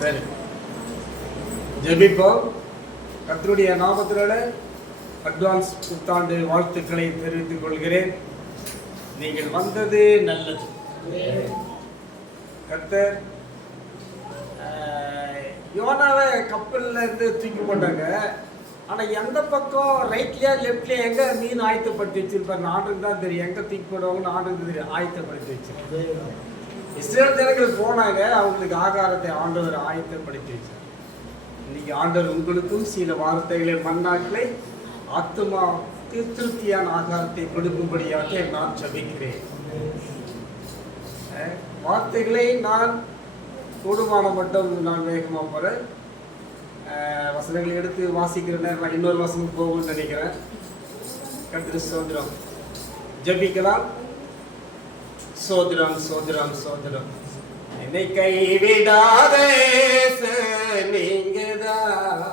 சரி, ஜெபிப்போம். கர்த்தருடைய நாமத்தினால அட்வான்ஸ் புத்தாண்டு வாழ்த்துக்களை தெரிவித்துக் கொள்கிறேன். நீங்கள் வந்தது நல்லது. கர்த்தர் யோனாவை கப்பல்ல இருந்து தூக்கி போட்டாங்க. ஆனா எந்த பக்கம் ரைட்லயா லெப்ட்லயா எங்க மீன் ஆயத்தப்படுத்தி வச்சிருப்பாரு ஆண்டுக்கு தான் தெரியும். எங்க தூக்கி போடுவாங்கன்னு ஆண்டுக்கு தெரியும். ஆயத்தப்படுத்தி வச்சிருக்காரு. இஸ்ரேல் ஜனங்கள் போனாங்க, அவங்களுக்கு ஆகாரத்தை ஆண்டவர் ஆயத்தப்படுத்தி வச்சார். இன்னைக்கு ஆண்டவர் உங்களுக்கும் சில வார்த்தைகளை மன்னாக்களை ஆத்மாவுக்கு திருப்தியான ஆகாரத்தை கொடுக்கும்படியாக நான் ஜெபிக்கிறேன். வார்த்தைகளை நான் கூடுமான மட்டும் நான் வேகமாக போகிறேன். வசனங்களை எடுத்து வாசிக்கிற நேரம் நான் இன்னொரு வசனம் போகும்னு நினைக்கிறேன். கர்த்தருக்கு ஸ்தோத்திரம். ஜெபிக்கலாம். சோதரம் சோதரம் சோதரம். என்னை கைவிடாதே நீங்கதான்,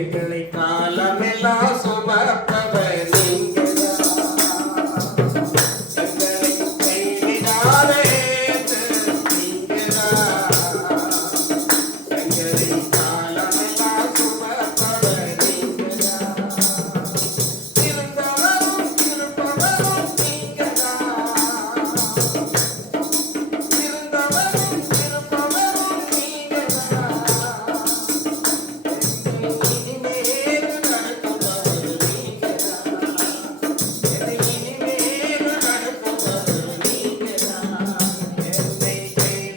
எங்களை காலமெல்லாம் சுமப்பவர் நீங்கதான். எங்களை கைவிடாதே நீங்கதான், எங்களை காலமெல்லாம் சுமப்பவர் நீங்கதான். இருந்தவரும் இருப்பவரும் நீங்கதான், இருந்தவரும் இருப்பவரும் நீங்கதான். இனிமேல் நடக்குபவர் நீங்கதான், இனிமேல் நடக்குபவர் நீங்கதான். என்னை கைவிடாதே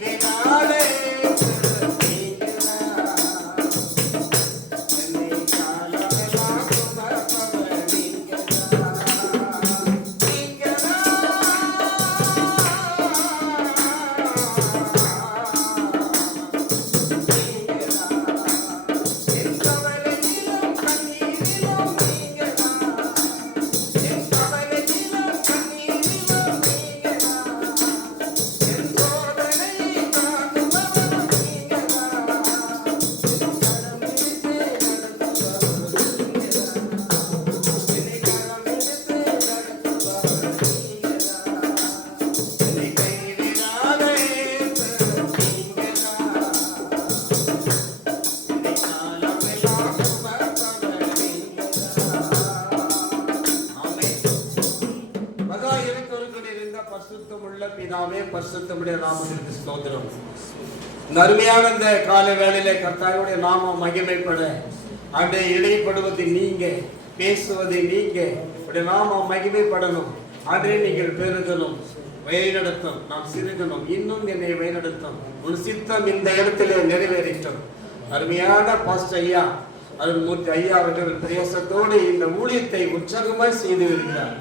பரிசுத்தமுடைய நாமத்திற்கு ஸ்தோத்திரம். அருமையான இந்த காலை வேளையிலே கர்த்தருடைய நாமம் மகிமைப்பட, அப்படியே இடைப்படுவதை நீங்க, பேசுவதை நீங்க, உடைய நாமம் மகிமைப்படணும். அன்றே நீங்கள் பெருகணும், வழிநடத்தும். நாம் சிறுகணும், இன்னும் என்னை வழிநடத்தும். உன் சித்தம் இந்த இடத்திலே நிறைவேறிட்டோம். அருமையான பாஸ்டர் ஐயா அருள்மூர்த்தி ஐயா அவர்கள் பிரயாசத்தோடு இந்த ஊழியத்தை உற்சாகமாய் செய்து வருகிறார்.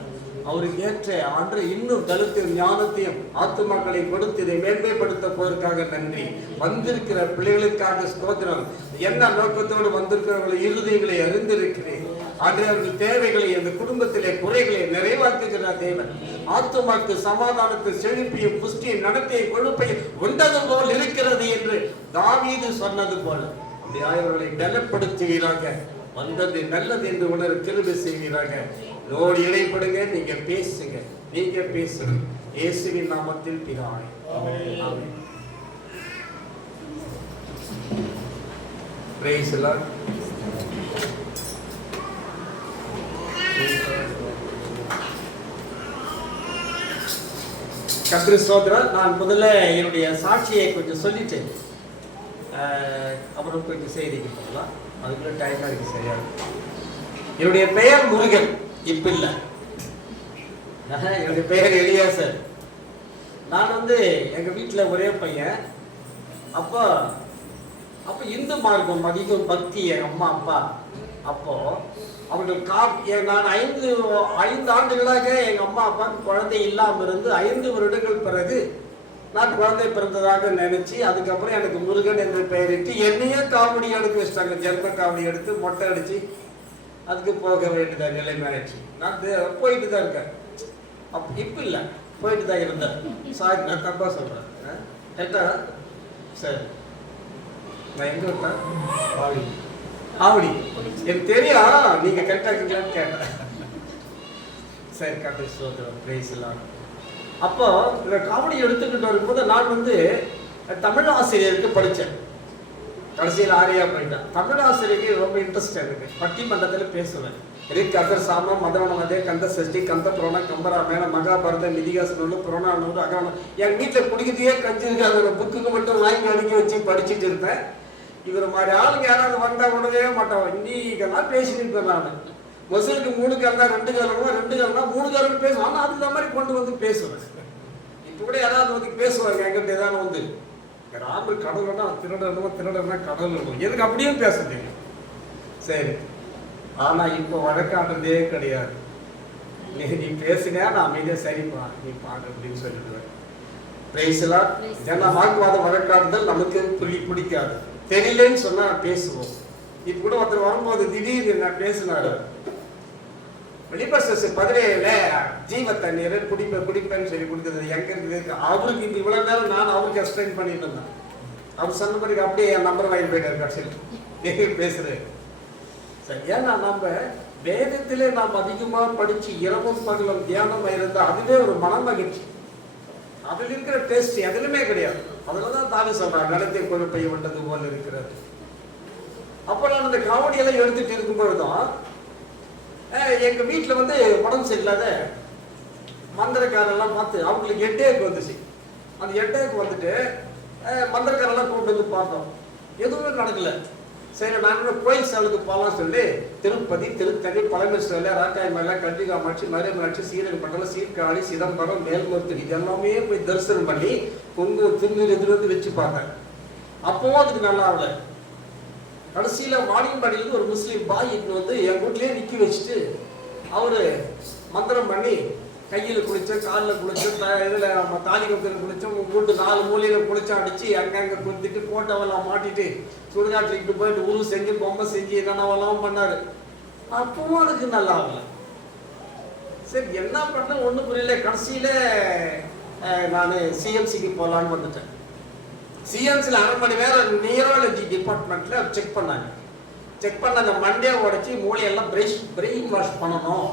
அவருக்கு ஏற்ற அன்று இன்னும் கருத்தையும் ஞானத்தையும் ஆத்துமாக்களை கொடுத்து இதை மேன்மைப்படுத்த போவதற்காக நன்றி. வந்திருக்கிற பிள்ளைகளுக்காக ஸ்தோத்திரம். என்ன நோக்கத்தோடு வந்திருக்கிறவர்களை இருதயங்களை அறிந்திருக்கிறேன். அன்று அவர்கள் தேவைகளை, அந்த குடும்பத்திலே குறைகளை நிறைவாக்குகிறார் தேவன். ஆத்துமாக்கு சமாதானத்தை, செழிப்பையும் புஷ்டியும் நடத்தையும் கொழுப்பையும் உண்டது போல் இருக்கிறது என்று தாவீது சொன்னது போல அப்படி அவர்களை பலப்படுத்துகிறாங்க. வந்தது நல்லது என்று உணர கிருபை செய்கிறாங்க. நோடு இடைப்படுங்க, நீங்க பேசுங்க, நீங்க பேசுங்க. இயேசுவின் நாமத்தில் பிதாவே, ஆமென். Praise the Lord. கர்த்தருக்கு ஸ்தோத்திரம். நான் முதல்ல என்னுடைய சாட்சியை கொஞ்சம் சொல்லிட்டேன், அப்புறம் கொஞ்சம் செய்திக்கு போகலாம். அதுக்குள்ள டைம் இருக்கு சரியா. என்னுடைய பெயர் முருகன், இப்ப இல்ல. என்னுடைய பெயர் எலியாசர். நான் எங்க வீட்டுல ஒரே பையன். அப்போ இந்து மார்க்கம் அதிகம் பக்தி எங்க அம்மா அப்பா. அப்போ அவர்கள் நான் 5 ஆண்டுகளாக எங்க அம்மா அப்பாவுக்கு குழந்தை இல்லாமல் இருந்து 5 வருடங்கள் பிறகு நான் குழந்தை பிறந்ததாக நினைச்சு, அதுக்கப்புறம் எனக்கு முருகன் என்று பெயரிட்டு என்னையே காமெடி எடுக்க வச்சிட்டாங்க. ஜென்ம காமெடி எடுத்து மொட்டை அடிச்சு அதுக்கு போக வேண்டியதாக நிலைமை ஆயிடுச்சு. நான் போயிட்டு தான் இருக்கேன். இப்போ இல்லை, போயிட்டு தான் இருந்தேன். சாரி, நான் தப்பா சொல்றேன். கரெக்டா? சரி, நான் எங்க விட்டேன்? ஆவடி. எனக்கு தெரியும் நீங்க கரெக்டா இருக்கீங்களான்னு கேட்டேன். சரி, கரெக்ட். அப்போ இந்த காமெடி எடுத்துக்கிட்டு வரும்போது நான் தமிழ் ஆசிரியருக்கு படித்தேன். கடைசியில் ஆரியா போயிட்டேன். தமிழ் ஆசிரியருக்கு ரொம்ப இன்ட்ரெஸ்ட் எனக்கு. பட்டிமன்றத்தில் பேசுவேன். ரிக் அகர் சாம மதவனமதே கந்த சஷ்டி கந்த புராணம் கம்பராமாயண மகாபாரத மிதிகாசனூல் புராணானூல் அகவனம் என் வீட்டில் குடிக்கிறதையே கஞ்சிருக்கு. அதோட புக்குக்கு மட்டும் வாங்கி அடுக்கி வச்சு படிச்சுட்டு இருப்பேன். இவர் மாதிரி ஆளுங்க யாராவது வந்தால் விடவே மாட்டான். இன்னைக்கெல்லாம் பேசிட்டு இருப்பேன் நான். மொசலுக்கு 3 கால் தான் 2 கால் 2 கால் தான் 3 கால் பேசுவேன். ஆனால் அதுக்கு மாதிரி கொண்டு வந்து பேசுவேன். இப்போ கூட யாராவது வந்து பேசுவாங்க எங்கிட்ட ஏதாவது வந்து ராமர் கடவுள்னா திருடனா கடவுள் எனக்கு அப்படியும் பேசுறீங்க. சரி, ஆனா இப்போ வழக்காடுறதே கிடையாது. நீ பேசுங்க, நான் அமைதியா சரிப்பா நீ பாடு அப்படின்னு சொல்லிடுவேன். பேசலாம். ஏன்னா வாக்குவாத வழக்காடுதல் நமக்கு பிடிக்காது. தெரியலன்னு சொன்னா பேசுவோம். இப்ப கூட ஒருத்தர் வரும்போது திடீர்னு நான் பேசினாரு. வெளிபஸ் 17 ஜீவ தண்ணீர் குடிப்பேன்னு சொல்லி கொடுக்குறது எங்க இருக்குது அவருக்கு. இந்த இவ்வளவு நேரம் நான் அவருக்கு எக்ஸ்பிளைன் பண்ணிட்டு இருந்தேன். அவர் சொன்ன பிறகு அப்படியே என் நம்பர் வாங்கி போயிட்டாரு. கடைசியில் பேசுறேன். சரி, ஏன்னா நம்ம வேதத்திலே நாம் அதிகமா படிச்சு இரவும் பகலும் தியானம் இருந்தா அதுவே ஒரு மன மகிழ்ச்சி. அதுல இருக்கிற டேஸ்ட் எதுலுமே கிடையாது. அதுலதான் தாவி சொல்றாங்க நிலத்தை கொழுப்பை விட்டது போல இருக்கிறது. அப்ப நான் அந்த காவடியெல்லாம் எடுத்துட்டு இருக்கும்பொழுதும் எங்க வீட்டுல வந்து உடம்பு சரியில்லாத மந்திரக்காரெல்லாம் பார்த்து அவங்களுக்கு ஹெட்டேக் வந்துச்சு. அந்த ஹெட்டேக் வந்துட்டு மந்திரக்காரெல்லாம் கூப்பிட்டு வந்து பார்த்தோம். எதுவுமே நடக்கல. சரி, நான் கோயில் சேவலுக்கு போகலாம் சொல்லி திருப்பதி, திருத்தணி, பழமேஸ்வரில், ராக்காய் மலை, கண்டிகாமாட்சி, மருமலாட்சி, சீரகப்பட்டலம், சீர்காழி, சிதம்பரம், மேல்மருத்துவ இது எல்லாமே போய் தரிசனம் பண்ணி குங்குமம் திருநீர் எதிர்த்து வச்சு பார்த்தேன். அப்பவும் அதுக்கு நல்லா ஆகல. கடைசியில் வாணியம்பாடியிலிருந்து ஒரு முஸ்லீம் பாய் வந்து என் வீட்லேயே நிற்க வச்சுட்டு அவரு மந்திரம் பண்ணி கையில் குளிச்சோம், காலில் குளிச்சோம், இதில் தாலி கப்பில் குளிச்சோம், வீட்டு 4 மூலையில் குளிச்சோம், அடித்து அங்கங்கே குளித்துட்டு போட்டோவெல்லாம் மாட்டிட்டு சுடுகாட்டுக்கிட்டு போயிட்டு உருவு செஞ்சு பொம்மை செஞ்சு என்னென்னவெல்லாம் பண்ணார். அப்பவும் அதுக்கு நல்லா ஆகல. சரி, என்ன பண்ண ஒன்றும் புரியல. கடைசியில் நான் சிஎம்சிக்கு போகலான்னு வந்துட்டேன். சிஎம்சியில் 1/2 மணி நேரம் நியூராலஜி டிபார்ட்மெண்ட்டில் செக் பண்ணாங்க. மண்டே உடைச்சி மூளையெல்லாம் பிரெயின் வாஷ் பண்ணணும்,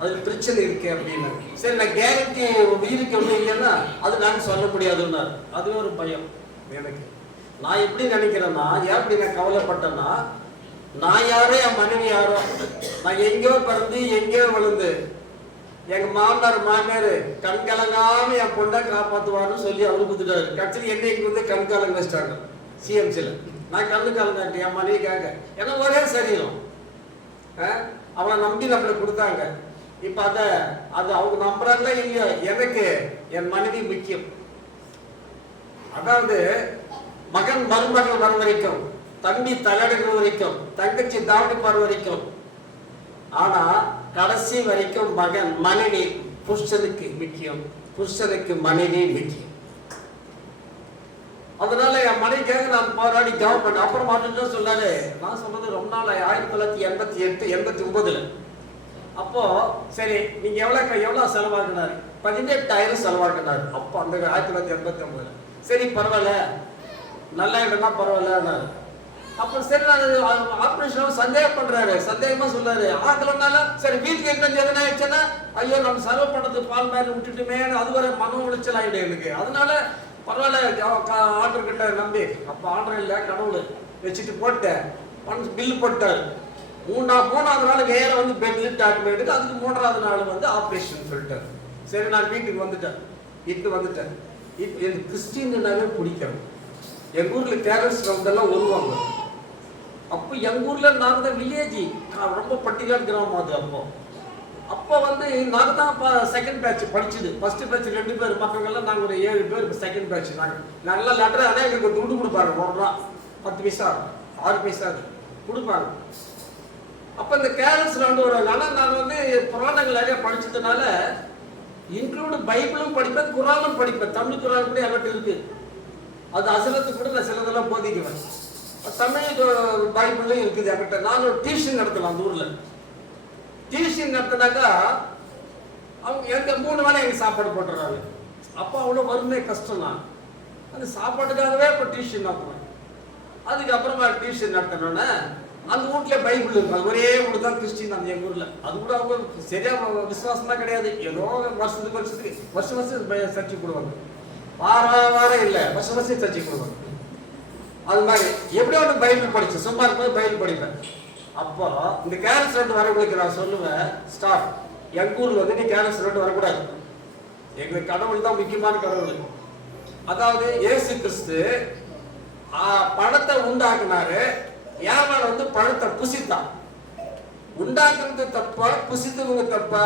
அதில் பிரச்சனை இருக்கு அப்படின்னு. சரி, நான் கேரண்டி உயிருக்கு ஒன்றும் இல்லைன்னா அது நான் சொல்ல முடியாதுன்னாரு. அது ஒரு பயம் எனக்கு. நான் எப்படி நினைக்கிறேன்னா, எப்படி நான் கவலைப்பட்டேன்னா, நான் யாரோ என் மனைவி யாரோ, நான் எங்கேயோ பிறந்து எங்கேயோ விழுந்து எங்க மாமியார் கண் கலங்காம என் பொண்ணை காப்பாற்றுவாருன்னு சொல்லி அவரு கொடுத்துட்டாரு. கட்சியில் என்னைக்கு வந்து கண் கலங்க வச்சிட்டாங்க சிஎம்சியில். நான் கண்ணு கலங்காட்டேன் என் மனைவிக்காக. ஏன்னா ஒரே சரீரம் அவளை நம்பி நம்மளை கொடுத்தாங்க. இப்ப அது அவங்க நம்புறாங்களே இல்லையோ, எனக்கு என் மனைவி முக்கியம். அதாவது மகன் மருமகள் வர வரைக்கும், தம்பி தலையடுகிற வரைக்கும், தங்கச்சி தாவணி பார் வரைக்கும், ஆனா கடைசி வரைக்கும் மகன் மனைவி புருஷனுக்கு முக்கியம், புருஷனுக்கு மனைவி முக்கியம். அதனால என் மனைவிக்காக நான் போராடி ஜாப் பண்ணேன். அப்புறம் மாட்டு சொன்னாரு, நான் சொன்னது ரொம்ப நாள் 1988 89. அப்போ சரி, நீங்க எவ்வளவு செலவாக்குனாரு? 18,000 செலவாக்குனாரு. அப்போ அந்த 1989. சரி, பரவாயில்ல, நல்லா இடம்னா பரவாயில்ல. அப்போ சரி, நான் ஆப்ரேஷன் சந்தேகமா சொல்றாரு. ஆகலனால சரி, வீட்டுக்கு எங்க எதனா ஆயிடுச்சுன்னா ஐயோ நம்ம செலவு பண்ணது பால் மாதிரி விட்டுட்டுமே, அது வரை மன உளைச்சல் ஆகிடும் எனக்கு. அதனால பரவாயில்ல ஆர்டர் கிட்ட நம்பி, அப்போ ஆர்டர் இல்லை கடவுள் வச்சுட்டு போட்டேன். பில்லு போட்டாரு. மூணாவது நாள் வேற வந்து பெட்ல ட்ரீட்மெண்ட் எடுத்து அதுக்கு 3வது நாள் வந்து ஆப்ரேஷன் சொல்லிட்டாரு. சரி, நான் வீட்டுக்கு வந்துட்டேன். எனக்கு கிறிஸ்டின்னாவே பிடிக்கும். எங்க ஊர்ல கேரல்ஸ் எல்லாம் வருவாங்க. அப்போ எங்க ஊர்ல நாங்க தான் வில்லேஜ், ரொம்ப பட்டியலான கிராமம் அது. அப்போ வந்து நாங்க தான் செகண்ட் பேட்ச் படிச்சது. ஃபர்ஸ்ட் பேட்ச் 2 பேர், மற்றவங்கெல்லாம் நாங்கள் ஒரு 7 பேர். செகண்ட் பேட்ச் நாங்கள் நல்ல லெட்டர். ஆனால் எங்களுக்கு துண்டு கொடுப்பாங்க. 1 ரூபா 10 பைசா 6 பைசா அது கொடுப்பாங்க. அப்போ இந்த கேரல்ஸ்ல வந்து வருவாங்க. ஆனால் நான் வந்து புராணங்கள் நிறைய படிச்சதுனால இன்க்ளூடு பைபிளும் படிப்பேன், குரானும் படிப்பேன். தமிழ் குரான் கூட என்கிட்ட இருக்கு. அது அசலத்து கூட நான் சிலதெல்லாம் போதிக்குவேன். தமிழ் பைபிளும் இருக்குது என்கிட்ட. நான் ஒரு டியூஷன் நடத்தலாம் அந்த ஊர்ல. டியூஷன் நடத்தினாக்கா அவங்க எங்க 3 வேளை எங்க சாப்பாடு போட்டுறாங்க. அப்போ அவ்வளோ வறுமை கஷ்டம். நான் அந்த சாப்பாட்டுக்காகவே இப்போ டியூஷன் நடத்துவேன். அதுக்கப்புறமா டியூஷன் நடத்தினோன்னே அந்த வீட்ல பைபிள் இருக்கும். ஒரே வீடு தான் கிறிஸ்டின் அந்த எங்க ஊர்ல. அது கூட அவங்க சரியா விசுவாசமா கிடையாது. ஏதோ வருஷத்துக்கு வருஷம் சர்ச்சை போடுவாங்க. வாரம் இல்லை, வருஷம் தச்சு கொடுக்கணும். அது மாதிரி எப்படியோ ஒன்று பைபிள் படிச்சு சும்மா இருக்கும்போது பைபிள் படிப்பேன். அப்போ இந்த கேரஸ் ரோட்டு வரவங்களுக்கு நான் சொல்லுவேன், ஸ்டாப், எங்கள் ஊர் வந்து நீ கேரஸ் ரோட்டு வரக்கூடாது, எங்களுக்கு கடவுள் தான் முக்கியமான கடவுள். அதாவது இயேசு கிறிஸ்து பழத்தை உண்டாக்குனாரு, ஏவாள் வந்து பழத்தை புசித்தான். உண்டாக்குறது தப்பா புசித்தவங்க தப்பா?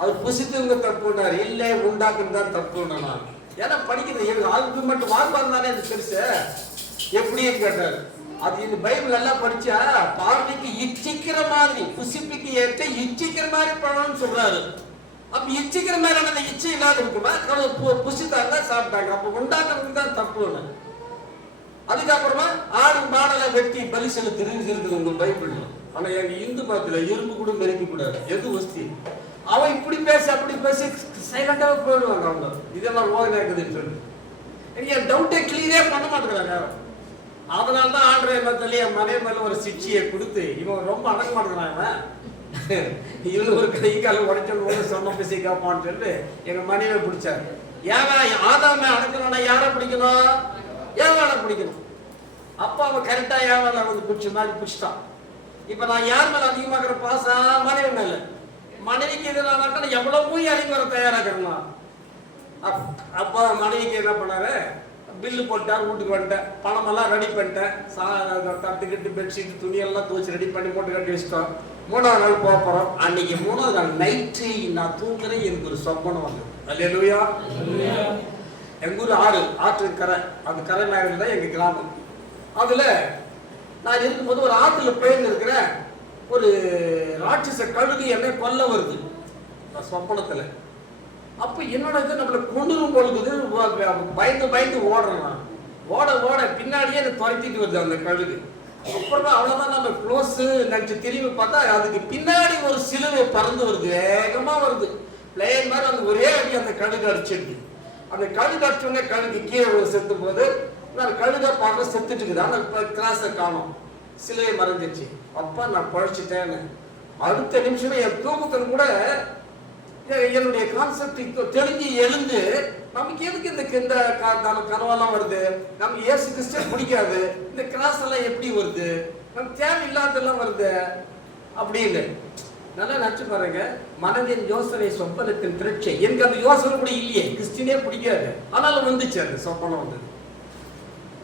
அவர் புசித்தவங்க தப்புனாரு, இல்லை உண்டாக்குறது தான் தப்புன்னா. ஏன்னா படிக்கிறது எனக்கு ஆளுக்கு மட்டும் வாழ்வாங்க தானே எனக்கு பெருசு. எப்படின்னு கேட்டாரு. அது இந்த பைபிள் எல்லாம் படிச்சா பார்வைக்கு இச்சிக்கிற மாதிரி, புசிப்புக்கு ஏற்ற இச்சிக்கிற மாதிரி பழம்னு சொல்றாரு. அப்ப இச்சிக்கிற மாதிரி அந்த இச்சை இல்லாத இருக்குமா? புசித்தாங்க சாப்பிட்டாங்க, அப்ப உண்டாக்குறது தான் தப்புன்னு. அதுக்கப்புறமா ஆடு மாடெல்லாம் வெட்டி பலி செலுத்துறது இருக்குது உங்க பைபிள்ல. ஆனா எங்க இந்து மதத்துல எறும்பு கூட மெரிக்க கூடாது, எது வஸ்தி. அவன் இப்படி பேசி அப்படி பேசி சைலண்டாக போயிடுவாங்க அவங்க. இதெல்லாம் ஓதனை இருக்குதுன்னு சொல்லி என் டவுட்டை கிளியரே பண்ண மாட்டேங்கிறாங்க. அதனால தான் ஆண்டரை மத்தில என் மனைவி மேல ஒரு சிக்ஷையை கொடுத்து, இவன் ரொம்ப அடங்க மாட்டேங்கிறாங்க, இவனு ஒரு கை காலம் உடைச்சோன்னு சொன்ன பேசி கேட்பான்னு சொல்லிட்டு எங்க மனைவியை பிடிச்சாரு. ஏன் ஆதாம அடக்கணும்னா யாரை பிடிக்கணும்? ஏவாளை பிடிக்கணும். அப்போ அவன் கரெக்டா ஏவாளை வந்து பிடிச்ச மாதிரி பிடிச்சிட்டான். இப்ப நான் யார் மேல அதிகமாகிற பாசம்? மனைவி மேல. மனைவிக்கு எதிராக எவ்வளவு போய் இறங்கி வர தயாராகிறா. அப்போ மனைவிக்கு என்ன பண்ணாரு, பில்லு போட்டார், வீட்டுக்கு வந்துட்டேன், பணமெல்லாம் ரெடி பண்ணிட்டேன், தட்டுக்கிட்டு பெட்ஷீட் துணியெல்லாம் துவச்சி ரெடி பண்ணி போட்டு கட்டி வச்சுட்டோம். 3ஆவது நாள் போக போறோம். அன்னைக்கு 3ஆவது நாள் நைட்டு நான் தூங்குறேன், எனக்கு ஒரு சொப்பனம் வந்து. அல்லேலூயா. எங்க ஊர் ஆற்று கரை, அந்த கரை மேலே தான் எங்க கிராமம். அதுல நான் இருக்கும்போது ஒரு ஆற்றுல போயின்னு இருக்கிறேன், ஒரு ராட்சச கழுகு என்னை கொல்ல வருது சொப்பனத்துல. அப்ப என்னோட இது நம்மளை கொண்டுரும் பொழுது பயந்து பயந்து ஓடுறேன். ஓட பின்னாடியே என்னை துரத்திட்டு வருது அந்த கழுகு. அப்புறமா அவ்வளவுதான் நம்ம க்ளோஸ் நினைச்சு திரும்பி பார்த்தா அதுக்கு பின்னாடி ஒரு சிலுவை பறந்து வருது, வேகமா வருது, பிளேன் மாதிரி. அந்த ஒரே அடி அந்த கழுகு அடிச்சிடுது. அந்த கழுகு அடிச்சோடனே கழுகு கீழே செத்து போது நான் கழுகா பார்க்க செத்துட்டு இருக்குது. அந்த கிராஸை காணும், சிலுவை மறைஞ்சிருச்சு. அப்பா நான் பழச்சிட்டேன்னு அடுத்த நிமிஷமே என் தூக்கத்தில் கூட என்னுடைய கான்செப்ட் தெளிஞ்சு எழுந்து, நமக்கு எதுக்கு இந்த கனவெல்லாம் வருது, நமக்கு இயேசு கிறிஸ்துவே பிடிக்காது, இந்த கிராஸ் எல்லாம் எப்படி வருது, நமக்கு தேவையில்லாதெல்லாம் வருது அப்படின்னு நல்லா நினைச்சு பாருங்க. மனதின் யோசனை சொப்பனத்தின் திரட்சை. எனக்கு அந்த யோசனை கூட இல்லையே, கிறிஸ்டினே பிடிக்காது, ஆனாலும் வந்துச்சு அந்த சொப்பனம் வந்து.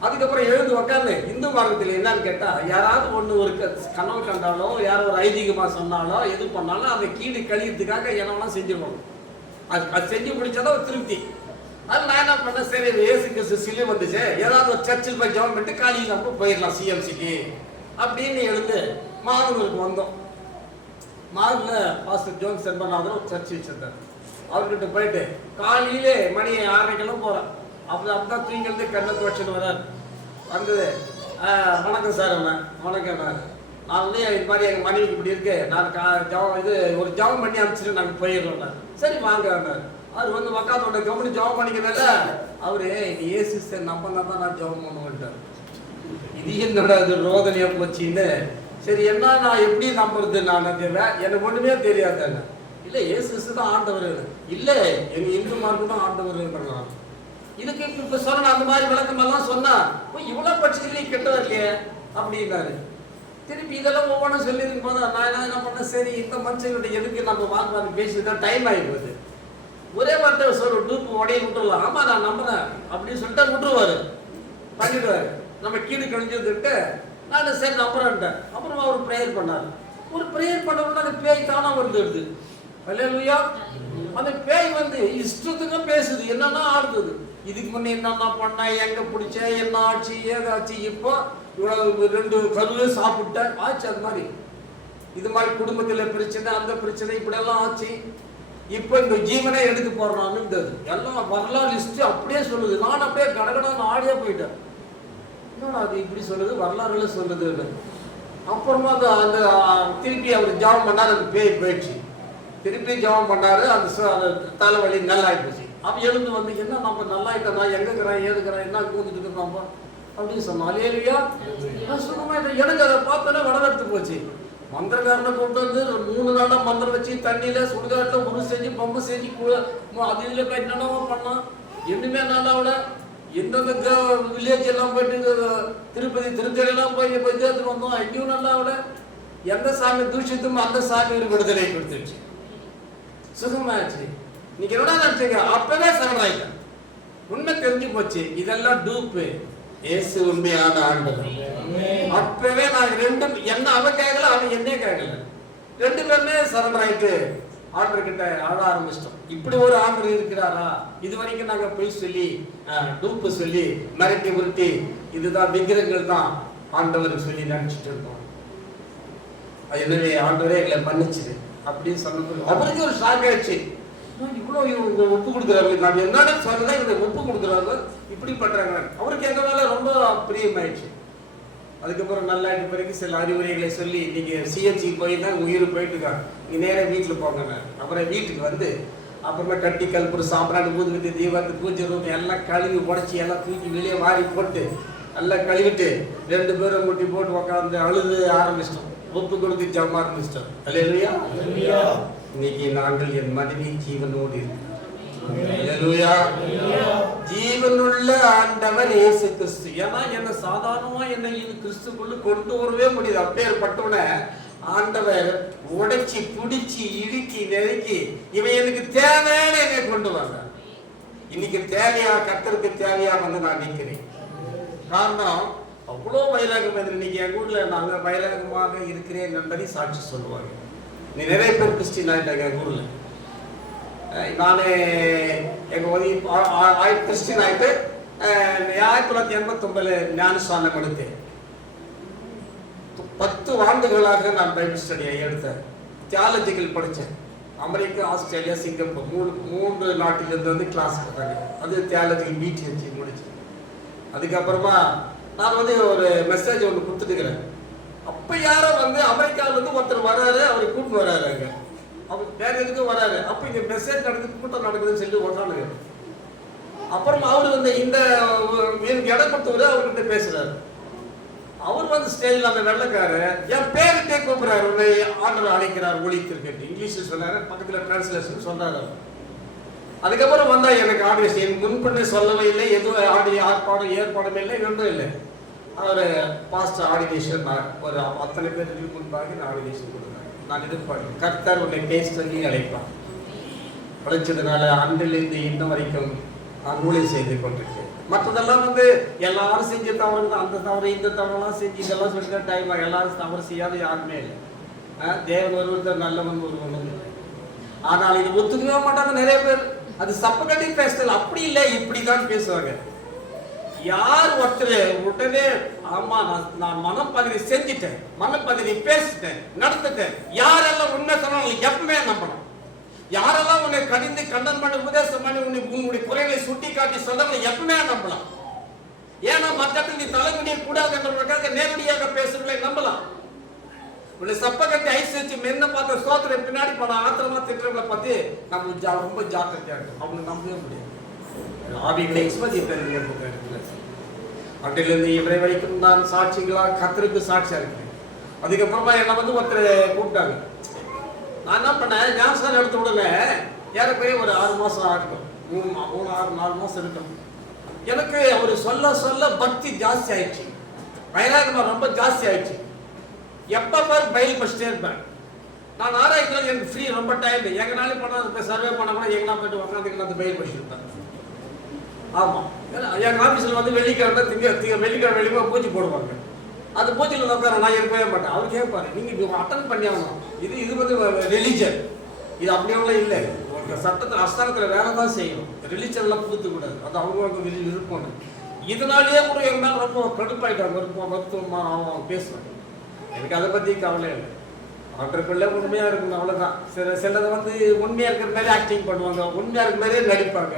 அதுக்கப்புறம் எழுந்து உட்காந்து இந்து மார்க்கத்தில் என்னன்னு கேட்டா, யாராவது ஒன்று ஒரு கனவு கண்டாலோ, யாரோ ஒரு ஐதீகமா சொன்னாலோ, எது பண்ணாலும் அதை கீழே கழியறதுக்காக என்னெல்லாம் செஞ்சிருவாங்க. அது செஞ்சு முடிச்சாதான் ஒரு திருப்தி. அது நான் என்ன பண்ணேன், சரி இயேசு கிறிஸ்து சிலுவை வந்துச்சு, ஏதாவது ஒரு சர்ச்சில் போய் ஜெபம் பண்ணிட்டு காலையில் நம்ம போயிடலாம் சிஎம்சிக்கு அப்படின்னு எழுந்து மாதங்களுக்கு வந்தோம். மாதுல பாஸ்டர் ஜோன் செம்பனாதர் ஒரு சர்ச் வச்சிருந்தார். அவர்கிட்ட போயிட்டு காலையிலே மணி 6:30 போறேன். அப்பதான் தூங்கிருந்து கண்ணை துவச்சுன்னு வரார். வந்தது, வணக்கம் சார். வணக்கம். நான் வந்து இது மாதிரி எங்கள் மனைவிக்கு இப்படி இருக்கு, நான் இது ஒரு ஜபம் பண்ணி அனுப்பிச்சிட்டு நாங்கள் போயிடுறோம். சரி வாங்க. அவர் வந்து உக்காந்தோட கவனி ஜபம் பண்ணிக்கிறதால அவரு இயேசு சார் நம்பினா தான் நான் ஜபம் பண்ணுவேன்ட்டார். இது என்னோட அது ரோதனையா போச்சின்னு. சரி என்ன நான் எப்படி நம்புறது, நான் எனக்கு ஒண்ணுமே தெரியாதாங்க. இல்லை இயேசு தான் ஆண்டவர், இல்லை எங்க இந்து மார்க்கு தான் ஆண்டவர். இதுக்கு இப்ப சொன்ன அந்த மாதிரி விளக்கம் எல்லாம் சொன்னா இவ்வளவு பட்சத்துலேயே கெட்டவர் இல்லையே அப்படின்னாரு. திருப்பி இதெல்லாம் ஒவ்வொன்றும் சொல்லியிருக்கும் போது நான் என்ன பண்ணேன், சரி இந்த மனுஷனுடைய எதுக்கு நம்ம வாங்க பேசிதான் டைம் ஆகிடுவது. ஒரே வார்த்தை சொல்ற டூப்பு உடைய விட்டுடலாம். ஆமா நான் நம்புறேன் அப்படின்னு சொல்லிட்டு விட்டுருவாரு, பண்ணிடுவாரு. நம்ம கீழே கழிஞ்சதுட்டு நான் சரி நம்புறேன்ட்டேன். அப்புறம் அவர் ப்ரேயர் பண்ணாரு. ஒரு ப்ரேயர் பண்ணோம்னா அந்த பேய் தானா வருது. அல்லேலூயா. அந்த பேய் வந்து இஷ்டத்துக்கு பேசுது, என்னன்னா ஆடுது. இதுக்கு முன்னே என்னென்ன பண்ண, எங்க பிடிச்ச, என்ன ஆச்சு, ஏதாச்சு, இப்போ இவ்வளவு 2 கருவே சாப்பிட்ட ஆச்சு. அது மாதிரி இது மாதிரி குடும்பத்தில் பிரச்சனை, அந்த பிரச்சனை இப்படியெல்லாம் ஆச்சு. இப்போ இந்த ஜீவனே எடுக்க போறான்னு எல்லாம் வரலாறு லிஸ்ட் அப்படியே சொல்லுது. நான் அப்படியே கடகடான்னு ஆடியே போயிட்டேன். என்னடா அது இப்படி சொல்லுது, வரலாறுல சொல்லுது. அப்புறமா அந்த திருப்பி அவர் ஜபம் பண்ணாரு, அந்த பேய் போயிடுச்சு. திருப்பி ஜபம் பண்ணாரு, அந்த தலைவலி நல்லா ஆயிடுச்சு. அவன் எழுந்து வந்து என்ன நம்ம நல்லா ஆயிட்டா, எங்கிறேன் ஏதுக்கிறேன் என்ன கூந்துட்டு இருக்கோம் அப்படின்னு சொன்னான். அல்லேலூயா. சுகமா எனக்கு அதை பார்த்தோன்னே வடவெடுத்து போச்சு. மந்திரக்காரனை கொண்டு வந்து 3 நாளா மந்திரம் வச்சு தண்ணியில சுடுகாட்டில் உரு செஞ்சு பொம்மை செஞ்சு அது இதுல என்னென்னவோ பண்ணான். இன்னுமே நல்லா விட எந்தெந்த வில்லேஜ் எல்லாம் போயிட்டு திருப்பதி திருத்தணி எல்லாம் போய் பஞ்சாயத்துக்கு வந்தோம். ஐயும் நல்லா விட எந்த சாமி தூஷித்தும் அந்த சாமி ஒரு விடுதலை கொடுத்துருச்சு, சுகமாச்சு. இன்னைக்கு என்ன நினைச்சீங்க? அப்பவே சரணாயிட்டேன். உண்மை தெரிஞ்சு போச்சு, இதெல்லாம் டூப்பு. இயேசு உண்மையான ஆண்டவர். அப்பவே நான் ரெண்டும் என்ன அவன் கேட்கல, அவன் என்னே கேட்கல, ரெண்டு பேருமே சரணாயிட்டு ஆண்டர் கிட்ட ஆட ஆரம்பிச்சிட்டோம். இப்படி ஒரு ஆண்டர் இருக்கிறாரா? இது வரைக்கும் நாங்க போய் சொல்லி டூப்பு சொல்லி மிரட்டி உருட்டி இதுதான் விக்கிரங்கள் தான் ஆண்டவர் சொல்லி நினைச்சிட்டு இருந்தோம். எனவே ஆண்டவரே எங்களை மன்னிச்சுது அப்படின்னு சொன்ன அவருக்கு ஒரு ஷாக் ஆயிடுச்சு. இவ்வளோ இவங்க ஒப்பு கொடுக்குறாங்க, நான் என்னன்னு சொன்னதான் இவங்க ஒப்பு கொடுக்குறாங்க, இப்படி பண்றாங்க. அவருக்கு எங்க மேல ரொம்ப பிரியமாயிடுச்சு. அதுக்கப்புறம் நல்லாயிட்டு பிறகு சில அறிவுரைகளை சொல்லி இன்னைக்கு சிஎம்சி போய் தான் உயிர் போயிட்டு இருக்காங்க. நீங்க நேராக வீட்டில் போங்க. அப்புறம் வீட்டுக்கு வந்து அப்புறமா கட்டி கல்புரம் சாப்பிடாண்டு ஊதுவிட்டு தீபாவளி பூஜை ரூம் எல்லாம் கழுவி உடச்சி எல்லாம் தூக்கி வெளியே வாரி போட்டு எல்லாம் கழுவிட்டு 2 பேரும் முட்டி போட்டு உட்காந்து அழுது ஆரம்பிச்சிட்டோம். ஒப்பு கொடுத்து ஜாம ஆரம்பிச்சிட்டோம். அல்லேலூயா. இன்னைக்கு நாங்கள் என் மனைவி ஜீவனோடு இருக்கிறோம். அல்லேலூயா. ஜீவனுள்ள ஆண்டவர் இயேசு கிறிஸ்து. ஏன்னா என்ன சாதாரணமா என்னை கிறிஸ்துக்குள்ள கொண்டு வரவே முடியாது. அப்பேற்பட்டவன ஆண்டவர் உடைச்சி புடிச்சு இடுக்கி நெருக்கி இவன் எனக்கு தேவையான என்னை கொண்டு வந்த. இன்னைக்கு தேவையா கர்த்தருக்கு தேவையா வந்து நான் நிற்கிறேன். காரணம் அவ்வளோ வைராகம். இன்னைக்கு என் ஊர்ல நாங்கள் வைராகமாக இருக்கிறேன் என்பதை சாட்சி சொல்லுவாங்க. நீ நிறைய பேர் கிறிஸ்டின் ஆயிட்டாங்க என் ஊர்ல. நானே எங்க கிறிஸ்டின் ஆயிட்டு 1989 ஞானஸ்தானம் எடுத்தேன். 10 ஆண்டுகளாக நான் பைபிள் ஸ்டடியை எடுத்தேன். தியாலஜிக்கல் படித்தேன். அமெரிக்கா, ஆஸ்திரேலியா, சிங்கப்பூர் 3 நாட்டிலிருந்து வந்து கிளாஸ் போட்டாங்க. அது தியாலஜிக்கல் பிடிஎஸ்சி முடிச்சு. அதுக்கப்புறமா நான் வந்து ஒரு மெசேஜ் ஒன்று கொடுத்துட்டுக்கிறேன். அப்போ யாரோ வந்து அமெரிக்காவிலேருந்து ஒருத்தர் வராரு, அவரை கூப்பிட்டு வராரு. அங்கே அவர் வேற எதுக்கும் வராரு. அப்போ இங்கே மெசேஜ் நடக்குது, கூட்டம் நடக்குதுன்னு சொல்லி ஒன்றானுங்க. அப்புறமா அவர் வந்து இந்த இடம் கொடுத்தவர் அவர்கிட்ட பேசுறாரு. அவர் வந்து ஸ்டேஜில் அந்த வெள்ளக்காரு என் பேருக்கே கூப்பிடுறாரு. உன்னை ஆண்டவர் அழைக்கிறார் ஒழித்திருக்கு. இங்கிலீஷில் சொன்னாரு, பக்கத்தில் டிரான்ஸ்லேஷன் சொன்னாரு. அதுக்கப்புறம் வந்தா எனக்கு ஆடியன்ஸ் என் முன்பண்ணு சொல்லவே இல்லை, எதுவும் ஆடியோ ஆர்ப்பாடம் ஏற்பாடும் இல்லை, ஒன்றும் இல்லை. அவர் பாஸ்ட் ஆடினேஷன் ஒரு அத்தனை பேருக்கு முன்பாக நான் ஆடினேஷன் கொடுக்குறேன். நான் எதிர்பார்க்கிறேன் கர்த்தர் உன்னை பேச சொல்லி அழைப்பான். அழைச்சதுனால அன்றிலிருந்து இன்ன வரைக்கும் நான் ஊழியம் செய்து கொண்டிருக்கேன். மற்றதெல்லாம் வந்து எல்லாரும் செஞ்ச தவறு தான். அந்த தவறு இந்த தவறுலாம் செஞ்சு இதெல்லாம் சொல்லிட்டு டைம் எல்லாரும் தவறு செய்யாத யாருமே இல்லை. தேவன் ஒருவர் நல்லவன் ஒருவன் இல்லை. ஆனால் இது ஒத்துக்கவே மாட்டாங்க நிறைய பேர். அது சப்ப கட்டி பேசுதல் அப்படி இல்லை, இப்படிதான் பேசுவாங்க. யார் ஒருத்தர் உடனே ஆமா நான் மனப்பகுதி செஞ்சுட்டேன், மனப்பகுதி பேசிட்டேன், நடந்துட்டேன், யாரெல்லாம் உண்மை சொன்னாலும் எப்பவுமே நம்பணும். யாரெல்லாம் உன்னை கடிந்து கண்டன் பண்ணி உபதேசம் பண்ணி உன்னுடைய குறைகளை சுட்டி காட்டி சொல்றவங்க எப்பவுமே நம்பலாம். ஏன்னா மற்றத்தில் நீ தலைமுடிய கூடாது என்றவர்களுக்காக நேரடியாக பேசுறவங்களை நம்பலாம். உன்னை சப்ப கட்டி ஐஸ் வச்சு மென்ன பார்த்த சோத்திர பின்னாடி பல ஆத்திரமா திட்டங்களை பார்த்து நம்ம ரொம்ப ஜாக்கிரதையா இருக்கும். அவங்க நம்பவே முடியாது. ஆவிகளை எக்ஸ்பதிப்பேன். அன்றிலிருந்து இவரை வரைக்கும் நான் சாட்சிகளா கர்த்தருக்கு சாட்சியா இருக்கேன். அதுக்கப்புறமா என்ன வந்து ஒருத்தர் கூப்பிட்டாங்க. நான் என்ன பண்ணேன், ஞானஸ்தானம் எடுத்த உடனே ஏறக்குறைய ஒரு 6 மாசம் ஆகட்டும், 4 மாசம் இருக்கும். எனக்கு அவர் சொல்ல சொல்ல பக்தி ஜாஸ்தி ஆயிடுச்சு, வைராகமா ரொம்ப ஜாஸ்தி ஆயிடுச்சு. எப்ப பாரு பயில் படிச்சுட்டே இருப்பேன். நான் ஆராய்ச்சி எனக்கு ஃப்ரீ ரொம்ப டைம், எங்கனாலும் பண்ண சர்வே பண்ண கூட எங்கன்னா போயிட்டு உட்காந்து அந்த பயில் படிச்சுருப்பேன். ஆமா, எங்க ஆபீஸ்ல வந்து வெள்ளிக்கிழமை வெள்ளிக்கிழமை பூஜை போடுவாங்க. அந்த பூஜையில் உட்கார நான் இருக்கவே மாட்டேன். அவர் கேட்பாரு, நீங்க அட்டன் பண்ணி ஆகணும், இது வந்து ரிலிஜன், இது அப்படியெல்லாம் இல்லை. சட்டத்தில் அஸ்தானத்தில் வேலை தான் செய்யணும், ரிலிஜன்லாம் புதுத்து கூடாது, அது அவங்க விருப்பம். இதனாலேயே கூட எங்கனால ரொம்ப கடுப்பாயிட்டாங்க, மருத்துவமா அவன் பேசுவாங்க. எனக்கு அதை பற்றி கவலை இல்லை. அவற்றுக்குள்ள உண்மையாக இருக்கணும், அவ்வளோதான். சிலதை வந்து உண்மையாக இருக்கிற மாதிரி ஆக்டிங் பண்ணுவாங்க, உண்மையாக இருக்கிற மாதிரியே நடிப்பாங்க,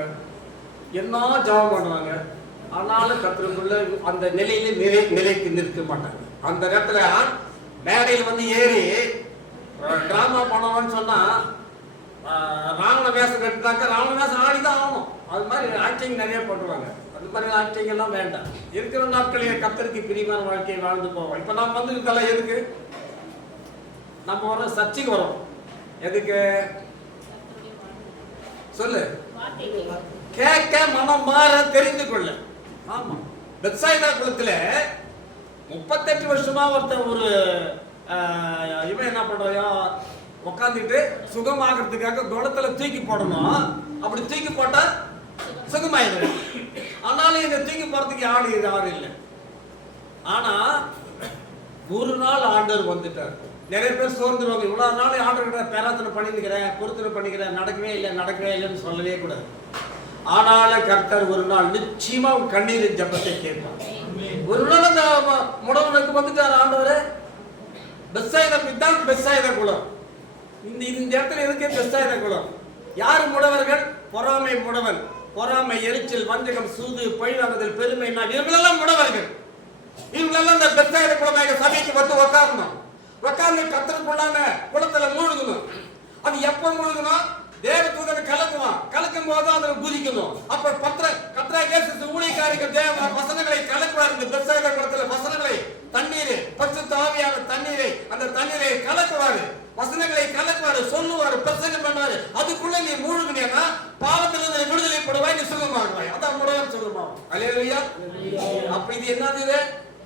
என்ன ஜபம் பண்ணுவாங்க. ஆனாலும் கர்த்தருக்குள்ள அந்த நிலையில நிலைக்கு நிற்க மாட்டாங்க. அந்த நேரத்துல மேடையில் வந்து ஏறி டிராமா பண்ணணும்னு சொன்னா ராவண வேஷம் கட்டினாக்க ராவண வேஷம் ஆடிதான் ஆகணும். அது மாதிரி ஆக்டிங் நிறைய பண்ணுவாங்க. அது மாதிரி ஆக்டிங் எல்லாம் வேண்டாம். இருக்கிற நாட்களில் கர்த்தருக்கு பிரியமான வாழ்க்கையை வாழ்ந்து போவோம். இப்ப நாம் வந்து இதெல்லாம் எதுக்கு? நம்ம வர சர்ச்சைக்கு வரோம். எதுக்கு சொல்லு? கேட்க மனம் மாற தெரிந்து கொள்ள. ஆமா, பெத்சாயிதா குளத்துல 38 வருஷமா ஒருத்தன் ஒரு இவன் என்ன பண்றாயா, உட்காந்துட்டு சுகமாகிறதுக்காக குளத்துல தூக்கி போடணும். அப்படி தூக்கி போட்டா சுகமாயிடும். ஆனாலும் இந்த தூக்கி போறதுக்கு யாரும் இல்லை. ஆனா ஒரு நாள் ஆண்டவர் வந்துட்டார். நிறைய பேர் சோர்ந்துருவாங்க, இவ்வளவு நாள் ஆண்டவர்கிட்ட பேராத்தனை பண்ணிக்கிறேன், பொருத்தனை பண்ணிக்கிறேன், நடக்கவே இல்லைன்னு சொல்லவே கூடாது. ஆனாலும் கர்த்தர் ஒரு நாள் நிச்சயமா கண்ணீரின் ஜெபத்தை கேட்பார். ஒரு நாள் அந்த முடவனுக்கு வந்துட்டார் ஆண்டவரே. பெத்சாயிதா குளம். இந்த இடத்துல எதுக்கே பெத்சாயிதா குளம்? யாரு முடவர்கள்? பொறாமை முடவன், பொறாமை, எரிச்சல், வஞ்சகம், சூது, பழிவாங்குதல், பெருமை, இவங்களெல்லாம் முடவர்கள். இவங்களெல்லாம் இந்த பெத்சாயிதா குளமாக சபைக்கு வந்து உட்காரணும். உட்கார்ந்து கர்த்தருக்குள்ளான குளத்துல மூழ்கணும். அது எப்ப மூழ்கணும்? தேவதூதன் கலக்கும் போது அதை குதிக்கணும். அப்ப கர்த்தர் ஊழியக்காரர்கள் தேவ வசனங்களை கலக்குவார். இந்த பெத்சாயிதா குளத்துல வசனங்களை, தண்ணீர், பரிசுத்த ஆவியான தண்ணீரை, அந்த தண்ணீரை கலக்குவாரு, வசனங்களை கலக்குவாரு, சொல்லுவாரு, பிரசங்கம் பண்ணுவாரு. அதுக்குள்ள நீ மூழ்கினா பாவத்திலிருந்து விடுதலை படுவாய், நீ சுகமாகுவாய். அதான் முடவன் சொல்லுவான். அல்லேலூயா. அப்ப இது என்னது?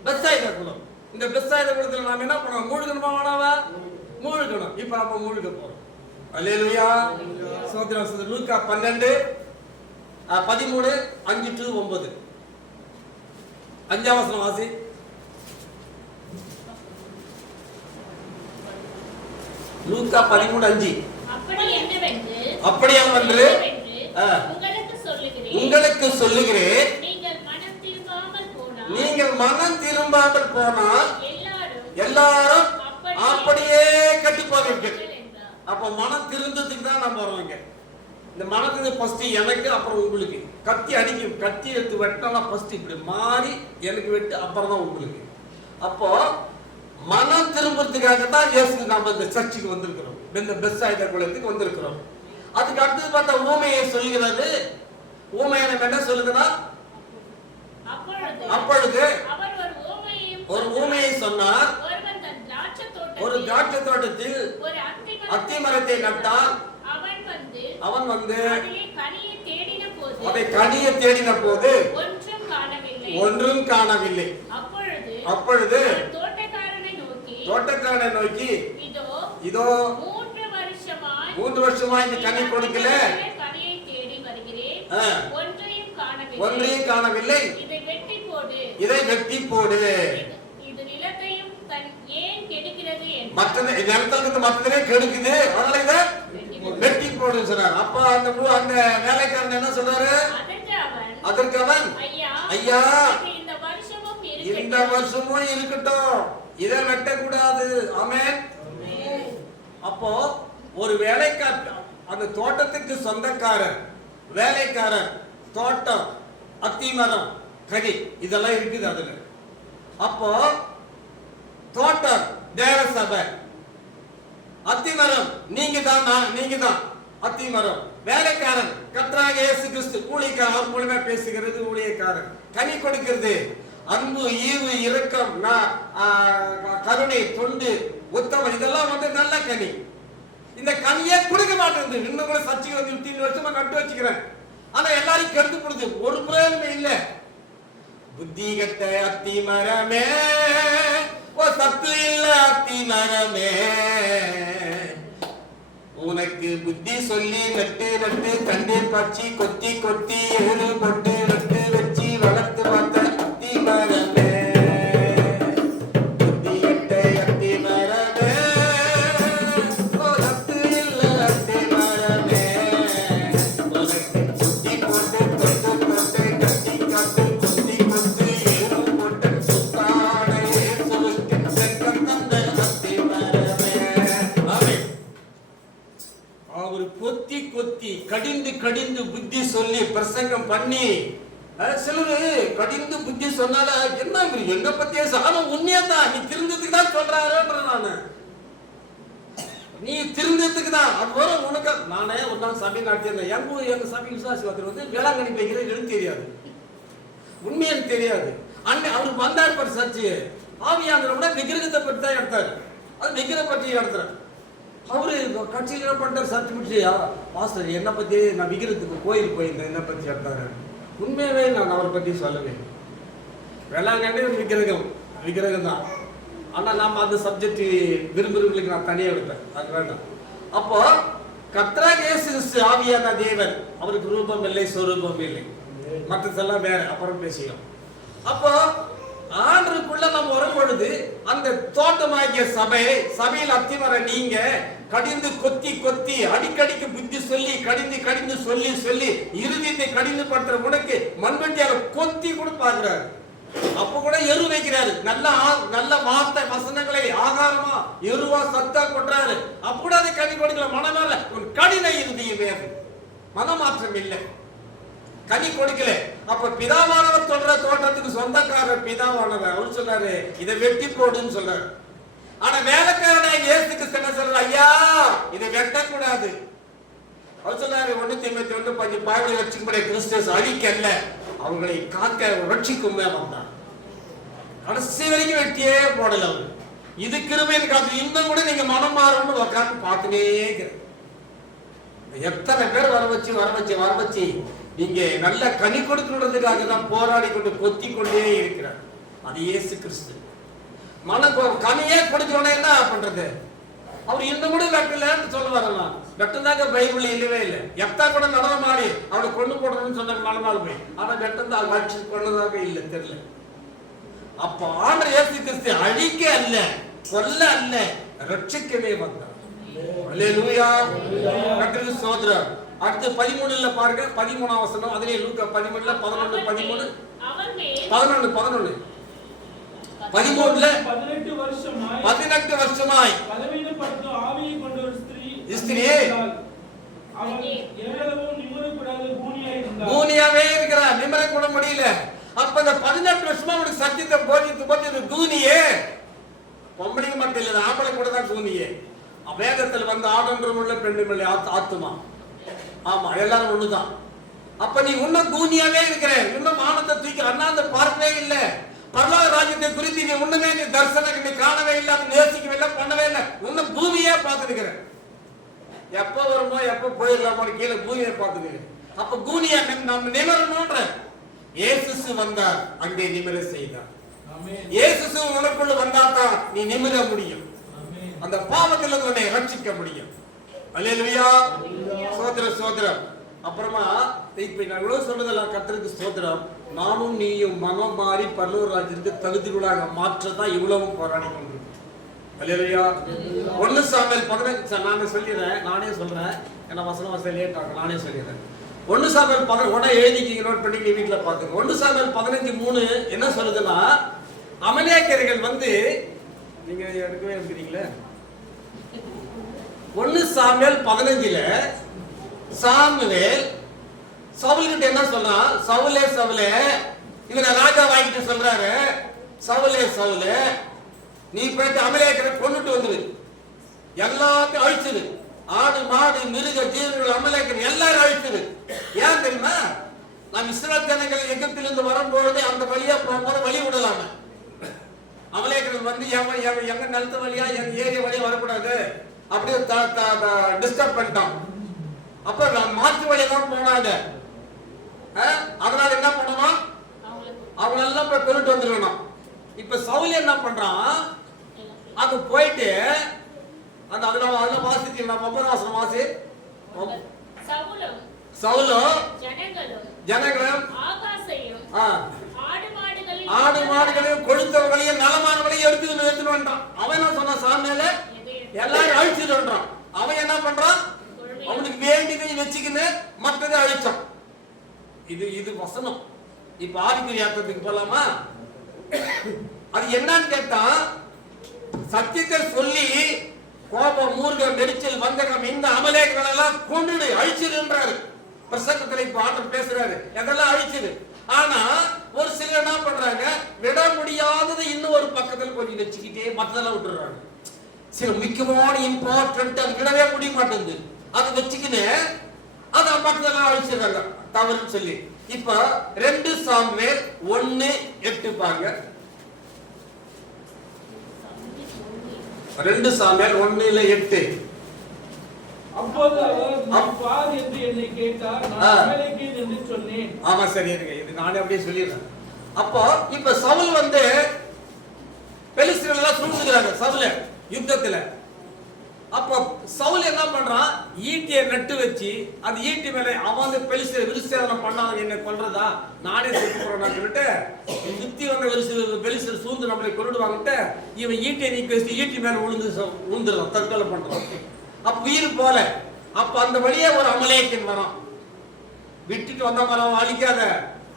பெத்சாயிதா குளம். இந்த பெத்சாயிதா குளத்துல நாம என்ன பண்ணுவோம்? மூழ்கணுமா வேணாவா? மூழ்கணும். இப்ப நம்ம மூழ்க போறோம். அல்லேலூயா. சோதரன் லூக்கா 12:13 5-9. 5ஆம் வசனம் வாசி. லூக்கா 13:5. அப்படி என்னவென்று உங்களுக்கு சொல்லுகிறேன், நீங்கள் மனம் திரும்பாமல் போனால் எல்லாரும் அப்படியே கட்டி போவீர்கள். அப்ப மனம் திருந்ததுக்கு தான் நம்ம வருவாங்க. இந்த மனத்துக்கு ஃபர்ஸ்ட் எனக்கு, அப்புறம் உங்களுக்கு. கத்தி அடிக்கும், கத்தி எடுத்து வெட்டினா ஃபர்ஸ்ட் இப்படி மாறி எனக்கு வெட்டு, அப்புறம் தான் உங்களுக்கு. அப்போ மனம் திரும்புறதுக்காக தான் இயேசு நம்ம இந்த சர்ச்சுக்கு வந்திருக்கிறோம், இந்த பெத்சாயிதா குளத்துக்கு வந்திருக்கிறோம். அதுக்கு அடுத்தது பார்த்தா ஊமையை சொல்கிறது. ஊமையை என்ன சொல்லுதுன்னா, அப்பொழுது ஒரு ஊமையை சொன்னார். ஒரு திராட்சை தோட்டத்தில் அத்தி மரத்தை நட்டான். அவன் வந்து அதை கனியை தேடின போது ஒன்றும் காணவில்லை. அப்பொழுது தோட்டக்காரனை நோக்கி, இதோ 3 வருஷமா இந்த கனி கொடுக்கல, ஒன்றையும் காணவில்லை, இதை வெட்டி போடு. மற்றதே கெடுக்குது, அதனால இதை வெட்டி போடுன்னு சொன்னார். அப்ப அந்த வேலைக்காரன் என்ன சொல்றாரு? அதற்கு அவன், ஐயா இந்த வருஷமும் இருக்கட்டும், இதை வெட்டக்கூடாது. ஆமென். அப்போ ஒரு வேலைக்காரன், அந்த தோட்டத்துக்கு சொந்தக்காரர், வேலைக்காரர், தோட்டம், அத்திமரம், கனி இதெல்லாம் இருக்குது அதுல. அப்போ தோட்டம் தேவசபை, அத்திமரம் நீங்க தான் அத்திமரம், வேலைக்காரன் கர்த்தராகிய இயேசு கிறிஸ்து, ஊழியக்காரன், அவர் மூலமா பேசுகிறது ஊழியக்காரன். கனி கொடுக்கிறது அன்பு, ஈவு, இரக்கம், கருணை, தொண்டு, உத்தமம், இதெல்லாம் வந்து நல்ல கனி. இந்த கனியே கொடுக்க மாட்டேங்குது. இன்னும் கூட சர்ச்சைக்கு வந்து 3 வருஷமா நட்டு வச்சுக்கிறேன், ஆனா எல்லாரையும் கெடுத்து கொடுத்து ஒரு பிரயோஜனமே இல்லை. புத்தி கட்ட அத்தி மரமே, ஓ சத்து இல்ல அத்தி மரமே, உனக்கு புத்தி சொல்லி நட்டு நட்டு கண்டீர் பாய்ச்சி கொத்தி கொத்தி ஏறு போட்டு நட்டு வச்சு வளர்த்து பார்த்த அத்தி மரமே, புத்தி கட்ட அத்தி மரமே, ஓ சத்து இல்ல அத்தி மரமே, உனக்கு புத்தி போட்டு தொட்டு தொட்டு கட்டி காட்டு கொத்தி கொத்தி ஏறு போட்டு சுத்தான இயேசுவுக்கு செல்லம் தந்த அத்தி மரமே. ஆமென். அவர் கொத்தி கொத்தி கடிந்து கடிந்து புத்தி சொல்லி பிரசங்கம் பண்ணி, சிலரு கடிந்து புத்தி சொன்னால என்ன எங்க பத்தியே சாணம் உண்மையா தான், நீ திருந்ததுக்கு தான் சொல்றாருன்ற, நானு நீ திருந்ததுக்கு தான் அது வரும் உனக்கு. நானே ஒரு நாள் சபை நடத்தியிருந்தேன். எங்க சபை விசுவாசி ஒருத்தர் வந்து வேளாங்கண்ணி போய்கிறது எனக்கு தெரியாது, உண்மை எனக்கு தெரியாது. அண்ணன் அவர் வந்தார் பற்றி சர்ச்சு, ஆவியானவரோட விக்கிரகத்தை பற்றி தான் எடுத்தாரு. அது விக்கிரக பற்றி எடுத்துறேன். அவரு கட்சியில் என்ன பண்ணிட்டார், சர்டிஃபிகேட்யா மாஸ்டர் என்னை பற்றி நான் விற்கிறதுக்கு கோயில் போயிருந்தேன், என்னை பற்றி எடுத்தாரு. உண்மையாகவே நான் அவரை பற்றி சொல்லவே. வேளாங்கண்ணி விக்கிரகம் தான். ஆனால் நாம் அந்த சப்ஜெக்ட் விரும்புகிறவங்களுக்கு நான் தனியாக எடுப்பேன், அது வேண்டாம். அப்போ கர்த்தராகிய இயேசு கிறிஸ்து ஆவியான தேவன், அவருக்கு ரூபம் இல்லை சொரூபம் இல்லை, மற்றதெல்லாம் வேற, அப்புறம் பேசிக்கலாம். அப்போ ஆண்டருக்குள்ள நம்ம வரும் பொழுது அந்த தோட்டமாகிய சபையில் அத்திமர நீங்க கடிந்து கொத்தி அடிக்கடிக்கு புத்தி சொல்லி கடிந்து சொல்லி இறுதியத்தை கடிந்து பண்ற உனக்கு மண்வெட்டியால கொத்தி கூட பாக்குறாரு. அப்ப கூட எரு வைக்கிறாரு, நல்ல வார்த்தை வசனங்களை ஆகாரமா எருவா சத்தா கொட்டுறாரு. அப்ப கூட அதை கனி கொடுக்கல. மனமேல ஒரு கடின இறுதியும் வேறு, மனமாற்றம் இல்லை, கனி கொடுக்கல. அப்ப பிதாவானவர் சொல்ற தோட்டத்துக்கு சொந்தக்காரர் பிதாவானவர். அவர் சொன்னாரு இதை வெட்டி போடுன்னு சொல்றாரு. ஆனா வேலைக்காரனாக இயேசுக்கு என்ன சொல்ற, ஐயா இதை வெட்டக்கூடாது. அவர் சொன்னாரு 1 தீமோத்தேயு 5:15 ரட்சிக்கும்படி கிறிஸ்து அழிக்கல்ல, அவங்களை காக்க ரட்சிக்குமே வந்தான். கடைசி வரைக்கும் வெட்டியே போடல அவரு. இது கிருபையின் காத்து. இன்னும் கூட நீங்க மனம் மாறணும்னு உட்காந்து பார்த்துனே இருக்கிறேன். எத்தனை பேர் வர வச்சு நீங்க நல்ல கனி கொடுக்கணுன்றதுக்காக தான் போராடி கொண்டு கொத்தி கொண்டே இருக்கிறார். அது இயேசு கிறிஸ்து. கனியே கொடுக்கணும்னா என்ன பண்றது? அவர் இன்னும் கூட வெட்டலன்னு சொல்ல வரலாம். வெட்டந்தாங்க பைபிள் இல்லவே இல்லை. எத்தா கூட நடனம் ஆடி அவனை கொண்டு போடணும்னு சொன்னாங்க மனநாள் போய். ஆனா வெட்டந்தா ஆட்சி கொண்டதாக இல்லை, தெரியல. அப்ப ஆண்டவர் இயேசு கிறிஸ்து அழிக்க அல்ல, கொல்ல அல்ல, ரட்சிக்கவே வந்தார். அல்லேலூயா, கர்த்தருக்கு ஸ்தோத்திரம். அடுத்து 13ல பாருங்க, 13ஆம் வசனம். அதிலே லூக்கா 13ல 11 13 11 13ல 18 வருஷமாய் பலவீனப்பட்ட ஆவியை கொண்ட ஒரு ஸ்திரீ அவன் எவ்வளவும் நிமிரக்கூடாது கூனியாவே இருக்கிறார், நிமிர கூட முடியல. அப்ப இந்த 18 வருஷமா அவனுக்கு சத்தியத்தை போதித்து கூனியே. பொம்பளைக்கு மட்டும் இல்ல, ஆம்பளை கூட தான் கூனியே. வேதத்தில் வந்து ஆடொன்றும் உள்ள பெண்ணும் இல்லை ஆத்துமா. ஆமா, எல்லாரும் ஒண்ணுதான். அப்ப நீ இன்னும் கூனியாவே இருக்கிற, இன்னும் மானத்தை தூக்கி அண்ணாந்த பார்க்கவே இல்லை. பரலோக ராஜ்யத்தை குறித்து நீ ஒண்ணுமே நீ தரிசனம் நீ காணவே இல்லை, நேசிக்கவே இல்லை, பண்ணவே இல்லை. இன்னும் பூமியே பார்த்துருக்கிற. எப்ப வருமோ எப்ப போயிடலாமோ கீழே பூமியை பார்த்துக்கிறேன். அப்ப கூனியா நம்ம நிமிரணும்ன்ற இயேசு வந்தார், அங்கே நிமிர செய்தார். இயேசு உனக்குள்ள வந்தாதான் நீ நிமிர முடியும், அந்த பாவத்தில் உன்னை ரட்சிக்க முடியும். அல்லேலூயா, சோதரம். அப்புறமா இப்ப நான் இவ்வளவு சொல்றதெல்லாம் கர்த்தருக்கு ஸ்தோத்திரம். நானும் நீயும் மனம் மாறி பரலோக ராஜ்யத்துக்கு தகுதிகளாக மாற்றதான் இவ்வளவும் போராடி கொண்டிருக்கோம். அல்லேலூயா. 1 சாமுவேல் 15 நானே சொல்றேன், ஏன்னா வசனம் லேட் ஆகும், நானே சொல்லிடுறேன். 1 சாமுவேல் 15 எழுதிக்கிங்க, நோட் பண்ணி நீ வீட்டுல பாத்துங்க. 1 சாமுவேல் 15:3 என்ன சொல்லுதுன்னா, அமலேக்கியர்கள் வந்து நீங்க எடுக்கவே இருக்கிறீங்களே. 1 சாமுவேல் 15ல சாமுவேல் சவுல்கிட்ட என்ன சொல்றான், சவுலே இவனை ராஜா வாங்கிட்டு சொல்றாரு, சவுலே நீ போயிட்டு அமலேக்கியரை கொண்டுட்டு வந்துரு, எல்லாத்தையும் அழிச்சிரு, ஆடு மாடு மிருக ஜீவன்கள் அமலேக்கியர் எல்லாரும் அழிச்சிரு. ஏன் தெரியுமா, நாம் இஸ்ரவேல் ஜனங்கள் எகிப்திலிருந்து வரும்பொழுது அந்த வழியா போகும்போது வழி விடலாம. அமலேக்கியர்கள் வந்து எங்க நிலத்து வழியா எங்க ஏரியா வழியா வரக்கூடாது, அப்படியே டிஸ்டர்ப் பண்ணிட்டான். அப்ப மாற்று வழியெல்லாம் போனாங்க. அதனால என்ன பண்ணணும், அவங்க எல்லாம் போய் கொண்டுட்டு வந்துடணும். இப்ப சவுல் என்ன பண்றான், அது போயிட்டு அந்த அதெல்லாம் வாசிச்சு நம்ம 9 வாசனம் வாசி. சவுலும் ஜனங்களும் ஆடு மாடுகளையும் கொழுத்தவர்களையும் நலமானவர்களையும் எடுத்துட்டு வந்துட்டான். அவன் என்ன சொன்னான், சாமியில எல்லாரும் அழிச்சுட்டான். அவன் என்ன பண்றான், அவனுக்கு வேண்டியதை வச்சுக்கின்னு மற்றதை அழிச்சான். இது வசனம். இப்ப ஆதிக்குரிய அர்த்தத்துக்கு போலாமா? அது என்னன்னு கேட்டா, சத்தியத்தை சொல்லி கோபம் மூர்க்கம் நெரிச்சல் வந்தகம் இந்த அமலேக்கியர்கள் எல்லாம் கொண்டு அழிச்சிருன்றாரு. பிரசங்கத்துல இப்ப ஆண்டவர் பேசுறாரு, எதெல்லாம் அழிச்சிரு. ஆனா ஒரு சிலர் என்ன பண்றாங்க, விட முடியாதது இன்னும் ஒரு பக்கத்துல கொஞ்சம் வச்சுக்கிட்டே மற்றதெல்லாம் விட்டுறாங்க. சில முக்கியமான இம்பார்ட்டன்ட் அது விடவே முடிய மாட்டேங்குது, அதை வச்சுக்கின்னு அதை மற்றதெல்லாம் அழிச்சிடுறாங்க தவறுன்னு சொல்லி. இப்ப 2 சாமுவேல் 1:8 பாருங்க. 2 சாமுவேல் 1:8 அப்போது அவர் நான் பார் என்று என்னை கேட்டார். நான் அமலேக்கியன் என்று சொன்னேன். ஆமா சரி இருங்க, இது நானே அப்படியே சொல்லிடுறேன். அப்போ இப்ப சவுல் வந்து பெலிஸ்தீனர்கள் எல்லாம் சூழ்ந்துக்கிறாங்க சவுல யுத்தத்துல. அப்போ சவுல் என்ன பண்றான், ஈட்டியை நட்டு வச்சு அந்த ஈட்டி மேல அவன் வந்து பெலிஸ்தீன விருசேதனை பண்ணாங்க, என்ன கொல்றதா நானே செத்து போறேன்னு சொல்லிட்டு சுத்தி வந்த பெலிஸ்தீனர் சூழ்ந்து நம்மளை கொண்டுடுவாங்கட்டு இவன் ஈட்டியை நீக்கி வச்சு ஈட்டி மேல விழுந்துடுறான், தற்கொலை பண்றான். அப்ப உயிர் போல. அப்ப அந்த வழியே ஒரு அமலேக்கன் வரான், விட்டுட்டு வந்த மரம் அழிக்காத,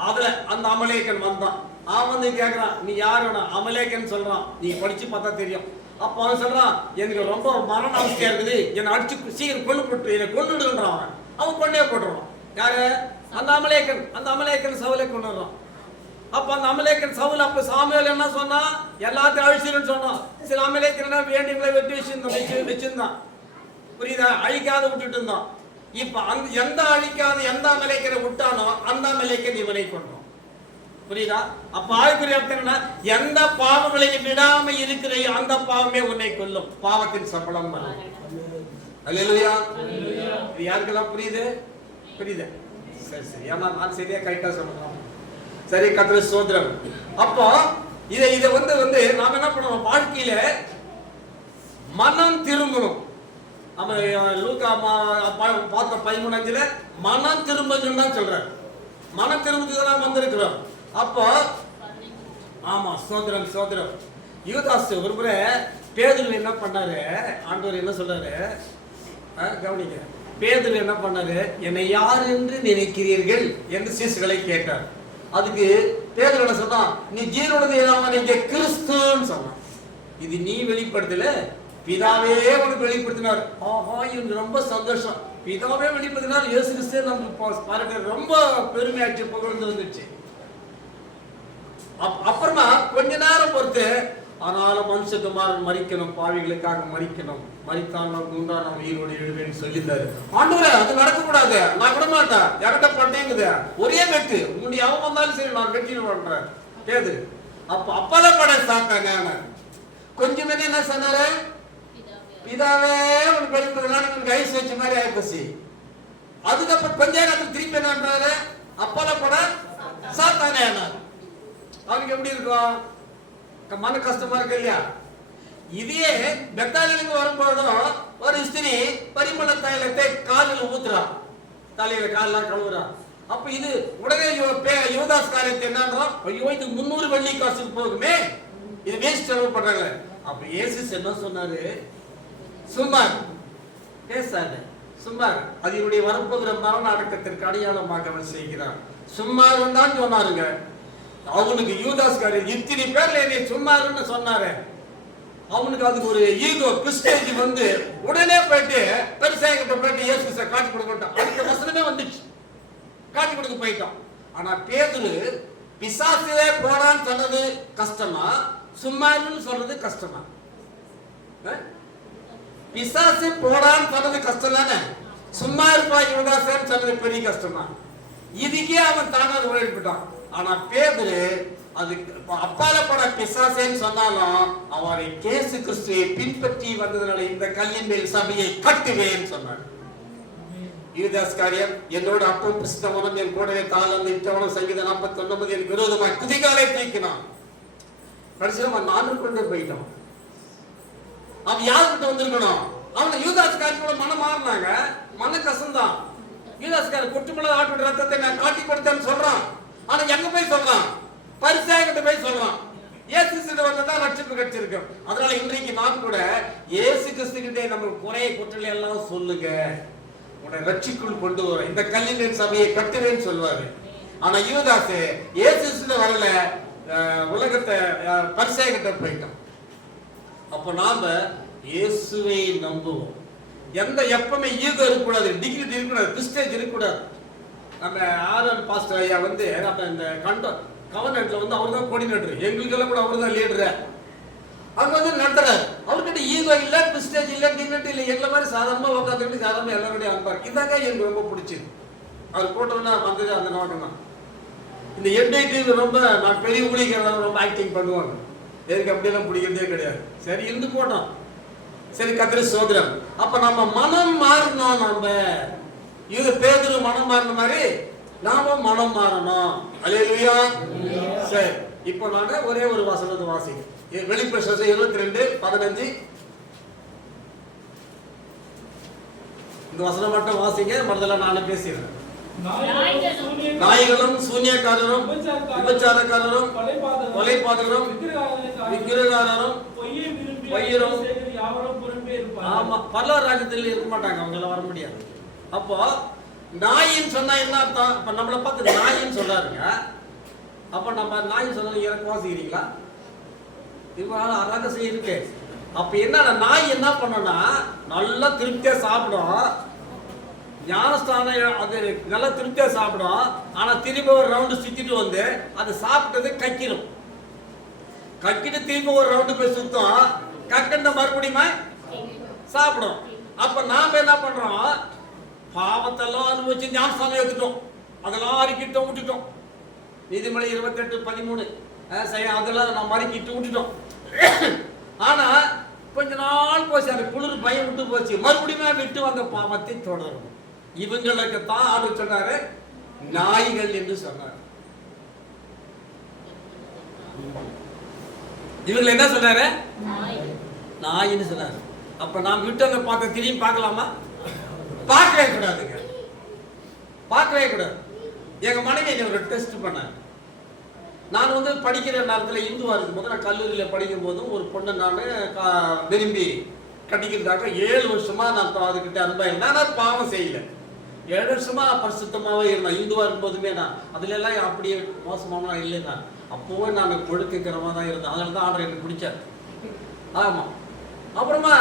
அதுல அந்த அமலேக்கன் வந்தான். அவன் வந்து கேட்கறான், நீ யாருன்னா? அமலேக்கன் சொல்றான், நீ படிச்சு பார்த்தா தெரியும். அப்ப அவன் சொல்றான், எனக்கு ரொம்ப மரண அவஸ்தையா இருக்குது, என்னை அடிச்சு சீக்கிரம் கொண்டு போட்டு என்னை கொண்டுடுன்றான். அவன் கொண்டே போட்டுறான். யாரு? அந்த அமலேக்கன். அந்த அமலேக்கன் சவுலை கொண்டு வர்றான். அப்ப அந்த அமலேக்கன் சவுல் அப்ப சாமுவேல் என்ன சொன்னா, எல்லாத்தையும் அழிச்சிருன்னு சொன்னான். சில அமலேக்கன் வேண்டியவங்களை வெட்டி வச்சிருந்தான், புரியுதா? அழிக்காத விட்டுட்டு இருந்தான். இப்ப அந்த எந்த அழிக்காத எந்த அமலேக்கனை விட்டானோ அந்த அமலேக்கன் இவனை கொண்டான், புரியுதா? அப்ப ஆய்வுக்குரிய அர்த்தம் எந்த பாவங்களை விடாம இருக்கிறையோ அந்த பாவமே உன்னை கொல்லும். பாவத்தின் சம்பளம் வரும். அல்லேலூயா. இது யாருக்கெல்லாம் புரியுது? புரியுது? சரி சரி, ஏன்னா நான் சரியா கரெக்டா சொல்றேன். சரி, கர்த்தருக்கு ஸ்தோத்திரம். அப்போ இதை வந்து நாம என்ன பண்ணணும், வாழ்க்கையில மனம் திரும்பணும். நம்ம லூக்கா பார்த்த 13:5 மனம் திரும்புன்னு தான் சொல்றாரு. மனம் திரும்புக்கு தான் வந்திருக்கிறோம். அப்போ ஆமா, ஸ்தோத்திரம் ஸ்தோத்திரம். யூதாஸ் ஒரு முறை பேதுரு என்ன பண்ணாரு, ஆண்டவர் என்ன சொல்றாரு கவனிங்க. பேதுரு என்ன பண்ணாரு, என்னை யார் என்று நினைக்கிறீர்கள் என்று சீசுகளை கேட்டார். அதுக்கு பேதுரு என்ன சொன்னா, நீ ஜீவனுடைய நீங்க கிறிஸ்துன்னு சொன்னான். இது நீ வெளிப்படுத்தல, பிதாவே உனக்கு வெளிப்படுத்தினார். ஆஹா, இவனுக்கு ரொம்ப சந்தோஷம். பிதாவே வெளிப்படுத்தினார், இயேசு கிறிஸ்து நமக்கு பாருங்க ரொம்ப பெருமையாச்சு, புகழ்ந்து வந்துச்சு. அப்புறமா கொஞ்ச நேரம் பொறுத்து, ஆனாலும் மனுஷகுமாரன் மரிக்கணும், பாவிகளுக்காக மரிக்கணும், மரித்தான் நான் உயிரோடு எழுவேன்னு சொல்லியிருந்தாரு. ஆண்டவரே, அது நடக்கக்கூடாது, நான் விட மாட்டேன், என்கிட்ட பட்டேங்குது, ஒரே வெட்டு, உன்னுடைய அவன் வந்தாலும் சரி நான் வெட்டி பண்றேன் கேது. அப்ப அப்பல பட சாப்பிட்டாங்க. கொஞ்சம் என்ன சொன்னாரு, பிதாவே உனக்கு வெளிப்படுத்தினாலும் உனக்கு ஐஸ் வச்ச மாதிரி ஆயிப்போச்சு. அதுக்கப்புறம் கொஞ்ச நேரத்தில் திருப்பி என்ன பண்றாரு, அப்பல பட சாத்தானே. அவனுக்கு எப்படி இருக்கும், மன கஷ்டமா இருக்கு இல்லையா? இதே பெத்தாலிக்கு வரும்போதும் ஒரு ஸ்திரீ பரிமள தைலத்தை காலில் ஊத்துறான், தலையில காலெல்லாம் கழுவுறான். அப்ப இது உடனே யூதாஸ் காரியத்தை என்னன்றான், ஐயோ இது 300 வெள்ளி காசுக்கு போகுமே, இது வேஸ்ட் செலவு பண்றாங்க. அப்ப இயேசு என்ன சொன்னாரு, சும்மா பேசாது, சும்மா அது இவருடைய வரப்போகிற மரண அடக்கத்திற்கு அடையாளமாக அவன் செய்கிறான். சும்மா தான் சொன்னாருங்க. அவனுக்கு யூதாஸ் காரியம் இத்தனை பேர்ல என்னை சும்மாருன்னு சொன்னாரு. அவனுக்கு அதுக்கு ஒரு ஈகோ பிஸ்டேஜ் வந்து உடனே போயிட்டு பெருசாகிட்ட போயிட்டு இயேசு காட்சி கொடுக்கட்டான். அடுத்த வசனமே வந்துச்சு, காட்சி கொடுக்க போயிட்டான். ஆனா பேதுரு பிசாசுவே போடான்னு சொன்னது கஷ்டமா, சும்மாருன்னு சொல்றது கஷ்டமா? பிசாசு போடான்னு சொன்னது கஷ்டம் தானே, சும்மா இருப்பா யூதாசேன்னு சொன்னது பெரிய கஷ்டமா? இதுக்கே அவன் தானாக ஓடிவிட்டான். ஆனா பேதுரு அது அப்பால பட பிசாசேன்னு சொன்னாலும் அவரை இயேசு கிறிஸ்துவை பின்பற்றி வந்ததனால இந்த கல்லின் மேல் சபையை கட்டுவேன்னு சொன்னார். யூதாஸ் காரியம் என்னோட அப்பம் பிஸ்தவனும் என் கூடவே தாளம் இட்டவனும் சங்கீதம் 49 எனக்கு விரோதமாக குதிகாலை தூக்கினான். கடைசியில் அவன் 4 கொண்டு போயிட்டான். அவன் யாருக்கிட்ட வந்திருக்கணும், அவனை யூதாஸ் காரியத்தோட மனம் மாறினாங்க, மன கசந்தான். யூதாஸ் காரி குற்றமில்ல ஆட்டு ரத்தத்தை நான் காட்டி கொடுத்தேன்னு சொல்றான். ஆனா எங்க போய் சொல்றான், பரிசேயகிட்ட போய் சொல்றான். இயேசு கிறிஸ்து வந்தா ரட்சிப்பு கிடைச்சிருக்கு. அதனால இன்றைக்கு நான் கூட இயேசு கிறிஸ்து கிட்டே நம்ம குறைய குற்றலை எல்லாம் சொல்லுங்க, உன்னை ரட்சிக்குள் கொண்டு வர இந்த கல்லின் சபையை கட்டுவேன்னு சொல்லுவாரு. ஆனா யூதாஸ் இயேசு கிறிஸ்து வரல, உலகத்தை பரிசேயகிட்ட போயிட்டான். அப்ப நாம இயேசுவை நம்புவோம். எந்த எப்பவுமே ஈகோ இருக்கக்கூடாது, டிகிரிட்டி இருக்கக்கூடாது, பிஸ்டேஜ் இருக்கக்கூடாது. நம்ம ஆர்என் பாஸ்டர் ஐயா வந்து நம்ம இந்த கவர்னர்ல வந்து அவர் தான் கோஆர்டினேட்டர், எங்களுக்கெல்லாம் கூட அவர் தான் லீடரு. அவங்க வந்து நடத்துறாரு. அவர்கிட்ட ஈகோ இல்லை, பிஸ்டேஜ் இல்லை, டிகிரிட்டி இல்லை, எங்களை மாதிரி சாதாரணமா உட்காந்துக்கிட்டு சாதாரண எல்லாருடைய அன்பார். இதாங்க எனக்கு ரொம்ப பிடிச்சது. அவர் கூட்டம்னா வந்தது அந்த நோக்கம் தான். இந்த என்ஐடி ரொம்ப நான் பெரிய ஊழியர்கள் ரொம்ப ஆக்டிங் பண்ணுவாங்க, எனக்கு அப்படியெல்லாம் பிடிக்கிறதே கிடையாது. சரி இருந்து போட்டோம், சரி, கர்த்தருக்கு ஸ்தோத்திரம். அப்ப நம்ம மனம் மாறணும். நம்ம இது பேதுரு மனம் மாறின மாதிரி நாம மனம் மாறணும். அல்லேலூயா. சரி, இப்போ நான் ஒரே ஒரு வசனத்தை வாசிக்கிறேன். வெளிப்படுத்தல் 22:15. இந்த வசனம் மட்டும் வாசிங்க, மற்றதெல்லாம் நானே பேசிடுறேன். நாய்களும் சூனியக்காரரும் விபச்சாரக்காரரும் கொலைபாதகரும் விக்கிரகாரரும் பொய்யரும் ஆமா பரலோக ராஜ்யத்தில் இருக்க மாட்டாங்க, அவங்களாம் வர முடியாது. அப்போ நாயின்னு சொன்னா என்ன அர்த்தம்? அப்ப நம்மளை பார்த்து நாயின்னு சொல்லாருங்க. அப்ப நம்ம நாயின்னு சொன்னா எனக்கு வாசிக்கிறீங்களா? இவங்க ரகசியம் இருக்கு. அப்ப என்ன நாய் என்ன பண்ணனா நல்லா திருப்தியா சாப்பிடும், ஞானஸ்தானம் அது நல்லா திருப்தியா சாப்பிடும். ஆனா திரும்ப ஒரு ரவுண்டு சுத்திட்டு வந்து அது சாப்பிட்டது கக்கிடும். கக்கிட்டு திரும்ப ஒரு ரவுண்டு போய் சுத்தம், கக்கண்ட மறுபடியுமா சாப்பிடும். அப்ப நாம என்ன பண்றோம்? பாவத்தெல்லாம் அனுபவிச்சு ஞானஸ்தானம் எடுத்துட்டோம், அதெல்லாம் அறிக்கிட்டோம், விட்டுட்டோம். நீதிமொழி 28:13 அதெல்லாம் நம்ம அறிக்கிட்டு விட்டுட்டோம். ஆனா கொஞ்ச நாள் போச்சு, அந்த குளிர் பயம் விட்டு போச்சு, மறுபடியும் விட்டு வந்த பாவத்தை தொடரும். இவங்களுக்கு தான் ஆடு சொன்னாரு நாய்கள் என்று சொன்னார். இவங்களை என்ன சொன்னாரு? நாயின்னு சொன்னாரு. அப்ப நாம் விட்டு அந்த பார்த்த திரும்பி பார்க்கலாமா? பார்க்கவே கூடாதுங்க, பார்க்கவே கூடாது. எங்க மனைவி ஒரு டெஸ்ட் பண்ணேன். நான் வந்து படிக்கிற நேரத்தில் இந்துவா இருக்கும்போது, நான் கல்லூரியில் படிக்கும் போதும் ஒரு பொண்ணை நான் விரும்பி கட்டிக்கிறதுக்காக 7 வருஷமா நான் அதுக்கிட்ட அன்பா இருந்தேன். ஆனால் பாவம் செய்யல. 7 வருஷமா பரிசுத்தமாகவே இருந்தேன். இந்துவா இருக்கும்போதுமே நான் அதுல எல்லாம் அப்படியே மோசமான இல்லைன்னா அப்போவே நான் ஒழுக்கக்கிறமா தான் இருந்தேன். அதனால தான் ஆர்டர் எனக்கு பிடிச்சார். ஆமா. அப்புறமா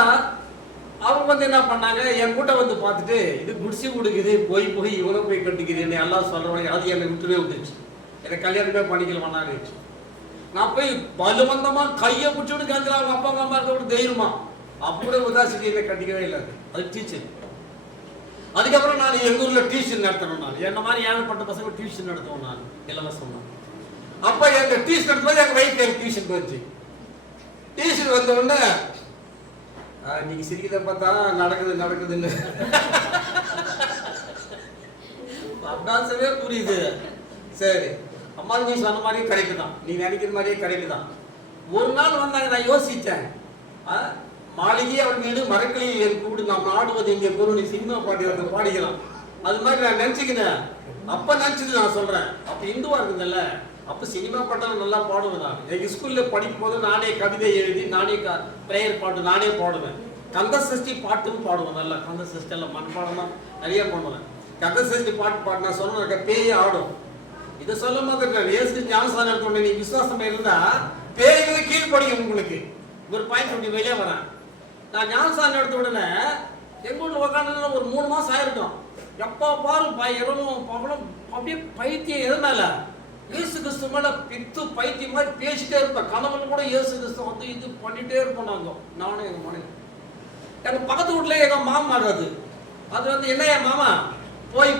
அவங்க வந்து என்ன பண்ணாங்க, என் கூட்ட வந்து பார்த்துட்டு இது குடிசி கொடுக்குது, போய் இவ்வளோ போய் கட்டிக்கிறேன்னு எல்லாம் சொல்றவங்க, அது என்னை விட்டுவே விட்டுச்சு. எனக்கு கல்யாணமே பண்ணிக்கலாமா ஆயிடுச்சு. நான் போய் பலவந்தமா கையை பிடிச்சிட்டு கேட்கலாம், அவங்க அப்பா அம்மா இருக்க கூட தைரியமா அப்படியே உதாசிட்டியில கட்டிக்கவே இல்லை. அது டீச்சர். அதுக்கப்புறம் நான் எங்க ஊர்ல டியூஷன் நடத்தணும். நான் என்ன மாதிரி ஏழப்பட்ட பசங்க டியூஷன் நடத்துவோம், நான் இலவசம். அப்ப எங்க டியூஷன் நடத்தும்போது எங்க வயிற்று எனக்கு டியூஷன் போச்சு. டியூஷன் வந்த உடனே நீங்க சிரிக்கிறத பார்த்தா நடக்குதுன்னு அப்டாசவே புரியுது. சரி அம்மா, நீ சொன்ன மாதிரியே கரெக்டு தான், நீ நினைக்கிற மாதிரியே கரெக்டு தான். ஒரு நாள் வந்தாங்க, நான் யோசித்தேன், மாளிகை அவன் வீடு மரக்கலையில் என் கூடு நாம் ஆடுவது இங்கே குரு, நீ சினிமா பாடி வந்து பாடிக்கலாம். அது மாதிரி நான் நினச்சிக்கினேன். அப்போ நினச்சிட்டு நான் சொல்கிறேன், அப்போ இந்துவா இருக்குதுல்ல, அப்போ சினிமா பாட்டெல்லாம் நல்லா பாடுவேன். நான் எங்கள் ஸ்கூலில் படிக்கும் போது நானே கவிதை எழுதி, நானே ப்ரேயர் பாட்டு நானே பாடுவேன். கந்த சஷ்டி பாட்டும் பாடுவேன். நல்லா கந்த சஷ்டி எல்லாம் மண்பாடமாக நிறைய பண்ணுவேன். கந்த சஷ்டி பாட்டு பாட்டு நான் சொன்ன பேய் ஆடும். இதை சொல்ல மாதிரி ஏசு ஞானஸ்தானம் எடுத்த நீ விசுவாசம் இருந்தா பேய்களை கீழ்படியும். உங்களுக்கு ஒரு பாயிண்ட் அப்படி வெளியே வரேன். நான் ஞானஸ்தானம் எடுத்த உடனே எங்க வீட்டில் உட்காந்து ஒரு 3 மாசம் ஆயிருக்கும். எப்போ பாரு இரவும் பகலும் அப்படியே பைத்தியம் எதனால இயேசு கிறிஸ்து மேல பித்து பைத்தியம் மாதிரி பேசிட்டே இருப்பேன். கணவன் கூட இயேசு கிறிஸ்து வந்து இது பண்ணிட்டே இருப்போம். நானும் எங்க மனைவி. எங்க பக்கத்து வீட்டுல எங்க மாமா இருக்காது. அது வந்து என்ன என் மாமா போய்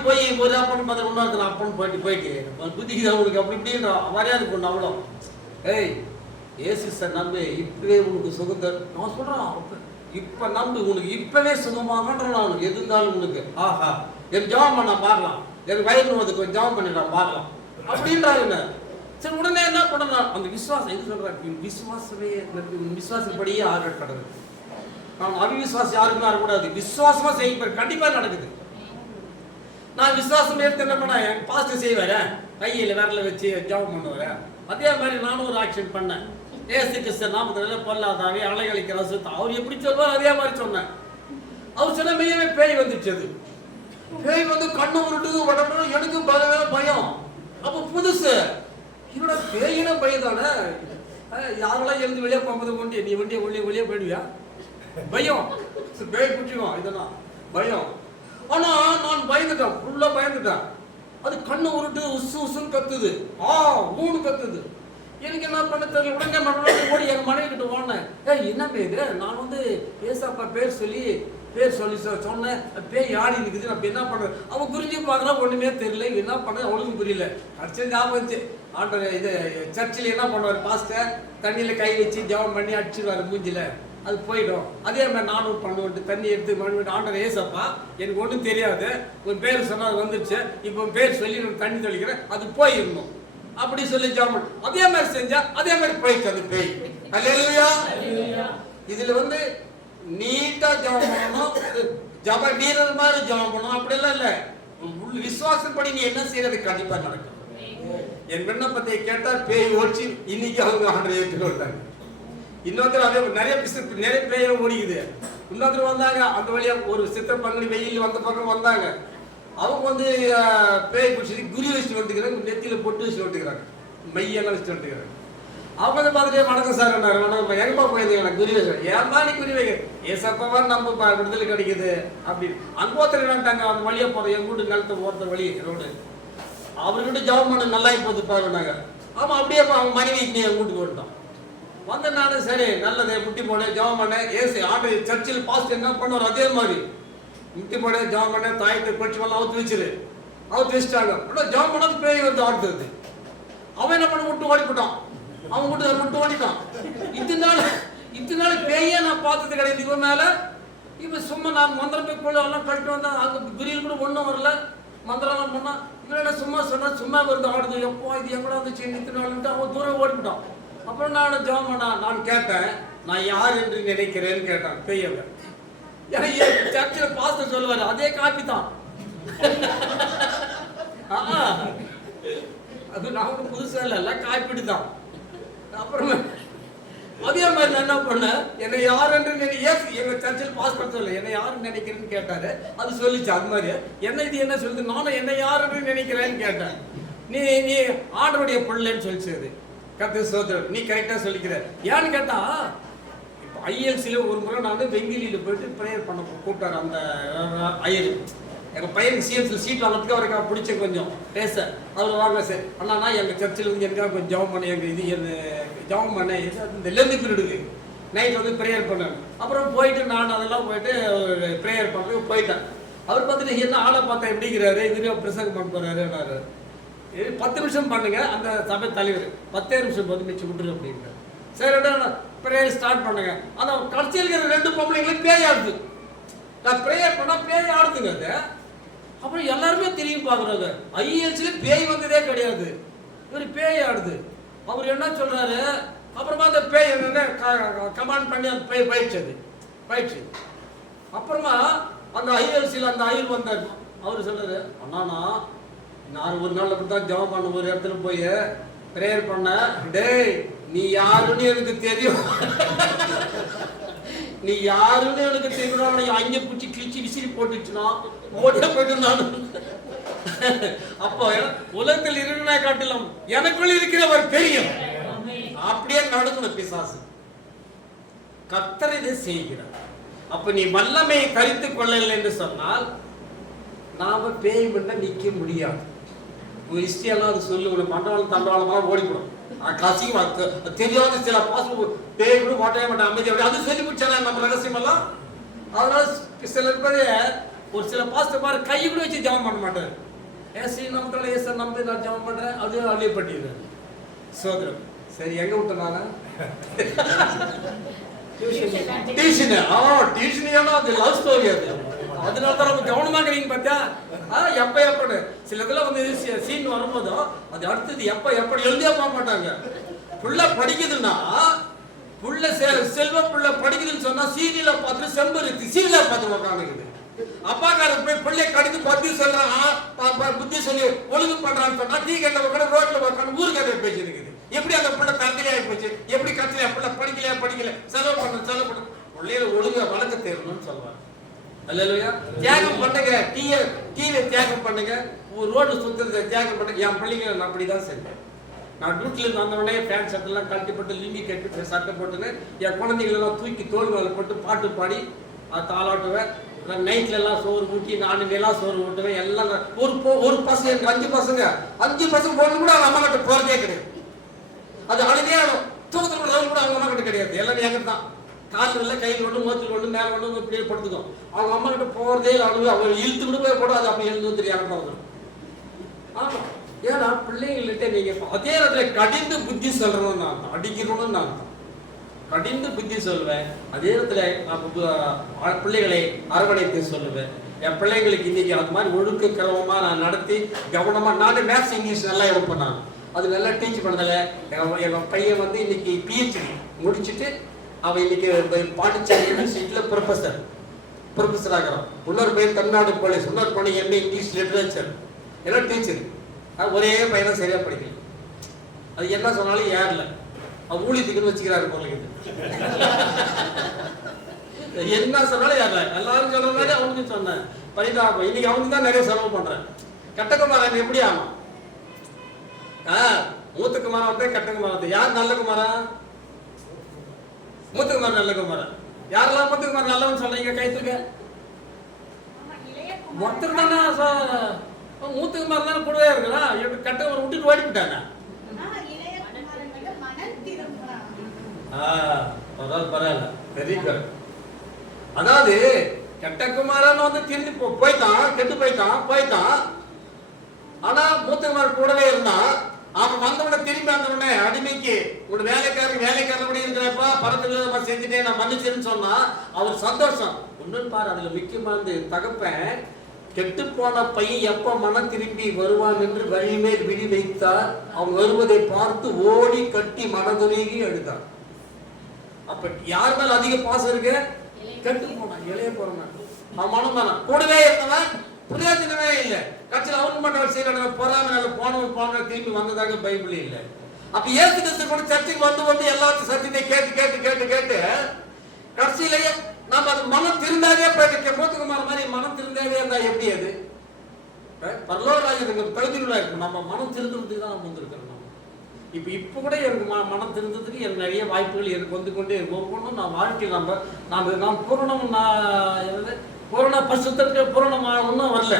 ஒரு அப்பன்னு பார்த்து இன்னொருத்தர் அப்பன்னு போயிட்டு புத்திக்கு அவனுக்கு அப்படி இப்படின்ற மரியாதை பொண்ணு அவ்வளோ. ஏய் ஏசு சார் நம்பு, இப்பவே உனக்கு சுகந்தர். நான் சொல்றேன், இப்ப நம்பு, உனக்கு இப்பவே சுகமாகன்ற நான் எது இருந்தாலும் உனக்கு ஆஹா எனக்கு ஜாபம் பண்ண பார்க்கலாம், எனக்கு வயிறு வந்து கொஞ்சம் ஜாபம் பண்ணிடலாம் பார்க்கலாம் அப்படின்றாங்க. சரி உடனே என்ன பண்ணலாம், அந்த விசுவாசம் எது சொல்றாங்க, விசுவாசமே விசுவாசப்படியே ஆர்டர் கடவுள். நான் அவிவிசுவாசம் யாருக்குமே வரக்கூடாது, விசுவாசமா செய்ய கண்டிப்பா நடக்குது. நான் விசுவாசம் எடுத்து என்ன பண்ண என் பாஸ்டர் செய்வார், கையில் விரல வச்சு ஜாபம் பண்ணுவார். அதே மாதிரி நானும் ஒரு ஆக்ஷன் பண்ணேன். ஏசு கிறிஸ்து நாமத்தில் பொல்லாதாவே அலைகளிக்கிற சுத்தம் அவர் எப்படி சொல்வார் அதே மாதிரி சொன்னேன். அவர் சொன்ன மெய்யவே பேய் வந்துச்சு. அது பேய் வந்து கண்ணு உருட்டு உடனே எனக்கு பயம். அப்போ புதுசு என்னோட பேயின பயம் தானே. யாரெல்லாம் எழுந்து வெளியே போகும்போது கொண்டு நீ வெளியே போயிடுவியா, பயம் பேய் பிடிச்சிக்கும், இதெல்லாம் பயம். ஆனா நான் பயந்துட்டேன், ஃபுல்லா பயந்துட்டேன். அது கண்ணு உருட்டு உசுன்னு கத்துது, ஊன்னு கத்துது. எனக்கு என்ன பண்ண தெரியல. உடனே மறுபடியும் ஓடி எங்க மனைவி கிட்ட ஓடினேன். என்ன பேரு, நான் வந்து ஏசாப்பா பேர் சொல்லி சொன்னேன், பேய் ஆடி இருக்குது, நான் என்ன பண்றேன். அவன் குறிஞ்சி பார்க்கலாம், ஒண்ணுமே தெரியல, என்ன பண்ண அவளுக்கும் புரியல. அடிச்சு ஞாபகம் வச்சு ஆண்டவர் இது சர்ச்சில் என்ன பண்ணுவார், பாஸ்டர் தண்ணியில கை வச்சு ஜெபம் பண்ணி அடிச்சிருவாரு மூஞ்சில. அது போயிடும். அதே மாதிரி நானும் பண்ணுவேன்ட்டு தண்ணி எடுத்து மறுபடியும் ஆண்டவர் ஏசப்பா எனக்கு ஒன்றும் தெரியாது, உன் பேர் சொன்னால் அது வந்துருச்சு, இப்போ உன் பேர் சொல்லி நான் தண்ணி தெளிக்கிறேன், அது போயிடணும் அப்படி சொல்லி ஜாமன் அதே மாதிரி செஞ்சா அதே மாதிரி போயிடுச்சு அது பேய். அல்லேலூயா. இதுல வந்து நீட்டா ஜெபம் பண்ணணும், ஜப வீரர் மாதிரி ஜெபம் பண்ணணும் அப்படிலாம் இல்லை. விசுவாசப்படி நீ என்ன செய்யறது கண்டிப்பா நடக்கும். என் விண்ணப்பத்தை கேட்டா பேய் ஓடிச்சு, இன்னைக்கு அவங்க ஆண்டரை ஏற்றுக்கொண்டாங்க. இன்னொருத்தர் அதே நிறைய பேய ஓடிக்குது. இன்னொருத்தர் வந்தாங்க அந்த வழியா ஒரு சித்திரை பங்குனி வெயில் வந்த பக்கம் வந்தாங்க. அவங்க வந்து பேய் பிடிச்சி குரி வச்சுட்டு வந்துக்கிறாங்க, நெத்தியில பொட்டு வச்சுட்டு வந்துக்கிறாங்க, மையெல்லாம் வச்சுட்டு வந்துக்கிறாங்க. அவங்க வந்து பார்த்துட்டு வணக்கம் சார், வணக்கம் எங்கப்பா போயிருந்தீங்க, குரி வச்சு ஏன்பா நீ குரி வைக்க ஏசப்பா நம்ம விடுதலை கிடைக்குது அப்படின்னு. அங்க ஒருத்தர் என்னட்டாங்க அந்த வழியா போற எங்க வீட்டு நிலத்தை ஒருத்தர் வழி ரோடு அவர்கிட்ட ஜபம் பண்ண நல்லா போது பாருனாங்க. ஆமா அப்படியே அவங்க மனைவி என் வீட்டுக்கு வந்துட்டோம். வந்து நானும் சரி நல்லது முட்டி போட ஜபம் பண்ண ஏசி ஆண்டு சர்ச்சில் பாஸ்ட் என்ன பண்ணுவார் அதே மாதிரி முட்டி போட ஜபம் பண்ண தாயத்தை பட்சி எல்லாம் அவுத்து வச்சிரு அவுத்து வச்சுட்டாங்க. ஜபம் பண்ணது பேய் வந்து ஆடுறது. அவன் என்ன பண்ண விட்டு ஓடிவிட்டான், அவன் விட்டு ஓடிட்டான். இத்தனை நாள் பேயே நான் பார்த்தது கிடையாது. இவன் மேல இப்ப சும்மா நான் மந்திரம் போய் கொள்ள எல்லாம் கழிட்டு வந்தேன். அங்க குரியில் கூட ஒன்றும் வரல, மந்திரம் பண்ணா இவன் சும்மா சொன்னா சும்மா வருது ஆடுது. எப்போ இது எங்கூட வந்துச்சு இத்தனை நாள் அவன் தூரம் ஓடிவிட்டான். அப்புறம் நான் ஜெபம் பண்ணா நான் கேட்டேன், நான் யார் என்று நினைக்கிறேன்னு கேட்டான் பெரியவங்க. எனக்கு சர்ச்சில் பாஸ்டர் சொல்லுவாரு அதே காப்பி தான். அது நான் ஒன்றும் புதுசா இல்லை, காப்பீடு தான். அப்புறம் அதே மாதிரி நான் என்ன பண்ணேன், என்னை யார் என்று எங்க சர்ச்சில் பாஸ்டர் சொல்ல என்னை யாருன்னு நினைக்கிறேன்னு கேட்டாரு. அது சொல்லிச்சு அது மாதிரி என்ன இது என்ன சொல்லுது, நானும் என்னை யார் என்று நினைக்கிறேன்னு கேட்டேன். நீ ஆண்டவருடைய பிள்ளைன்னு சொல்லிச்சு. அது கர்த்தர் ஸ்தோத்திரம், நீ கரெக்டா சொல்லிக்கிற. ஏன்னு கேட்டா இப்போ ஐஎல்சில ஒரு முறை நான் வந்து வெங்கிலியில போயிட்டு ப்ரேயர் பண்ண கூப்பிட்டாரு அந்த ஐயர். எங்க பையனுக்கு சிஎம்சியில் சீட் வாங்கிறதுக்கு அவருக்கு பிடிச்ச கொஞ்சம் பேச அவர் வாங்க சார் அண்ணா எங்கள் சர்ச்சில் வந்து எனக்காக கொஞ்சம் ஜபம் பண்ண எங்கள் இது ஜபம் பண்ண இந்த லெந்து பீரியடுக்கு நைட் வந்து ப்ரேயர் பண்ணேன். அப்புறம் போயிட்டு நான் அதெல்லாம் போயிட்டு ப்ரேயர் பண்ணுறதுக்கு போயிட்டேன். அவர் பார்த்துட்டு என்ன ஆளை பார்த்தா எப்படிங்கிறாரு, இதுலேயே பிரசங்கம் பண்ண போறாரு. 10 நிமிஷம் பண்ணுங்க அந்த சபை தலைவர் 10 நிமிஷம் வந்து மிச்சம் விட்டுரு அப்படின்ட்டு. சரி ப்ரேயர் ஸ்டார்ட் பண்ணுங்க. அந்த கடைசியில் இருக்கிற 2 பொம்பளைங்களும் பேய் ஆடுது. நான் ப்ரேயர் பண்ணா பேய் ஆடுதுங்க. அது அப்புறம் எல்லாருமே திரும்பி பார்க்குறாங்க. ஐஎல்சில பேய் வந்ததே கிடையாது, இவர் பேய் ஆடுது. அவர் என்ன சொல்றாரு, அப்புறமா அந்த பேய் என்ன கமாண்ட் பண்ணி அந்த பேய் போயிடுச்சு. அப்புறமா அந்த ஐஎல்சியில் அந்த ஐயர் வந்தார். அவர் சொல்றாரு, அண்ணாண்ணா நான் ஒரு நாள் அப்படித்தான் ஜபம் பண்ண ஒரு இடத்துல போய் ப்ரேயர் பண்ண, டேய் நீ யாருன்னு எனக்கு தெரியும், நீ யாருன்னு எனக்கு தெரியும், அங்கே பிடிச்சி கிழிச்சி விசிறி போட்டுச்சுன்னா ஓட்டே போயிட்டு நான். அப்போ உலகத்தில் இருக்கிற காட்டிலும் எனக்குள்ள இருக்கிறவர் தெரியும். அப்படியே நடக்கணும் பிசாசு. கர்த்தர் இதை செய்கிறார். அப்ப நீ வல்லமையை கரித்து கொள்ளவில்லை என்று சொன்னால் நாம பேய் பண்ண நிக்க முடியாது. ஹிஸ்டரியெல்லாம் அது சொல்லு, ஒரு மண்டலம் தண்டவாளமாக ஓடிவிடும். கசிங்க தெரியாத சில பாசம் பேய் கூட ஓட்டவே மாட்டேன் அமைதி அப்படி அது சொல்லி பிடிச்சாங்க நம்ம ரகசியம் எல்லாம். அதனால சில பேர் ஒரு சில பாஸ்டர் மாதிரி கை கூட வச்சு ஜபம் பண்ண மாட்டாரு. ஏசி நம்பத்தால ஏச நம்பி நான் ஜபம் பண்றேன், அது அழியப்பட்டிருக்கேன். சோதரம் சரி எங்க விட்டனால டியூஷன் ஏன்னா அது லவ் ஸ்டோரி. அது அதனால தான் நம்ம கவனமா இருக்கிறீங்க பார்த்தா. எப்ப சில இதெல்லாம் வந்து சீன் வரும்போதும் அது அடுத்தது எப்படி எழுதியா போக மாட்டாங்க. புள்ள படிக்குதுன்னா புள்ள செல்வ புள்ள படிக்குதுன்னு சொன்னா சீரியல பார்த்துட்டு செம்பருத்தி சீரியல பார்த்து உட்காந்துக்குது. அப்பாக்காரர் போய் பிள்ளை கடித்து பத்தி சொல்றான், புத்தி சொல்லி ஒழுங்கு பண்றான்னு சொன்னா டீ கண்ட உட்காந்து ரோட்ல உட்காந்து ஊருக்கு அதை பேசிருக்குது. எப்படி அந்த பிள்ளை தந்தையாகி போச்சு, எப்படி கத்திரியா பிள்ளை படிக்கல செலவு பண்ண பிள்ளையில ஒழுங்கா வளர்க்க தேரணும்னு சொல்லுவாங்க. அல்லேலூயா. தியாகம் பண்ணுங்க, டீயை தியாகம் பண்ணுங்க, ஒரு ரோடு சுத்தத்தை தியாகம் பண்ணுங்க. என் பிள்ளைங்க நான் அப்படிதான் செய்வேன். நான் டியூட்டிலேருந்து வந்தவொடனே பேண்ட் ஷர்ட்லாம் கழட்டி போட்டு லிங்கி கட்டி சட்டை போட்டுன்னு என் குழந்தைங்களெல்லாம் தூக்கி தோல் மேலே போட்டு பாட்டு பாடி தாளாட்டுவேன். நைட்ல எல்லாம் சோறு ஊட்டி நானுலாம் சோறு ஊட்டுவேன். எல்லாம் ஒரு பசங்க எனக்கு 5 பசங்க பொண்ணு கூட அவங்க அம்மா கிட்ட போறதே கிடையாது. அது அழுதே தூக்கத்தில் ரவுண்ட் கூட அவங்க அம்மா கிட்ட கிடையாது. எல்லாமே எங்கிட்ட தான். காலில் இல்லை, கையில் கொண்டு மூத்தில் கொண்டு மேலே கொண்டு இப்படியே படுத்துக்கும். அவங்க அம்மா கிட்ட போறதே அழுது அவங்க இழுத்து கூட போய் போட அது அப்படி எழுந்து தெரியாம தான் வந்துடும். ஆமா, ஏன்னா பிள்ளைங்கள்ட்ட நீங்க அதே இடத்துல கடிந்து புத்தி சொல்றதும் நான் தான், அடிக்கணும்னு நான் தான். கடிந்து புத்தி சொல்லுவேன். அதே நேரத்துல பிள்ளைகளை அரவணைத்து சொல்லுவேன். என் பிள்ளைங்களுக்கு இன்னைக்கு அது மாதிரி ஒழுக்க கிரமமா நான் நடத்தி கவனமா, நானே மேத்ஸ் இங்கிலீஷ் நல்லா எடுப்பேன். நான் அது நல்லா டீச் பண்ணதில்ல. என் பையன் வந்து இன்னைக்கு PhD முடிச்சுட்டு அவன் இன்னைக்கு பாண்டிச்சேரி யூனிவர்சிட்டியில ப்ரொஃபஸர் ஆகிறான். இன்னொரு பையன் தமிழ்நாடு போலீஸ், இன்னொரு பொண்ணு MA இங்கிலீஷ் லிட்ரேச்சர், எல்லாம் டீச்சர். ஒரே பையனும் சரியா படிக்கல. அது என்ன சொன்னாலும் ஏறல. அவன் ஊழியத்துக்குன்னு வச்சுக்கிறாரு போல. என்ன சொன்னாலும் ஏறல. எல்லாரும் சொல்ற மாதிரி அவனுக்கு சொன்னேன். பரிதாபம். இன்னைக்கு அவனுக்கு தான் நிறைய செலவு பண்றேன். கட்டகுமாரன் எப்படி ஆகும்? மூத்த குமாரன் வந்து கட்டகுமாரன் வந்து. யார் நல்ல குமாரன்? மூத்த குமாரன் நல்ல குமாரன். யாரெல்லாம் மூத்த குமாரன் நல்லவன் சொல்றீங்க? கைத்துக்க. ஒருத்தர் தானே மூத்த குமாரன் தானே கூடவே இருக்கிறான். கட்டகுமாரன் விட்டுட்டு ஓடிவிட்டாங்க. பரவாயில்ல, வெரி குட். அதாவது கட்டகுமாரன் வந்து திரும்பி போய்தான், கெட்டு போய்தான். ஆனா மூத்தகுமார் கூடவே இருந்தான். அவன் வந்தவன திரும்பி வந்தவனே அடிமைக்கு ஒரு வேலைக்காரன் கூட இருக்கிறப்பா பரத்துல செஞ்சுட்டே நான் மன்னிச்சேன்னு சொன்னா அவர் சந்தோஷம். ஒன்றுன்னு பாரு, அதுல முக்கியமானது தகப்பன் கெட்டு போன பையன் எப்ப மனம் திரும்பி வருவான் என்று வழிமேல் விழி வைத்தார். அவன் வருவதை பார்த்து ஓடி கட்டி மனதுருகி அழுதான். அப்ப யார் மேல அதிக பாசம் இருக்கு? கெட்டு போனான், இளைய போறான். அவன் மனம் தானே கூடவே இருந்தவன் பிரயோஜனமே இல்லை. கட்சியில் அவன் மட்டும் செய்யறாங்க. பொறாமையால போனவன் திரும்பி வந்ததாக பைபிள் இல்லை. அப்ப இயேசு கிறிஸ்து கூட சர்ச்சைக்கு வந்து எல்லாத்தையும் சத்தியத்தை கேட்டு கடைசியிலேயே நம்ம அது மனம் திருந்தாவே போயிட்டு மூத்தகுமார் மாதிரி மனம் திருந்தாவே இருந்தா எப்படி? அது பரலோக ராஜ்யத்துக்கு தகுதியுள்ளா இருக்கு. நம்ம மனம் திருந்துறதுக்கு தான் நம்ம வந்திருக்கிறோம். இப்ப கூட எனக்கு மனம் திருந்ததுக்கு எனக்கு நிறைய வாய்ப்புகள் எனக்கு வந்து கொண்டே இருக்கும். ஒவ்வொன்றும் நான் வாழ்க்கையில் நாம் பூரண பரிசுத்தத்துக்கு பூரணமாகணும் வரல.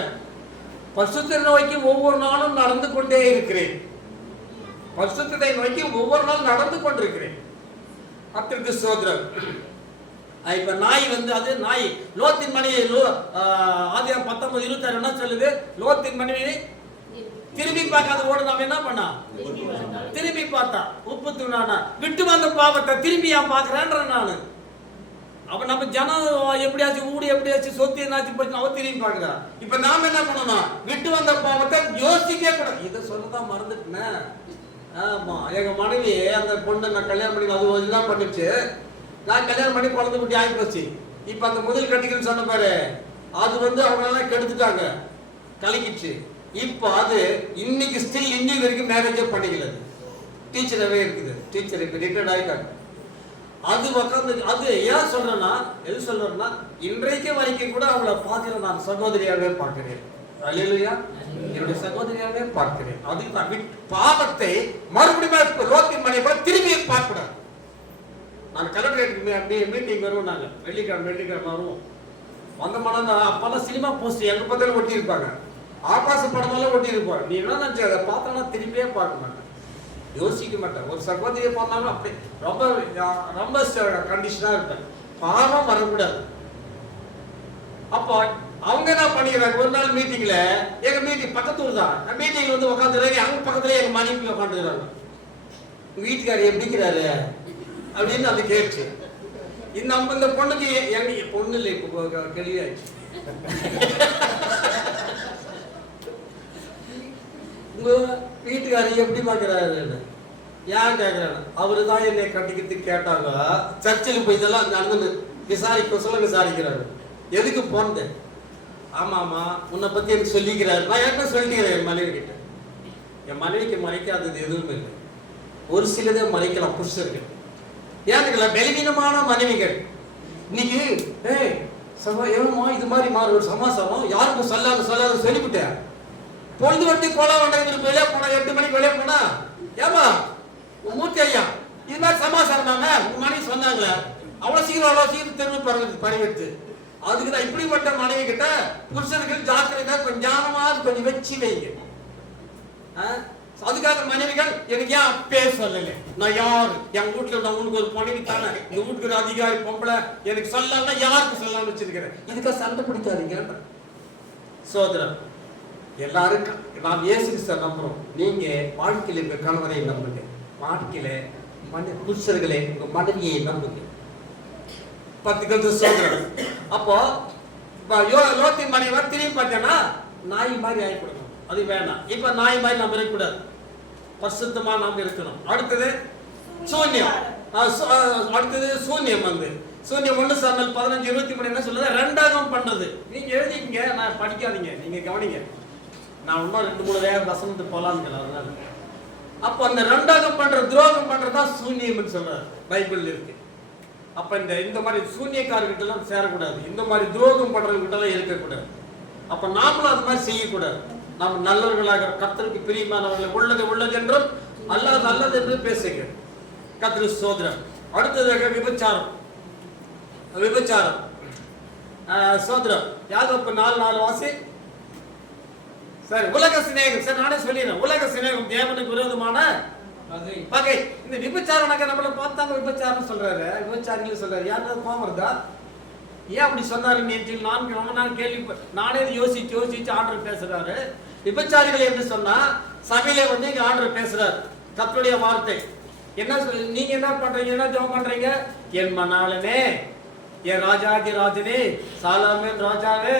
பரிசுத்த நோக்கி ஒவ்வொரு நாளும் நடந்து கொண்டே இருக்கிறேன். பரிசுத்தத்தை நோக்கி ஒவ்வொரு நாளும் நடந்து கொண்டிருக்கிறேன். அத்திற்கு சோதரன். இப்ப நாய் வந்து அது நாய் லோத்தின் மனைவி ஆதியாகமம் 19:26 என்ன சொல்லுது? லோத்தின் மனைவி திரும்பி பார்க்காத ஓடு. நாம என்ன பண்ணா? திரும்பி பார்த்தா உப்பு தூணானா விட்டு வந்த பாவத்தை திரும்பி ஏன் பாக்குறேன்ற நானு. அப்ப நம்ம ஜனம் எப்படியாச்சும் ஊடி எப்படியாச்சும் சொத்து என்னாச்சும் போச்சு அவ திரும்பி பாக்குறா. இப்ப நாம என்ன பண்ணணும்? விட்டு வந்த பாவத்தை யோசிக்க கூடாது. இதை சொல்லதான் மறந்துட்டேன். ஆமா, எங்க மனைவி அந்த பொண்ணு நான் கல்யாணம் பண்ணி அது தான் பண்ணிச்சு. நான் கல்யாணம் பண்ணி குழந்தை குட்டி ஆகி போச்சு. இப்ப அந்த முதல் கட்டிக்கன்னு சொன்ன பாரு, அது வந்து அவங்க கெடுத்துட்டாங்க, கலக்கிச்சு. இப்போ அது இன்னைக்கு ஸ்டில் இன்னைக்கு வரைக்கும் மேரேஜே பண்ணிக்கல. டீச்சராகவே இருக்குது. டீச்சர் இப்போ ரிட்டையர்ட் ஆகிட்டாங்க. அது உட்காந்து அது ஏன் சொல்றேன்னா, எது சொல்றேன்னா, இன்றைக்கு வரைக்கும் கூட அவங்கள பார்க்கிறேன். நான் சகோதரியாகவே பார்க்கிறேன். அல்லேலூயா, என்னுடைய சகோதரியாகவே பார்க்கிறேன். அதுக்கு பாவத்தை மறுபடியும் லோத்தின் மனைவி திரும்பி பார்க்கக்கூடாது. நான் கலெக்டரேட் மீட்டிங் வருவோம். நாங்கள் வெள்ளிக்கிழமை வருவோம். வந்த மனம் தான் அப்பெல்லாம் சினிமா போஸ்ட் எங்க பார்த்தாலும் ஒட்டி இருப்பாங்க. ஆபாச படமெல்லாம் ஒட்டி இருப்பாங்க. நீ என்ன நினைச்சு அதை பார்த்தோன்னா திரும்பியே பார்க்க மாட்டேன், யோசிக்க மாட்டேன். ஒரு சகோதரியை பார்த்தாலும் அப்படி ரொம்ப ரொம்ப கண்டிஷனா இருப்பேன். பாவம் வரக்கூடாது. அப்போ அவங்க என்ன பண்ணிக்கிறாங்க? ஒரு நாள் மீட்டிங்ல, எங்க மீட்டிங் பக்கத்தூர் தான், மீட்டிங்ல வந்து உட்காந்துறாங்க. அவங்க பக்கத்துல எங்க மனைவி உட்காந்துக்கிறாங்க. வீட்டுக்காரர் எப்படிக்கிறாரு அப்படின்னு அது கேட்டுச்சு. இந்த பொண்ணுக்கு எங்க பொண்ணு இல்லை, இப்போ கேள்வியாச்சு. உங்க வீட்டுக்காரர் எப்படி பார்க்கிறாரு? யார் கேட்கிறாரு? அவரு தான் என்னை கட்டிக்கிறதுக்கு கேட்டாங்க. சர்ச்சில் போய் இதெல்லாம் நடந்து விசாரிக்கிறாரு. எதுக்கு போனேன்? ஆமாமா, உன்னை பத்தி எனக்கு சொல்லிக்கிறாரு. நான் என்ன சொல்லிக்கிறேன் என் மனைவி கிட்ட. என் மனைவிக்கு மறைக்காதது எதுவுமே இல்லை. ஒரு சிலதே மறைக்கலாம் புருஷருக்கு. ஏன்னு பலவீனமான மனைவிகள் இன்னைக்கு ஏமா இது மாதிரி மாறு ஒரு சமாசாரம் யாருக்கும் சொல்லாத சொல்லிவிட்டேன். பொழுது வட்டி கோலா வண்டவங்களுக்கு வெளியே போனா 8 மணிக்கு வெளியே போனா, ஏமா மூர்த்தி ஐயா இது மாதிரி சமாசாரம் உங்க மனைவி சொன்னாங்களே, அவ்வளவு சீக்கிரம் தெருவு பணிவிடுத்து. அதுக்கு தான் இப்படிப்பட்ட மனைவி கிட்ட புருஷர்கள் ஜாக்கிரதை கொஞ்சம் ஞானமாக கொஞ்சம் வச்சு வைங்க. அதுக்காக மனைவிகள் எனக்கு ஏன் பேர் சொல்லல, நான் யாரு, என் வீட்டுல நான் உனக்கு ஒரு மனைவி தானே, இந்த வீட்டுக்கு ஒரு அதிகாரி பொம்பளை எனக்கு சொல்லலன்னா யாருக்கு சொல்லலாம்னு வச்சிருக்கிறேன். இதுக்காக சண்டை பிடிக்காதீங்க சோதரன். எல்லாரும் நாம் இயேசு கிறிஸ்துவை நம்புறோம். நீங்க வாழ்க்கையில இந்த கணவரை நம்புங்க. வாழ்க்கையில புருஷர்களே உங்க மனைவியை நம்புங்க. 10 கருத்து சோதரன். அப்போ லோத்தின் மனைவி திரும்பி பார்த்தேன்னா நாய் மாதிரி ஆகிப்படணும், அது வேணாம். இப்ப நாய் மாதிரி நம்ம இருக்கக்கூடாது, பரிசுத்தமா நாம் இருக்கணும். அடுத்தது சூன்யம். அடுத்தது சூன்யம். சூன்யம் 1 சாமுவேல் 15:23 என்ன சொல்லுது? ரெண்டாகம் பண்றது. நீங்க எழுதிக்கங்க, நான் படிக்காதீங்க, நீங்க கவனிங்க. நான் இன்னும் 2-3 வேற வசனத்துக்கு போலான்னு. அதனால அப்ப அந்த ரெண்டாகம் பண்ற துரோகம் பண்றதா சூன்யம் சொல்றாரு, பைபிள்ல இருக்கு. அப்ப இந்த மாதிரி சூன்யக்காரர்கிட்ட எல்லாம் சேரக்கூடாது, இந்த மாதிரி துரோகம் பண்றவங்கிட்ட எல்லாம் இருக்கக்கூடாது. அப்ப நாமளும் அது மாதிரி செய்யக்கூடாது. நாம் நல்லவர்களாக கர்த்தருக்கு பிரியமானவர்கள் உள்ளது என்றும் அல்லாத நல்லது என்று பேசுங்க. கர்த்தருக்கு ஸ்தோத்திரம். அடுத்ததாக விபச்சாரம். ஸ்தோத்திரம். யாக்கோபு 4:4 வாசி. சரி, உலக சிநேகம். சரி, நானே சொல்லிடுறேன். உலக சிநேகம் தேவனுக்கு விரோதமான பகை. இந்த விபச்சாரம் நம்மள பார்த்தாங்க விபச்சாரம் சொல்றாரு, விபச்சாரிகள் சொல்றாரு. யாருன்னா கோபம் வருதா? ஏன் அப்படி சொன்னாரு? நான் ரொம்ப நாள் கேள்வி, நானே யோசிச்சு ஆண்டவர் பேசுறாரு. விபச்சாரிகள் என்று சொன்னா சபையில இங்க ஆண்டவர் பேசுறாரு. கர்த்தருடைய வார்த்தை என்ன நீங்க என்ன பண்றீங்க? என்ன ஜெபம் பண்றீங்க? என் மணாளனே, என் ராஜாதி ராஜனே, சாலமோன் ராஜாவே,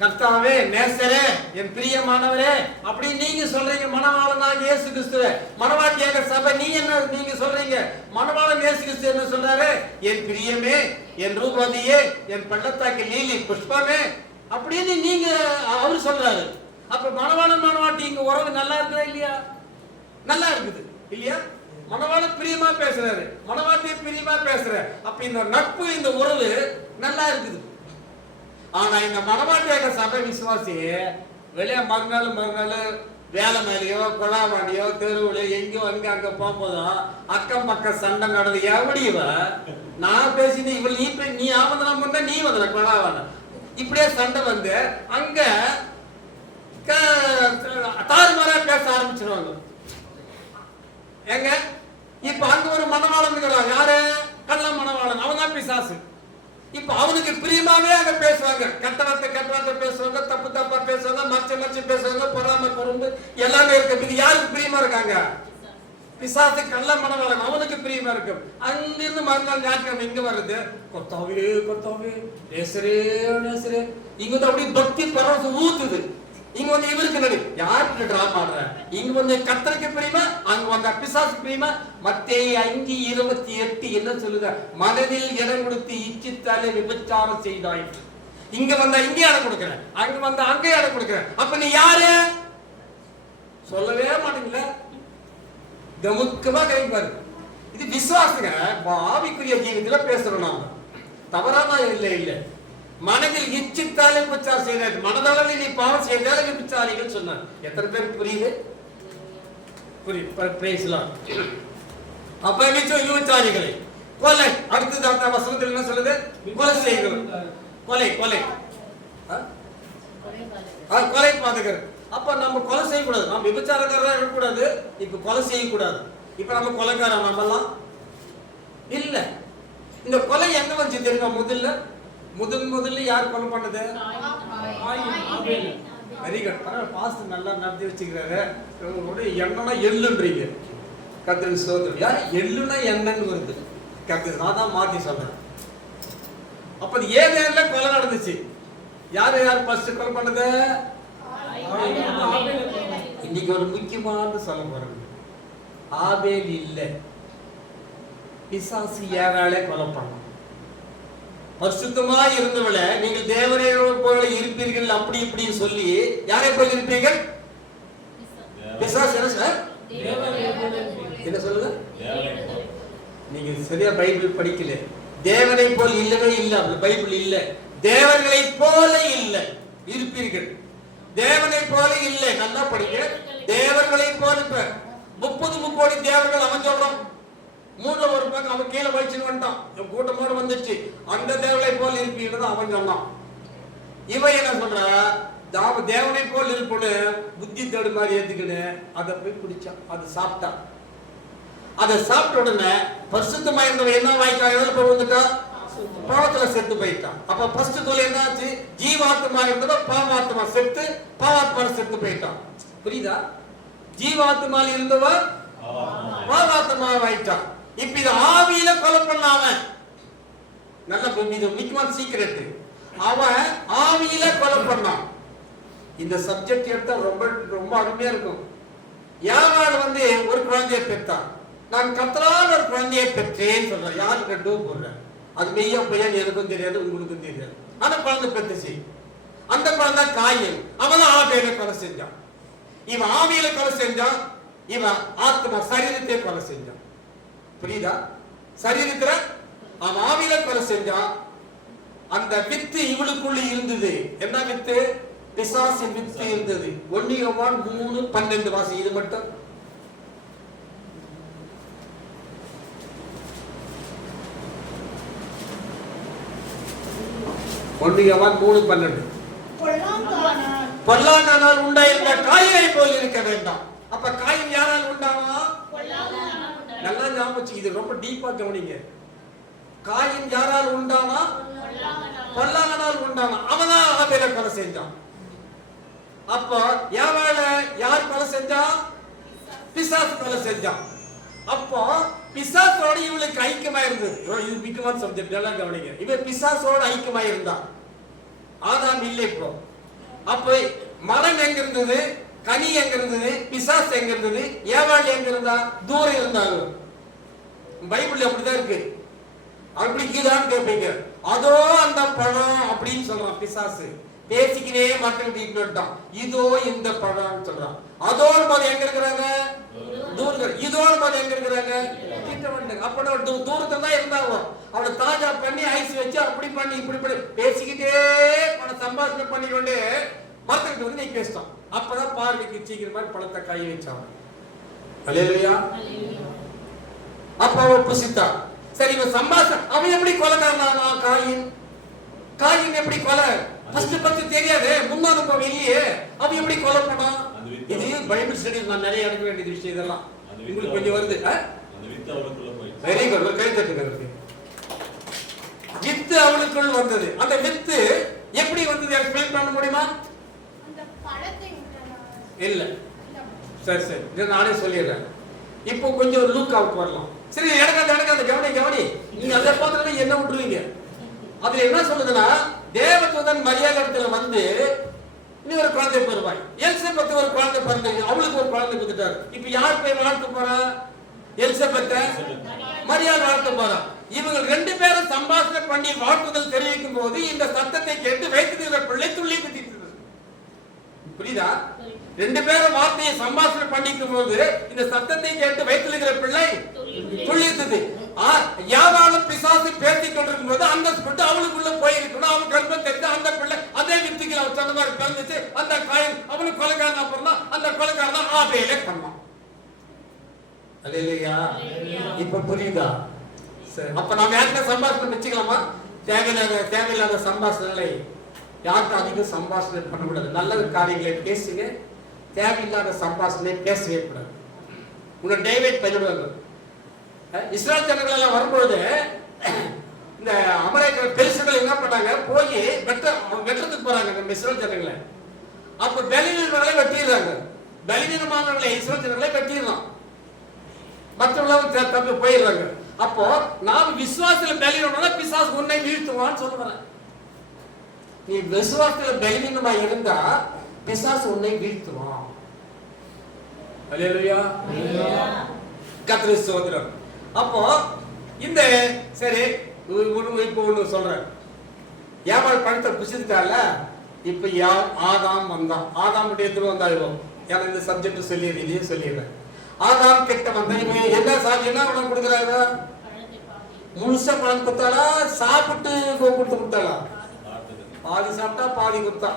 கர்த்தாவே, நேசரே, என் பிரியமானவரே அப்படி நீங்க சொல்றீங்க. மணவாளனாக இயேசு கிறிஸ்துவே, மணவாட்டியாக சபை நீங்க சொல்றீங்க. மணவாளன் இயேசு கிறிஸ்து என்ன சொல்றாரு? என் பிரியமே, என் ரூபதியே, என் பள்ளத்தாக்கு லீலி புஷ்பமே அப்படின்னு நீங்க அவரு சொல்றாரு. அப்ப மணவாட்டி இங்க உறவு நல்லா இருக்குதா இல்லையா? நல்லா இருக்குது இல்லையா? மணவாளன் பிரியமா பேசுறாரு, மணவாட்டி பிரியமா பேசுற. அப்ப இந்த நட்பு, இந்த உறவு நல்லா இருக்குது. ஆனா இந்த மணவாட்டியாக சபை விசுவாசி வெளியே மறுநாள் வேலை மேலேயோ கொலாவாண்டியோ தெருவுல எங்கேயோ அங்க போகும்போதும் அக்கம் பக்கம் சண்டை நடந்து எவடியவ நான் பேசினேன் இவள் நீ ஆவந்தனம் பண்ண நீ வந்த கொலாவான இப்படியே சண்டை வந்து அங்க தாறுமாறா பேச ஆரம்பிச்சிருவாங்க. எங்க இப்ப அங்க ஒரு மணவாளன் யாரு? கள்ள மணவாளன். அவன் தான் பிசாசு. இப்ப அவனுக்கு பிரியமாவே அங்க பேசுவாங்க. கெட்ட வார்த்தை பேசுவாங்க, தப்பா பேசுவாங்க, மறைச்சு பேசுவாங்க, பொறாமை குறும்பு எல்லாமே இருக்கு. இது யாருக்கு பிரியமா இருக்காங்க? பிசாசு கள்ள மணவாளன், அவனுக்கு பிரியமா இருக்கும். அங்கிருந்து மறுநாள் ஞாயிற்றுக்கிழமை இங்க வருது, கொத்தாவே நேசரே நேசரே. இங்க வந்து அப்படியே பக்தி பரவசம் ஊத்துது. இங்க வந்து இவருக்கு நடி யாருக்கு டிராமா ஆடுற? இங்க வந்து கர்த்தருக்கு பிரியமா, அங்க வந்து பிசாசு பிரியமா. மத்தேயு 5:28 என்ன சொல்லுது? மனதில் இடம் கொடுத்து இச்சித்தாலே விபச்சாரம் செய்தாயிற்று. இங்க வந்தா இங்கே இடம் கொடுக்கிறேன், அங்க வந்தா அங்கே இடம் கொடுக்கிறேன். அப்ப நீ யாரு? சொல்லவே மாட்டீங்களா? கமுக்கமா கிடைப்பாரு. இது விசுவாசங்க. ஆவிக்குரிய ஜீவிதத்துல பேசுறோம் நாம, தவறான இல்ல. மனதில் இச்சித்தாலே விபச்சாரம் செய்தார். மனதளவில் நீ பாவம் செய்தாலே விபச்சாரிகள் சொன்னார். எத்தனை பேருக்கு புரியுது? அப்ப விபச்சாரிகளை கொலை. அடுத்தது அந்த வசனத்தில் என்ன சொல்லுது? கொலை செய்கிறோம். கொலை பாதகர். அப்ப நம்ம கொலை செய்யக்கூடாது, நம்ம விபச்சாரக்காரா இருக்கக்கூடாது, இப்ப கொலை செய்யக்கூடாது. இப்ப நம்ம கொலைக்காரன் நம்மலாம் இல்ல. இந்த கொலை எங்க வந்து தெரியுமா? முதல்ல யார் கொலை பண்ணது? Very good. பரவாயில்ல, பாஸ்ட் நல்லா நடத்தி வச்சுக்கிறாரு. எண்ணெய்னா எள்ளுன்றீங்க. கர்த்தருக்கு ஸ்தோத்திரம். யார் எள்ளுனா எண்ணெய்னு வருது? கர்த்தர் நான் தான் மாத்தி சொல்றேன். அப்ப ஏதேன்ல கொலை நடந்துச்சு. யார் ஃபர்ஸ்ட் கொலை பண்ணது? இன்னைக்கு ஒரு முக்கியமான சொல்ல போறேன். ஆபேல் இல்ல, பிசாசு ஏவாளே கொலை பண்ண. பரிசுத்தமாய் இருந்தவளை நீங்கள் தேவனை போல இருப்பீர்கள் அப்படி இப்படி சொல்லி யாரை போல இருப்பீர்கள்? பிசாசு என்ன சொல்லுங்க? நீங்க சரியா பைபிள் படிக்கல. தேவனை போல் இல்லவே இல்லை, பைபிள் இல்ல. தேவர்களை போல இல்லை இருப்பீர்கள். தேவனை போல இல்லை. நல்லா படிக்க. தேவர்களை போல. 30 தேவர்கள் அவன் சொல்றான். 3 ஒரு பக்கம் அவன் கீழே வலிச்சுன்னு வந்துட்டான். கூட்டமோடு வந்துச்சு. அந்த தேவனை போல் இருப்பீங்க அவன் சொன்னான். இவன் என்ன சொல்ற? தேவனை போல் இருப்புன்னு புத்தி தேடு மாதிரி ஏத்துக்கின்னு அதை போய் பிடிச்சான். அது சாப்பிட்டான். அதை சாப்பிட்ட உடனே பரிசுத்தமா இருந்தவன் என்ன வாய்க்கான்? எதில் போய் வந்துட்டான்? பாவத்துல செத்து போயிட்டான். அப்ப ஃபர்ஸ்ட் தொலை என்ன ஆச்சு? ஜீவாத்மா இருந்தவன் பாவாத்மா செத்து, பாவாத்மா செத்து போயிட்டான். புரியுதா? ஜீவாத்மால இருந்தவன் பாவாத்மாவாயிட்டான். இப்ப இது ஆவியில கொலை பண்ணாம நல்ல இது முக்கியமான சீக்ரெட். அவன் ஆவியில கொலை பண்ணான். இந்த சப்ஜெக்ட் எடுத்தா ரொம்ப ரொம்ப அருமையா இருக்கும். யாவாள் ஒரு குழந்தையை பெற்றான். நான் கர்த்தரால் ஒரு குழந்தையை பெற்றேன்னு சொல்றேன். யாருக்கு டூ போடுறேன். அது மெய்யா பையன் எனக்கும் தெரியாது, உங்களுக்கும் தெரியாது. அந்த குழந்தை பெற்றுச்சு. அந்த குழந்தை காயின். அவன் ஆவியில கொலை செஞ்சான். இவன் ஆவியில கொலை செஞ்சான். இவன் ஆத்மா சரீரத்தை கொலை செஞ்சான். புரியுதா? சரீரத்துல அவன் ஆவியில கொலை செஞ்சான். அந்த வித்து இவளுக்குள்ள இருந்தது. என்ன வித்து? பிசாசின் வித்து இருந்தது. 1 யோவான் 3:12 வாசி. இது மட்டும் 1 யோவான் 3:12. பொல்லாங்கானால் உண்டாயிருந்த காயினை போல் இருக்க வேண்டாம். அப்ப காயின் யாரால் உண்டானா? நல்லா ஞாபகம், இது ரொம்ப டீப்பா கவனிங்க. காயின் யாரால் உண்டானா? பொல்லாங்கனால் உண்டானா. அவனா ஆபேலை கொலை செஞ்சான். அப்ப யாவால யார் கொலை செஞ்சா? பிசாசு கொலை செஞ்சான். அப்போ பிசாசோட இவளுக்கு ஐக்கியமா இருந்தது. இது முக்கியமான சப்ஜெக்ட், நல்லா கவனிங்க. இவன் பிசாசோட ஐக்கியமா இருந்தான். ஆதாம் இல்லை இப்போ. அப்ப மரம் எங்க இருந்தது? கனி எங்க இருந்தது? பிசாசு எங்க இருந்தது? ஏவாள் எங்க இருந்தா? தூரம் இருந்தாங்க. பைபிள்ல அப்படிதான் இருக்கு. அப்படி கீழான்னு கேட்பீங்க. அதோ அந்த பழம் அப்படின்னு சொல்றான் பிசாசு. பேசிக்கினே மக்கள் வீட்டுட்டான். இதோ இந்த பழம் சொல்றான். அதோடு போது எங்க இருக்கிறாங்க? தூரங்கள். இதோடு போது எங்க இருக்கிறாங்க? அப்ப தூரத்துல தான் இருந்தாங்க. அவனை தாஜா பண்ணி ஐஸ் வச்சு அப்படி பண்ணி இப்படி பண்ணி பேசிக்கிட்டே சம்பாஷணை பண்ணிக்கொண்டு மரத்துக்கிட்ட வந்து நீ பேசிட்டான். அப்பதான் பார்வைக்கு சீக்கிரம் மாதிரி பழத்தை காய வச்சான். அல்லேலூயா. அப்ப அவன் புசித்தான். சரி, இவன் சம்பாஷணை. அவன் எப்படி கொலைக்காரனா? காயின் எப்படி கொலை? பத்து தெரியாது, முன்னாள் இல்லையே. அவன் எப்படி கொலை பண்ணான்? இது பைபிள் ஸ்டடி நான் நிறைய எடுக்க வேண்டிய விஷயம். இதெல்லாம் உங்களுக்கு கொஞ்சம் வருது. வெரி குட், ஒரு கை தட்டுங்க. வித்து அவனுக்குள் வந்தது. அந்த வித்து எப்படி வந்தது எக்ஸ்பிளைன் பண்ண முடியுமா? இல்ல, சரி சரி, இதை நானே சொல்லிடுறேன். இப்போ கொஞ்சம் லூக் அவுட் வரலாம். சரி, எனக்கு கவனி. நீங்க அதை பார்த்து என்ன விட்டுருவீங்க? அதுல என்ன சொல்லுதுன்னா, தேவதூதன் மரியாதை வந்து நீ ஒரு குழந்தை பெறுவாய். எலிசபெத் ஒரு குழந்தை பிறந்து அவளுக்கு ஒரு குழந்தை கொடுத்துட்டாரு. இப்ப யார் போய் வாழ்த்து போறா? எலிசபெத்த மரியாதை வாழ்த்து போறா. இவங்க 2 பேரும் சம்பாஷணை பண்ணி வாழ்த்துதல் தெரிவிக்கும் போது இந்த சத்தத்தை கேட்டு வைத்திருக்கிற பிள்ளை துள்ளி குதித்தது. புரியுதா? 2 பேரும் வார்த்தையை சம்பாஷணை பண்ணிக்கும் போது இந்த சத்தத்தை கேட்டு வைத்திருக்கிற பிள்ளை துள்ளித்தது. யாராலும் பிசாசு பேசிக் கொண்டிருக்கும் போது அந்த ஸ்பிரிட் அவளுக்குள்ள போயிருக்கணும். அவன் கர்ப்பம் தெரிஞ்சு அந்த பிள்ளை அதே வித்துக்கள் அவன் சொன்ன மாதிரி பிறந்துச்சு. அந்த காயின் அவனுக்கு கொலைக்காரனா பிறந்தான். அந்த கொலைக்காரனா ஆபேலே பண்ணான். அல்லேலூயா. இப்ப புரியுதா? சரி, அப்ப நாம யார்கிட்ட சம்பாஷணை வச்சுக்கலாமா? தேவையில்லாத சம்பாஷணைகளை யார்கிட்ட அதிகம் சம்பாஷணை பண்ணக்கூடாது. நல்ல காரியங்களை பேசுங்க. தேவையில்லாத சம்பாஷணை பேசவே கூடாது. உங்களை டைவர்ட் பண்ணிடுவாங்க. இஸ்ரேல் ஜனங்கள் எல்லாம் வரும்போது இந்த அமெரிக்க பெருசுகள் என்ன பண்ணாங்க? போய் வெட்டுறதுக்கு போறாங்க நம்ம இஸ்ரேல் ஜனங்களை. அப்ப பெலினீனர்களை வெட்டிடுறாங்க. பெலினீனமானவர்களை இஸ்ரேல் ஜனங்களை வெட்டிடுறான். மற்றவங்க தப்பி போயிடுறாங்க. அப்போ நாம் விசுவாசத்துல பலவீனம்னா பிசாசு உன்னை வீழ்த்துவான்னு சொல்லுறேன். நீ விசுவாசத்துல பலவீனமா இருந்தா பிசாசு உன்னை வீழ்த்துவான். அல்லேலூயா. கர்த்தருக்கு ஸ்தோத்திரம். அப்போ இந்த சரி, இப்போ ஒண்ணு சொல்றேன். ஏவாள் பழத்தை புசித்தால. இப்ப ஆதாம் வந்தான். ஆதாம் எடுத்து வந்தாலும் எனக்கு இந்த சப்ஜெக்ட் சொல்லிடுறேன், இதையும் சொல்லிடுறேன். ஆதாம் கிட்ட வந்தா இவன் என்ன என்ன உனக்கு கொடுக்குறாங்க? முழுசா பழம் கொடுத்தாளா? சாப்பிட்டு கொடுத்தாளா? பாதி சாப்பிட்டா பாதி கொடுத்தா.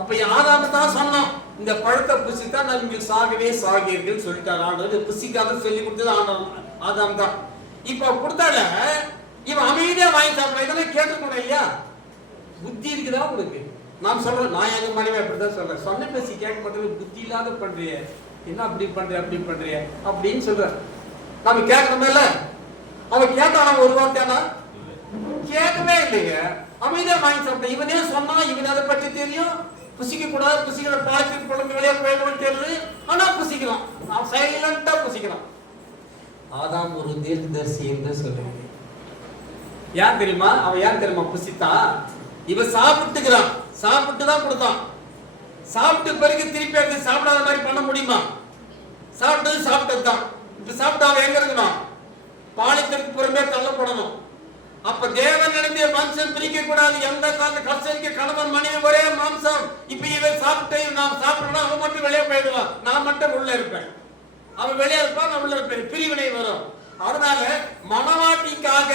அப்ப ஆதாம் தான் சொன்னான், இந்த பழத்தை புசித்தா நீங்கள் சாகவே சாகிறீர்கள் சொல்லிட்டாரு ஆண்டவர். புசிக்காத சொல்லி கொடுத்தது ஆதாம் தான். இப்ப கொடுத்தால இவன் அமைதியா வாங்கி சாப்பிட. இதெல்லாம் கேட்டுக்கணும் இல்லையா? புத்தி இருக்குதா உங்களுக்கு? நான் சொல்றேன், நான் எங்க மனைவி அப்படிதான் சொல்றேன். சொன்ன பேசி கேட்க மாட்டேன். புத்தி இல்லாத பண்றிய, என்ன அப்படி பண்றிய அப்படி பண்றிய அப்படின்னு சொல்ற. நம்ம கேட்கணுமே இல்ல? அவன் கேட்டானா ஒரு வார்த்தையானா? கேட்கவே இல்லைங்க. அமைதியா வாங்கி சாப்பிட்டேன். இவனே சொன்னா இவன் அதை பற்றி தெரியும். புசிக்க கூடாது, புசிக்கிற பாய்ச்சி குழம்பு விளையாட போயிடணும்னு தெரியுது. ஆனா புசிக்கலாம். நான் சைலண்டா புசிக்கலாம். ஆதாம் ஒரு தீர்க்கதரிசி என்று சொல்லுகிறேன். ஏன் தெரியுமா? அவன் ஏன் தெரியுமா புசித்தான்? இவன் சாப்பிட்டுக்கிறான், சாப்பிட்டு தான் கொடுத்தான். சாப்பிட்டு பிறகு திருப்பி எடுத்து சாப்பிடாத மாதிரி பண்ண முடியுமா? சாப்பிட்டது சாப்பிட்டது தான். இப்ப சாப்பிட்டா அவன் எங்க இருக்கணும்? பாலித்திற்கு புறமே தள்ளப்படணும். அப்ப தேவன் நடத்திய மனுஷன் பிரிக்க கூடாது. எந்த காலத்து கஷ்டம் கணவன் மனைவி ஒரே மாம்சம். இப்ப இவன் சாப்பிட்டு நான் சாப்பிடணும், அவன் மட்டும் வெளியே போயிடுவான், நான் மட்டும் உள்ள இருப்பேன். அவன் வெளியே இருப்பான், நான் உள்ள இருப்பேன். பிரிவினை வரும். அதனால மணவாட்டிக்காக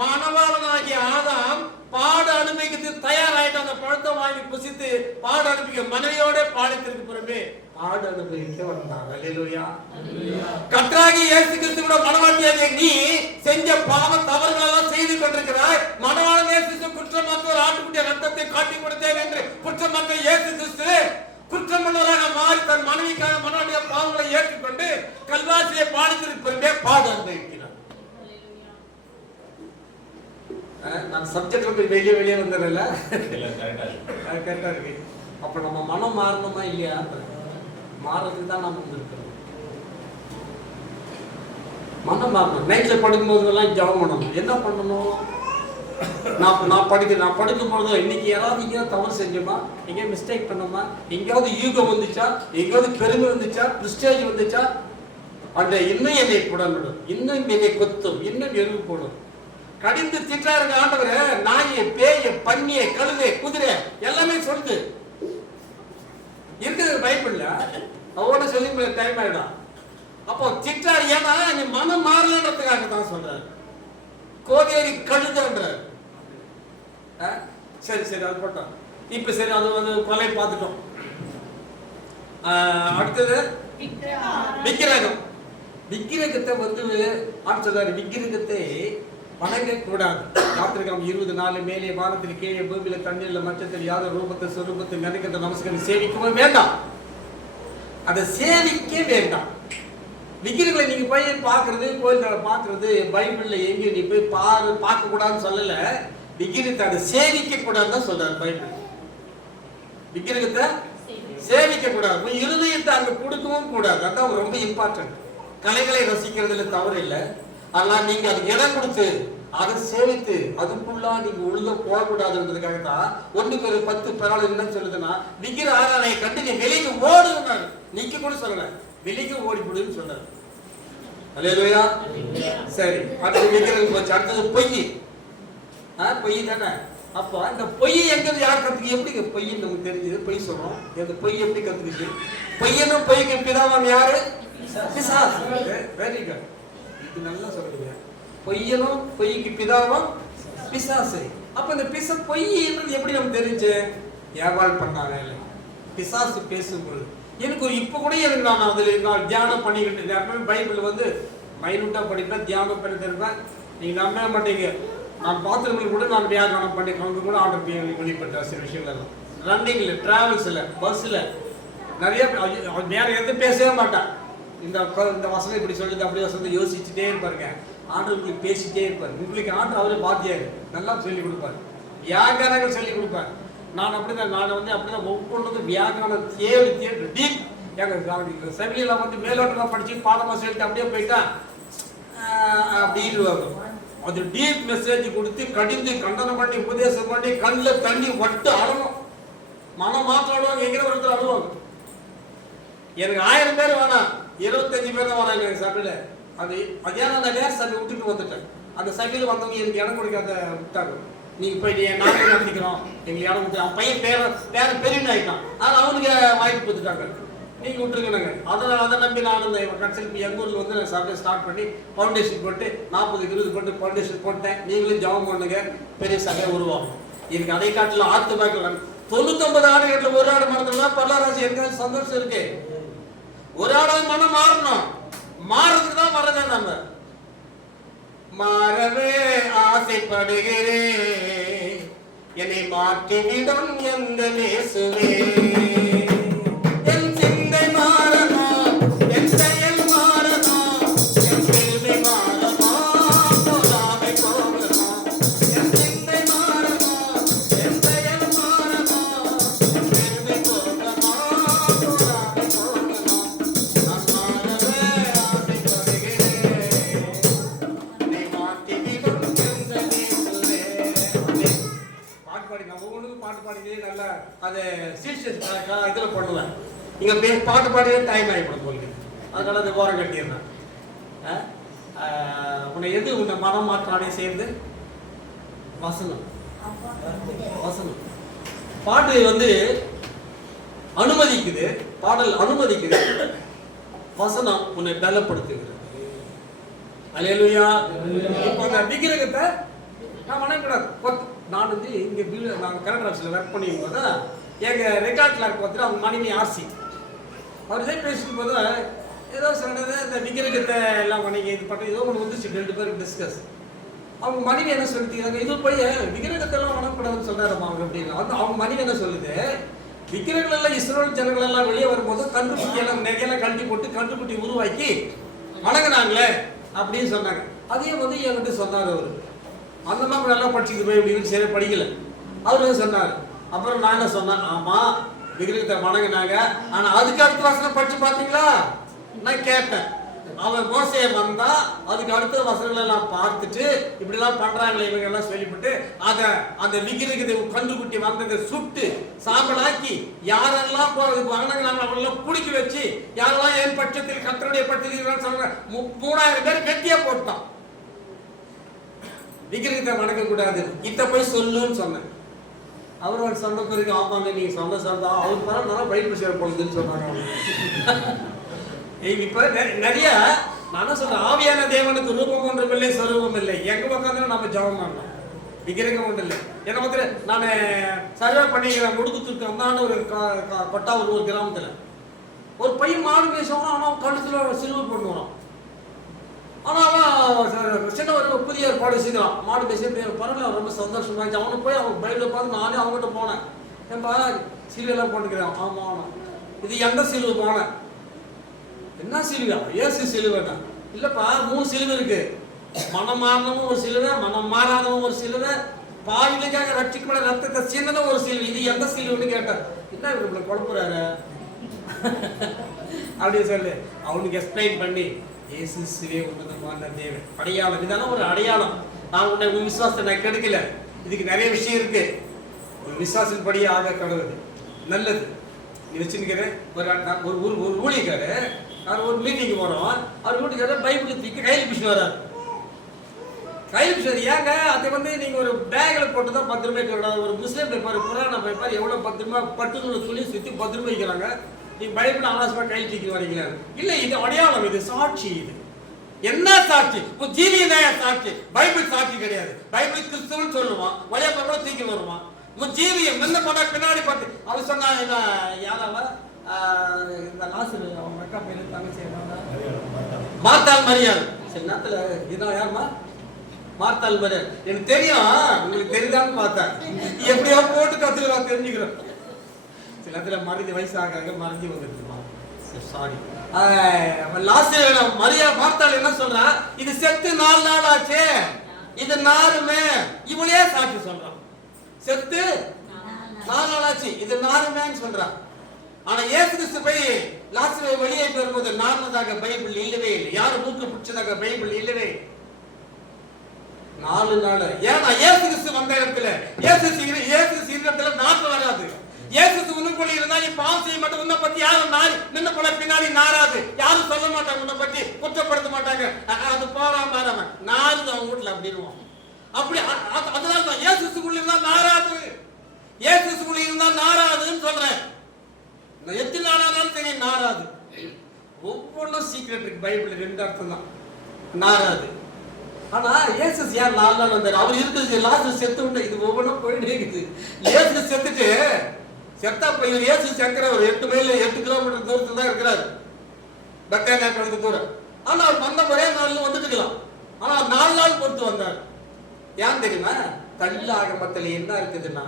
மணவாளனாகிய ஆதாம் பாடு அனுபவிக்கிறது தயாராயிட்டு அந்த பழத்தை வாங்கி புசித்து பாடு அனுபவிக்க மனைவியோட பாடத்திற்கு புறமே பாடு அனுபவிக்க வந்தான். அல்லேலூயா. கர்த்தராகிய இயேசு கிறிஸ்துவோட மணவாட்டியாக நீ செஞ்ச பாவ தவறுகள் எல்லாம் செய்து கொண்டிருக்கிறாய். மணவாளன் இயேசு கிறிஸ்து குற்றமற்ற ஒரு ஆட்டுக்குட்டிய ரத்தத்தை காட்டி கொடுத்தேன் என்று குற்றமற்ற இயேசு கிறிஸ்து குற்றமுள்ளவராக மாறி தன் மனைவிக்காக மனைவிய பாவங்களை ஏற்றுக்கொண்டு கல்வாசியை பாடத்திற்கு புறமே பாடு அனுபவிக்கிறார். நான் சப்ஜெக்ட்ல போய் வெளியே வந்துடல. கரெக்டா இருக்கு. அப்ப நம்ம மனம் மாறணுமா இல்லையா? மாறதுக்கு தான் நம்ம இருக்கிறோம். மனம் மாறணும். நைட்ல படுக்கும் போதெல்லாம் ஜெபம் பண்ணணும். என்ன பண்ணணும்? நான் படிக்கும் பொழுது இன்னைக்கு யாராவது எங்கேயாவது தவறு செஞ்சோமா, எங்கேயாவது மிஸ்டேக் பண்ணோமா, எங்கேயாவது ஈகோ வந்துச்சா, எங்கேயாவது பெருமை வந்துச்சா, பிரிஸ்டேஜ் வந்துச்சா, அந்த இன்னும் என்னை புடமிடும், இன்னும் என்னை கொத்தும், இன்னும் எருவு போடும். கடிந்து திட்டாருங்க ஆண்டவரே. நாயை, பேய, பன்னியை, கழுதை, குதிரை எல்லாமே சொல்லுது இருக்குது பைபிள்ல. அவரோட சொல்லி டைம் ஆயிடும். அப்போ திட்டாரு. ஏன்னா நீ மனம் மாறலன்றதுக்காக தான் சொல்றாரு. கோவேரி கழுதன்றார். சரி சரி அது போட்டோம். இப்ப சரி அது வந்து கொலை பார்த்துட்டோம். அடுத்தது விக்கிரகம். விக்கிரகத்தை வந்து சொல்றாரு, விக்கிரகத்தை வணங்க கூடாது. யாத்திரைக்காம் 20 நாள் மேலே வானத்தில் கீழே பூமியில தண்ணீர்ல மச்சத்தில் யாத ரூபத்தை சொரூபத்தை நினைக்கிற நமஸ்காரம் சேவிக்கவும் வேண்டாம். அதை சேவிக்க வேண்டாம். விக்கிரங்களை நீங்க போய் பாக்குறது, கோயில்களை பாக்குறது பைபிள்ல எங்க நீ போய் பார்க்க கூடாதுன்னு சொல்லல. விக்கிரகத்தை அதை சேவிக்க கூடாதுன்னு சொல்றாரு பைபிள். விக்கிரகத்தை சேவிக்க கூடாது, இருதயத்தை அங்க கொடுக்கவும் கூடாது. அதான் ரொம்ப இம்பார்ட்டன்ட். கலைகளை ரசிக்கிறதுல தவறு இல்லை. அதனால நீங்க அதுக்கு இடம் கொடுத்து அதை சேவித்து அதுக்குள்ளா நீங்க ஒழுங்க போகக்கூடாதுன்றதுக்காக தான் 1:10 என்ன சொல்லுதுன்னா, விக்கிர ஆராதனையை கண்டு நீ வெளியே ஓடுனாரு. நீக்க கூட சொல்லல, வெளியே ஓடிப்படுன்னு சொன்னாரு. அல்லேலூயா. சரி, அடுத்து விக்கிரகம் போச்சு. அடுத்தது பொய். பொய் தானே. அப்போ இந்த பொய் எங்கிறது யார் கத்துக்கு? எப்படி பொய் நமக்கு தெரிஞ்சது? பொய் சொல்றோம். இந்த பொய் எப்படி கத்துக்கிச்சு? பொய்யனும் பொய்க்கு பிதாவாம் யாரு? பிசாசு. Very good. இது நல்லா சொல்றீங்க. பொய்யனும் பொய்க்கு பிதாவாம் பிசாசு. அப்ப இந்த பொய்ன்றது எப்படி நமக்கு தெரிஞ்சு? ஏவாள் பண்ணாங்க. பிசாசு பேசும்போது எனக்கு இப்ப கூட எனக்கு நான் தியானம் பண்ணிக்கிட்டு பைபிள் வந்து மைனூட்டா படிப்பேன், தியானம் பண்ணி தருவேன். நீங்க நம்ப மாட்டீங்க. நான் பாத்ரூமில் கூட நான் வியாகரணம் பண்ணி அங்கே கூட ஆர்டர் வெளிப்பட்ட சில விஷயங்கள் எல்லாம். ரன்னிங்ல, டிராவல்ஸ்ல, பஸ்ல நிறைய வேற எதுவும் பேசவே மாட்டேன். இந்த வசனம் இப்படி சொல்லுது, அப்படி வசனத்தை யோசிச்சுட்டே இருப்பாருங்க. ஆண்டு உங்களுக்கு பேசிட்டே இருப்பார். உங்களுக்கு ஆண்டு அவரே பாத்தியாரு நல்லா சொல்லி கொடுப்பாரு. வியாகரணங்கள் சொல்லி கொடுப்பாரு. நான் அப்படிதான், நான் வந்து அப்படிதான் ஒவ்வொன்றும் வியாகரணம் தேடி டீப். எங்க செவிலியில வந்து மேலோட்டமா படிச்சு பாடமா சொல்லிட்டு அப்படியே போயிட்டா அப்படின்னு அது டீப் மெசேஜ் கொடுத்து கடிந்து கண்டனம் பண்ணி உபதேசம் பண்ணி கண்ணில் தண்ணி வட்டு அழணும். மனம் மாற்றாடுவாங்க. எங்கிற ஒருத்தர் அழுவாங்க. எனக்கு 1000 பேர் வேணாம், 25 பேர் தான் வராங்க எனக்கு சபையில. அது ஏன்னா நான் நேர சபை விட்டுட்டு வந்துட்டேன். அந்த சபையில் வந்தவங்க எனக்கு இடம் கொடுக்காத விட்டாங்க. நீங்க போய் நாங்கள் நடத்திக்கிறோம், எங்களுக்கு இடம் கொடுத்து. அவன் பையன் பேர பெரியன்னு ஆயிட்டான். ஆனால் அவனுக்கு வாய்ப்பு கொடுத்துட்டாங்க. நீங்க விட்டுருங்க. அதை நம்பி நான் கன்சல்ட் எங்க ஊர்ல வந்து நான் சபையை ஸ்டார்ட் பண்ணி ஃபவுண்டேஷன் போட்டு 40-20 போட்டு ஃபவுண்டேஷன் போட்டேன். நீங்களும் ஜெபம் பண்ணுங்க, பெரிய சபையை உருவாகும். எனக்கு அதை காட்டில ஆத்து பேக்கில் 99 ஆடுகளில் ஒரு ஆடு மறந்துனா பல்லாராசி எனக்கு சந்தோஷம் இருக்கு. ஒரு ஆடு மனம் மாறணும். மாறதுக்கு தான் வர்றதே. நம்ம மாறவே ஆசைப்படுகிறேன், என்னை மாற்றிவிடும் எந்த நேசுவே. அதை சீஷஸ் இதில் பண்ணுவேன். இங்கே பாட்டு பாடியே டைம் ஆகிப்படும் உங்களுக்கு. அதனால அதை ஓரம் கட்டிடுறேன். உன்னை எது உன்னை மனம் மாற்றானே சேர்ந்து வசனம். வசனம் பாட்டு வந்து அனுமதிக்குது, பாடல் அனுமதிக்குது, வசனம் உன்னை பலப்படுத்துகிறது. அல்லேலூயா. இப்போ அந்த விக்கிரகத்தை நான் வணங்கக்கூடாது. நான் வந்து இங்கே நாங்கள் கனடா ஆஃபீஸில் ஒர்க் பண்ணிக்கும் போது எங்கள் ரெக்கார்ட் கிளார்க் பார்த்துட்டு அவங்க மனைவி ஆர்சி அவர் இதே பேசிக்கும் போது ஏதோ சொன்னது இந்த விக்கிரகத்தை எல்லாம் வணங்கி இது பண்ணுறது ஏதோ ஒன்று வந்துச்சு. 2 பேருக்கு டிஸ்கஸ். அவங்க மனைவி என்ன சொல்லிட்டு இது போய் விக்கிரகத்தை எல்லாம் வணங்கக்கூடாதுன்னு சொல்கிறாருமா அவங்க அப்படின்னு. வந்து அவங்க மனைவி என்ன சொல்லுது, விக்கிரகங்கள் எல்லாம் இஸ்ரேல் ஜனங்கள் எல்லாம் வெளியே வரும்போது கன்றுக்குட்டி எல்லாம் நெகையெல்லாம் கழட்டி போட்டு கன்றுக்குட்டி உருவாக்கி வணங்கினாங்களே அப்படின்னு சொன்னாங்க. அதையும் வந்து என்கிட்ட சொன்னார் அவர். அந்த மாதிரி நல்லா படிச்சுக்கிட்டு போய் இப்படி சரி படிக்கல அவர் வந்து சொன்னார். அப்புறம் நான் என்ன சொன்னேன், ஆமாம் விக்கிரகத்தை வணங்கினாங்க, ஆனால் அதுக்கு அடுத்த வசனம் படிச்சு பார்த்தீங்களா நான் கேட்டேன். அவன் மோசையை வந்தா அதுக்கு அடுத்த வசனங்களை எல்லாம் பார்த்துட்டு இப்படிலாம் பண்றாங்களே இவங்க எல்லாம் சொல்லிவிட்டு அதை அந்த விக்கிரகத்தை கண்டுகுட்டி வந்ததை சுட்டு சாம்பலாக்கி யாரெல்லாம் வணங்கினாங்க அவங்களெல்லாம் குடிக்க வச்சு யாரெல்லாம் என் பட்சத்தில் கர்த்தருடைய பட்சத்தில் சொல்ற 3000 பேர் கெட்டியா போட்டான். விக்கிரகத்தை வணங்க கூடாது, இத போய் சொல்லுன்னு சொன்னேன். அவர் சொன்ன பிறகு ஆமாங்க நீங்க சொன்னா அவருக்கு பரவாயில்ல பைபிள் ஷேர் பண்ணுதுன்னு சொன்னாங்க. இப்ப நிறைய நான் சொல்றேன், ஆவியான தேவனுக்கு ரூபம் ஒன்றும் இல்லை சொரூபம் இல்லை. எங்க பக்கம் நம்ம ஜபம் பண்ணலாம், விக்கிரகம் ஒன்றும் இல்லை. என்ன பத்திர நான் சர்வே பண்ணிக்கிறேன். முடுக்குத்துக்கு வந்தான ஒரு கொட்டா ஒரு கிராமத்துல ஒரு பையன் மாடு பேசுவான், அவன் கழுத்துல சிலுவை போட்டு வரான். ஆனா அவன் சின்ன ஒரு புதிய ஏற்பாடு செய்யலாம். மாடு பேசி பரவாயில்ல ரொம்ப சந்தோஷமா இருந்துச்சு. அவனை போய் அவன் பைபிளை பார்த்து நானே அவங்ககிட்ட போனேன். ஏன்பா சிலுவையெல்லாம் போட்டுக்கிறேன். ஆமா ஆமா இது எந்த சிலுவை போனேன், என்ன சிலுவையா, ஏசு சிலுவைனா இல்லப்பா 3 சிலுவை இருக்கு. மனம் மாறினவும் ஒரு சிலுவை, மனம் மாறாதவும் ஒரு சிலுவை, பாவிகளுக்காக ரட்சிக்கப்பட ரத்தத்தை சின்னதும் ஒரு சிலுவை. இது எந்த சிலுவைன்னு கேட்டார். என்ன இவங்களை குழப்புறாரு அப்படின்னு சொல்லு அவனுக்கு எக்ஸ்பிளைன் பண்ணி இயேசு சிலுவை உன்னதமான தேவன் அடையாளம். இதெல்லாம் ஒரு அடையாளம். நான் உன் விசுவாசத்தை நான் கெடுக்கல. இதுக்கு நிறைய விஷயம் இருக்கு. ஒரு விசுவாசின் படியே ஆக கடவுள் நல்லது. நீ வச்சுக்கிறேன். ஒரு ஊழியக்காரு நான் ஒரு மீட்டிங்கு போறோம். அவர் வீட்டுக்கார பைபிள் தூக்கி கையில் பிடிச்சு வர்றாரு. கையில் பிடிச்சி ஏங்க அதை வந்து நீங்க ஒரு பேக்கில் போட்டு தான் 10 ரூபாய்க்கு விடாது. ஒரு முஸ்லீம் பேப்பர் புராண பேப்பர் எவ்வளோ 10 ரூபாய் பட்டுன்னு துணி சுற்றி 10 ரூபாய் வைக்கிறாங்க. நீ பைபிள் அனாவசியமாக கையில் தூக்கி வரீங்களா? இல்லை இது அடையாளம், இது சாட்சி. இது என்ன சாட்சி? ஜீவியனாய சாட்சி. பைபிள் சாட்சி கிடையாது. பைபிள் கிறிஸ்துவன்னு சொல்லுவான், வழியா கூட தூக்கி வருவான். ஜீவியம் என்ன பண்ண பின்னாடி பார்த்து அவர் சொன்னா யாராவா இந்த லாசரு அவங்க அக்கா பேரு தங்கச்சி மார்த்தாள் மரியாள். சில நேரத்துல இதான் யாருமா மார்த்தாள் மரியாள் எனக்கு தெரியும். உங்களுக்கு தெரியுதான்னு பார்த்தேன். எப்படியோ போட்டு கத்துக்கலாம் தெரிஞ்சுக்கிறோம். சில நேரத்துல மறைஞ்சு வயசாக மறைஞ்சு வந்துருக்குமா. சாரி லாசரு மரியா மார்த்தாள் என்ன சொல்றா, இது செத்து 4 நாள் ஆச்சு, இது நாருமே இவளே சாட்சி சொல்றான். செத்து 4 நாள் ஆச்சு, இது நாருமேன்னு சொல்றான். ஆனா இயேசு கிறிஸ்து போய் லாசரை வெளியே பெறும்போது நார்மதாக பைபிள் இல்லவே இல்லை. யாரும் மூக்கு பிடிச்சதாக பைபிள் இல்லவே 4 நாள். ஏன்னா இயேசு கிறிஸ்து வந்த இடத்துல இயேசு சீரத்துல நாற்று வராது. இயேசு உன்னுக்குள்ள இருந்தா நீ பாவம் செய்ய மாட்டேன். உன்னை பத்தி யாரும் நின்ன போல பின்னாடி நாராது. யாரும் சொல்ல மாட்டாங்க, உன்னை பத்தி குற்றப்படுத்த மாட்டாங்க. அது போறாம மாறாம நாருது அவங்க வீட்டுல அப்படின்னுவோம். அப்படி அதனால தான் இயேசுக்குள்ள இருந்தா நாராது, இயேசுக்குள்ள இருந்தா நாராதுன்னு சொல்றேன். எத்தனை நாளானாலும் தெரியும் நாராது. ஒவ்வொன்றும் சீக்ரெட் இருக்கு. பைபிள் 2 அர்த்தம் தான் நாராது. ஆனா இயேசு யார் 4 நாள் வந்தார். அவர் இருக்குது லாசர் செத்து விட்டு இது ஒவ்வொன்றும் போயிட்டே இருக்குது. இயேசு செத்துட்டு செத்தா போய் இயேசு சக்கர ஒரு 8 மைல் 8 கிலோமீட்டர் தூரத்துல தான் இருக்கிறார். பத்தாயிரம் தூரம். ஆனா அவர் வந்த ஒரே நாள் வந்துட்டுக்கலாம். ஆனா 4 நாள் பொறுத்து வந்தார். ஏன் தெரியுமா? கள்ள ஆகமத்தில் என்ன இருக்குதுன்னா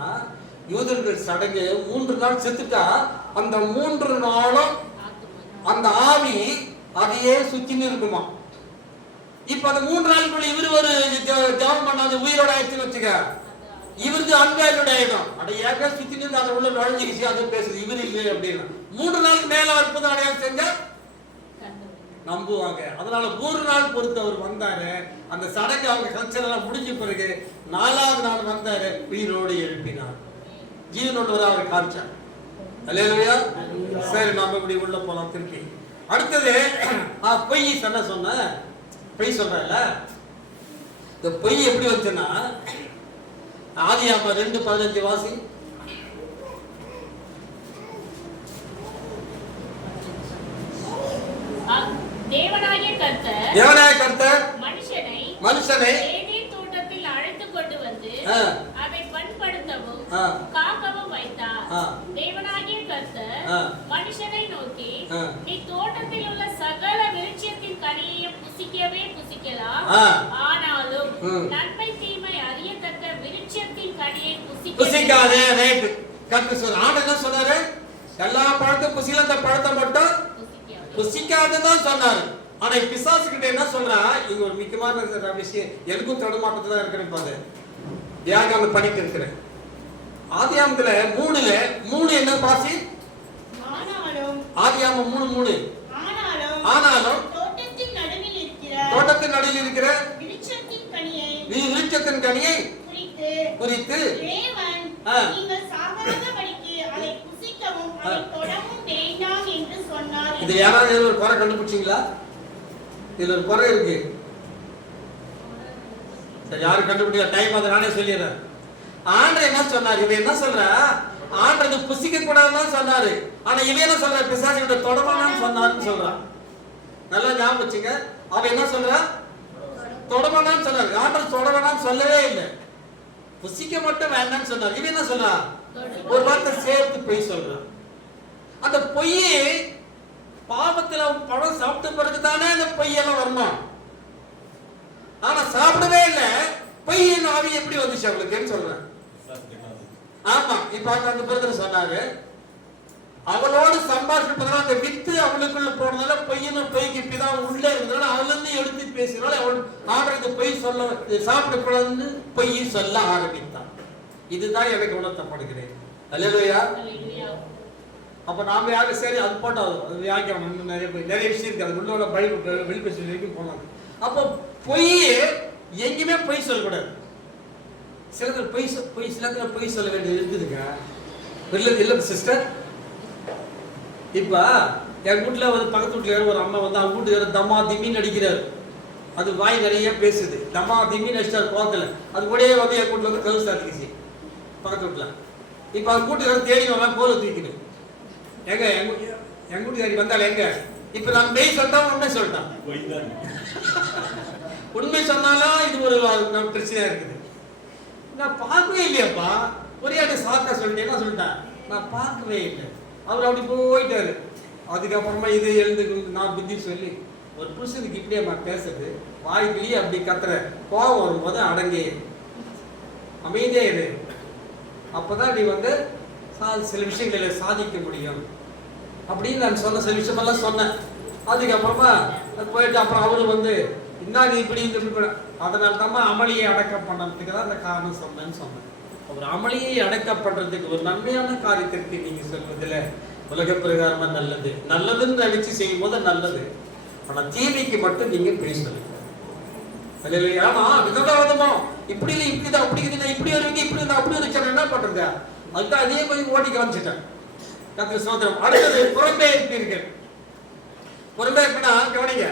யூதர்கள் சடங்கு 3 நாள் செத்துட்டா அந்த 3 நாளும் அந்த ஆவி அதையே சுத்தின்னு இருக்குமா. இப்ப அந்த 3 நாளுக்குள்ள இவரு ஒரு ஜெபம் பண்ணாத உயிரோட ஆயிடுச்சுன்னு வச்சுக்க, இவருக்கு அன்வேலோட ஆயிடும். அட ஏக சுத்தின்னு அதை உள்ள நுழைஞ்சிக்கிச்சு அதை பேசுது இவரு இல்லை அப்படின்னு. 3 நாளுக்கு மேல அற்புதம் அடையாளம் செஞ்சா நம்புவாங்க. அதனால 3 நாள் பொறுத்து அவர் வந்தாரு. அந்த சடங்கு அவங்க கல்ச்சர் எல்லாம் முடிஞ்ச பிறகு 4ஆவது நாள் வந்தாரு, உயிரோடு எழுப்பினார். ஜீவனோடு அவர் காமிச்சார். அல்லேலூயா. சரி, நாம இப்படி உள்ள போலாம் திருப்பி. அடுத்தது பொய் சொன்ன பொய் சொல்றல. இந்த பொய் எப்படி வந்துச்சுன்னா, ஆதியாகமம் 2:15 வாசி. தேவனாகிய கர்த்தர் மனுஷனை ஏதேன் தோட்டத்தில் அழைத்து கொண்டு வந்து அதை பண்படுத்தவும் காக்கவும் வைத்தார். தேவனாகிய கர்த்தர் மனுஷனை நோக்கி, நீ தோட்டத்தில் உள்ள சகல விருட்சத்தின் கனியையும் புசிக்கவே புசிக்கலாம், ஆனாலும் நன்மை தீமை அறியத்தக்க விருட்சத்தின் கனியை புசிக்காதே. கர்த்தர் சொன்னார். ஆண்டவர் என்ன சொன்னாரு? எல்லா பழத்தையும் புசிக்கல, அந்த பழத்தை மட்டும் புசிக்காததான் சொன்னாரு. ஆனா பிசாசு கிட்ட என்ன சொல்றா? இது ஒரு முக்கியமான விஷயம். எனக்கும் தடுமாற்றத்துல தான் இருக்கிறேன். தியாகம் பண்ணிட்டு இருக்கிறேன். ஆதியாகமத்துல 3 என்ன பாசி? ஆதியாகமம் 3:3. ஆனாலும் தோட்டத்தின் நடுவில் இருக்கிற விருட்சத்தின் கனியை குறித்து இது யாராவது ஒரு குறை கண்டுபிடிச்சீங்களா? இதுல ஒரு குறை இருக்கு. சரி, யாரும் கண்டுபிடிக்க டைம் அதை நானே சொல்லிடுறேன். ஆண்டவர் என்ன சொன்னார்? இவன் என்ன சொல்ற? ஆண்டவர் புசிக்க கூடாதுன்னு சொன்னாரு. ஆனா இவன் என்ன சொல்ற? பிசாசு கிட்ட தொடமானான்னு சொன்னாருன்னு சொல்றான். நல்லா ஞாபகம் வச்சுங்க. அவன் என்ன சொல்றான்? தொடமானான்னு சொன்னாரு. ஆண்டவர் தொடமானான்னு சொல்லவே இல்லை. புசிக்க மட்டும் வேண்டாம்னு சொன்னார். இவன் என்ன சொல்றான்? ஒரு வார்த்தை சேர்த்து பொய் சொல்றான். அந்த பொய்யே பாவத்துல பழம் சாப்பிட்ட பிறகு தானே அந்த பொய்யெல்லாம் வரணும். ஆனா சாப்பிடவே இல்லை. பொய்யின் ஆவி எப்படி வந்துச்சு அவளுக்குன்னு சொல்றேன். ஆமா, இப்ப அந்த பிரதர் சொன்னாரு, அவளோடு சம்பாஷிப்பதனால அந்த வித்து அவளுக்குள்ள போனதால பொய்க்கு இப்படிதான் உள்ள இருந்ததால அவள இருந்து எடுத்து பேசினால அவள் ஆண்டவர் பொய் சொல்ல சாப்பிடக்கூடாதுன்னு பொய் சொல்ல ஆரம்பித்தான். இதுதான் எனக்கு உணர்த்தப்படுகிறேன். அல்லேலூயா. அப்ப நாம யாரும் சரி அது போட்டோம், அது வியாக்கியம் நிறைய விஷயம் இருக்கு. அது உள்ள பைபிள் வெளிப்பேசி வரைக்கும் போனாங்க. அப்போ பொய் எங்கேயுமே பொய் சொல்லக்கூடாது. சில பொய் சொல்ல வேண்டியது இருக்குதுங்க. இல்லை சிஸ்டர், இப்ப என் வீட்டுல வந்து பக்கத்து வீட்டுல ஒரு அம்மா வந்து அவங்க வீட்டுக்கு தம்மா திம்மின்னு அடிக்கிறாரு. அது வாய் நிறைய பேசுது. தம்மா திம்மின்னு அடிச்சாரு கோத்துல. அது கூட வந்து என் வீட்டுல வந்து கழுசு அடிக்குச்சு பக்கத்து வீட்டுல. இப்ப அது கூட்டுக்கார தேடி வரலாம், கோல தூக்கிடு. எங்க எங்க வீட்டுக்காரி வந்தால எங்க? இப்ப நான் மெய் சொல்லிட்டா உண்மை சொல்லிட்டான். உண்மை சொன்னாலும் இது ஒரு பிரச்சனையா இருக்குது. நான் பார்க்கவே இல்லையாப்பா. ஒரே சாக்கா சொல்லிட்டேன்னா சொல்லிட்டேன். நான் பார்க்கவே இல்லை. அவர் அப்படி போயிட்டாரு. அதுக்கப்புறமா இது எழுந்து நான் புத்தி சொல்லி, ஒரு புருஷனுக்கு இப்படியே நான் பேசுறது, வாய்க்கிலேயே அப்படி கத்துற, கோபம் வரும்போது அடங்கி அமைதியா இரு. அப்பதான் நீ வந்து சில விஷயங்களை சாதிக்க முடியும் அப்படின்னு நான் சொன்ன சில விஷயமெல்லாம் சொன்னேன். அதுக்கப்புறமா போயிட்டு அப்புறம் அவரு வந்து என்ன இப்படி அதனால தான் அமளியை அடக்கம் பண்ணதுக்கு தான் அந்த காரணம் சொன்னேன்னு சொன்னேன். ஒரு அமளியை அடக்கம் பண்றதுக்கு ஒரு நன்மையான காரியத்திற்கு நீங்க சொல்வதில் உலக பிரகாரமா நல்லதுன்னு நினைச்சு செய்யும் போது நல்லது. ஆனா தீமைக்கு மட்டும் நீங்க பேசணும். ஆமா, விதவிதமா இப்படி இல்லை, இப்படிதான் அப்படி இருக்குது, இப்படி வருவீங்க, இப்படி இருந்தா அப்படி வச்சு என்ன பண்றது? அதுதான் அதே கொஞ்சம் ஓட்டி காமிச்சிட்டேன். கர்த்தர் ஸ்தோத்திரம். அடுத்தது புறம்பே இருப்பீர்கள். புறம்பே இருப்பா கவனிங்க.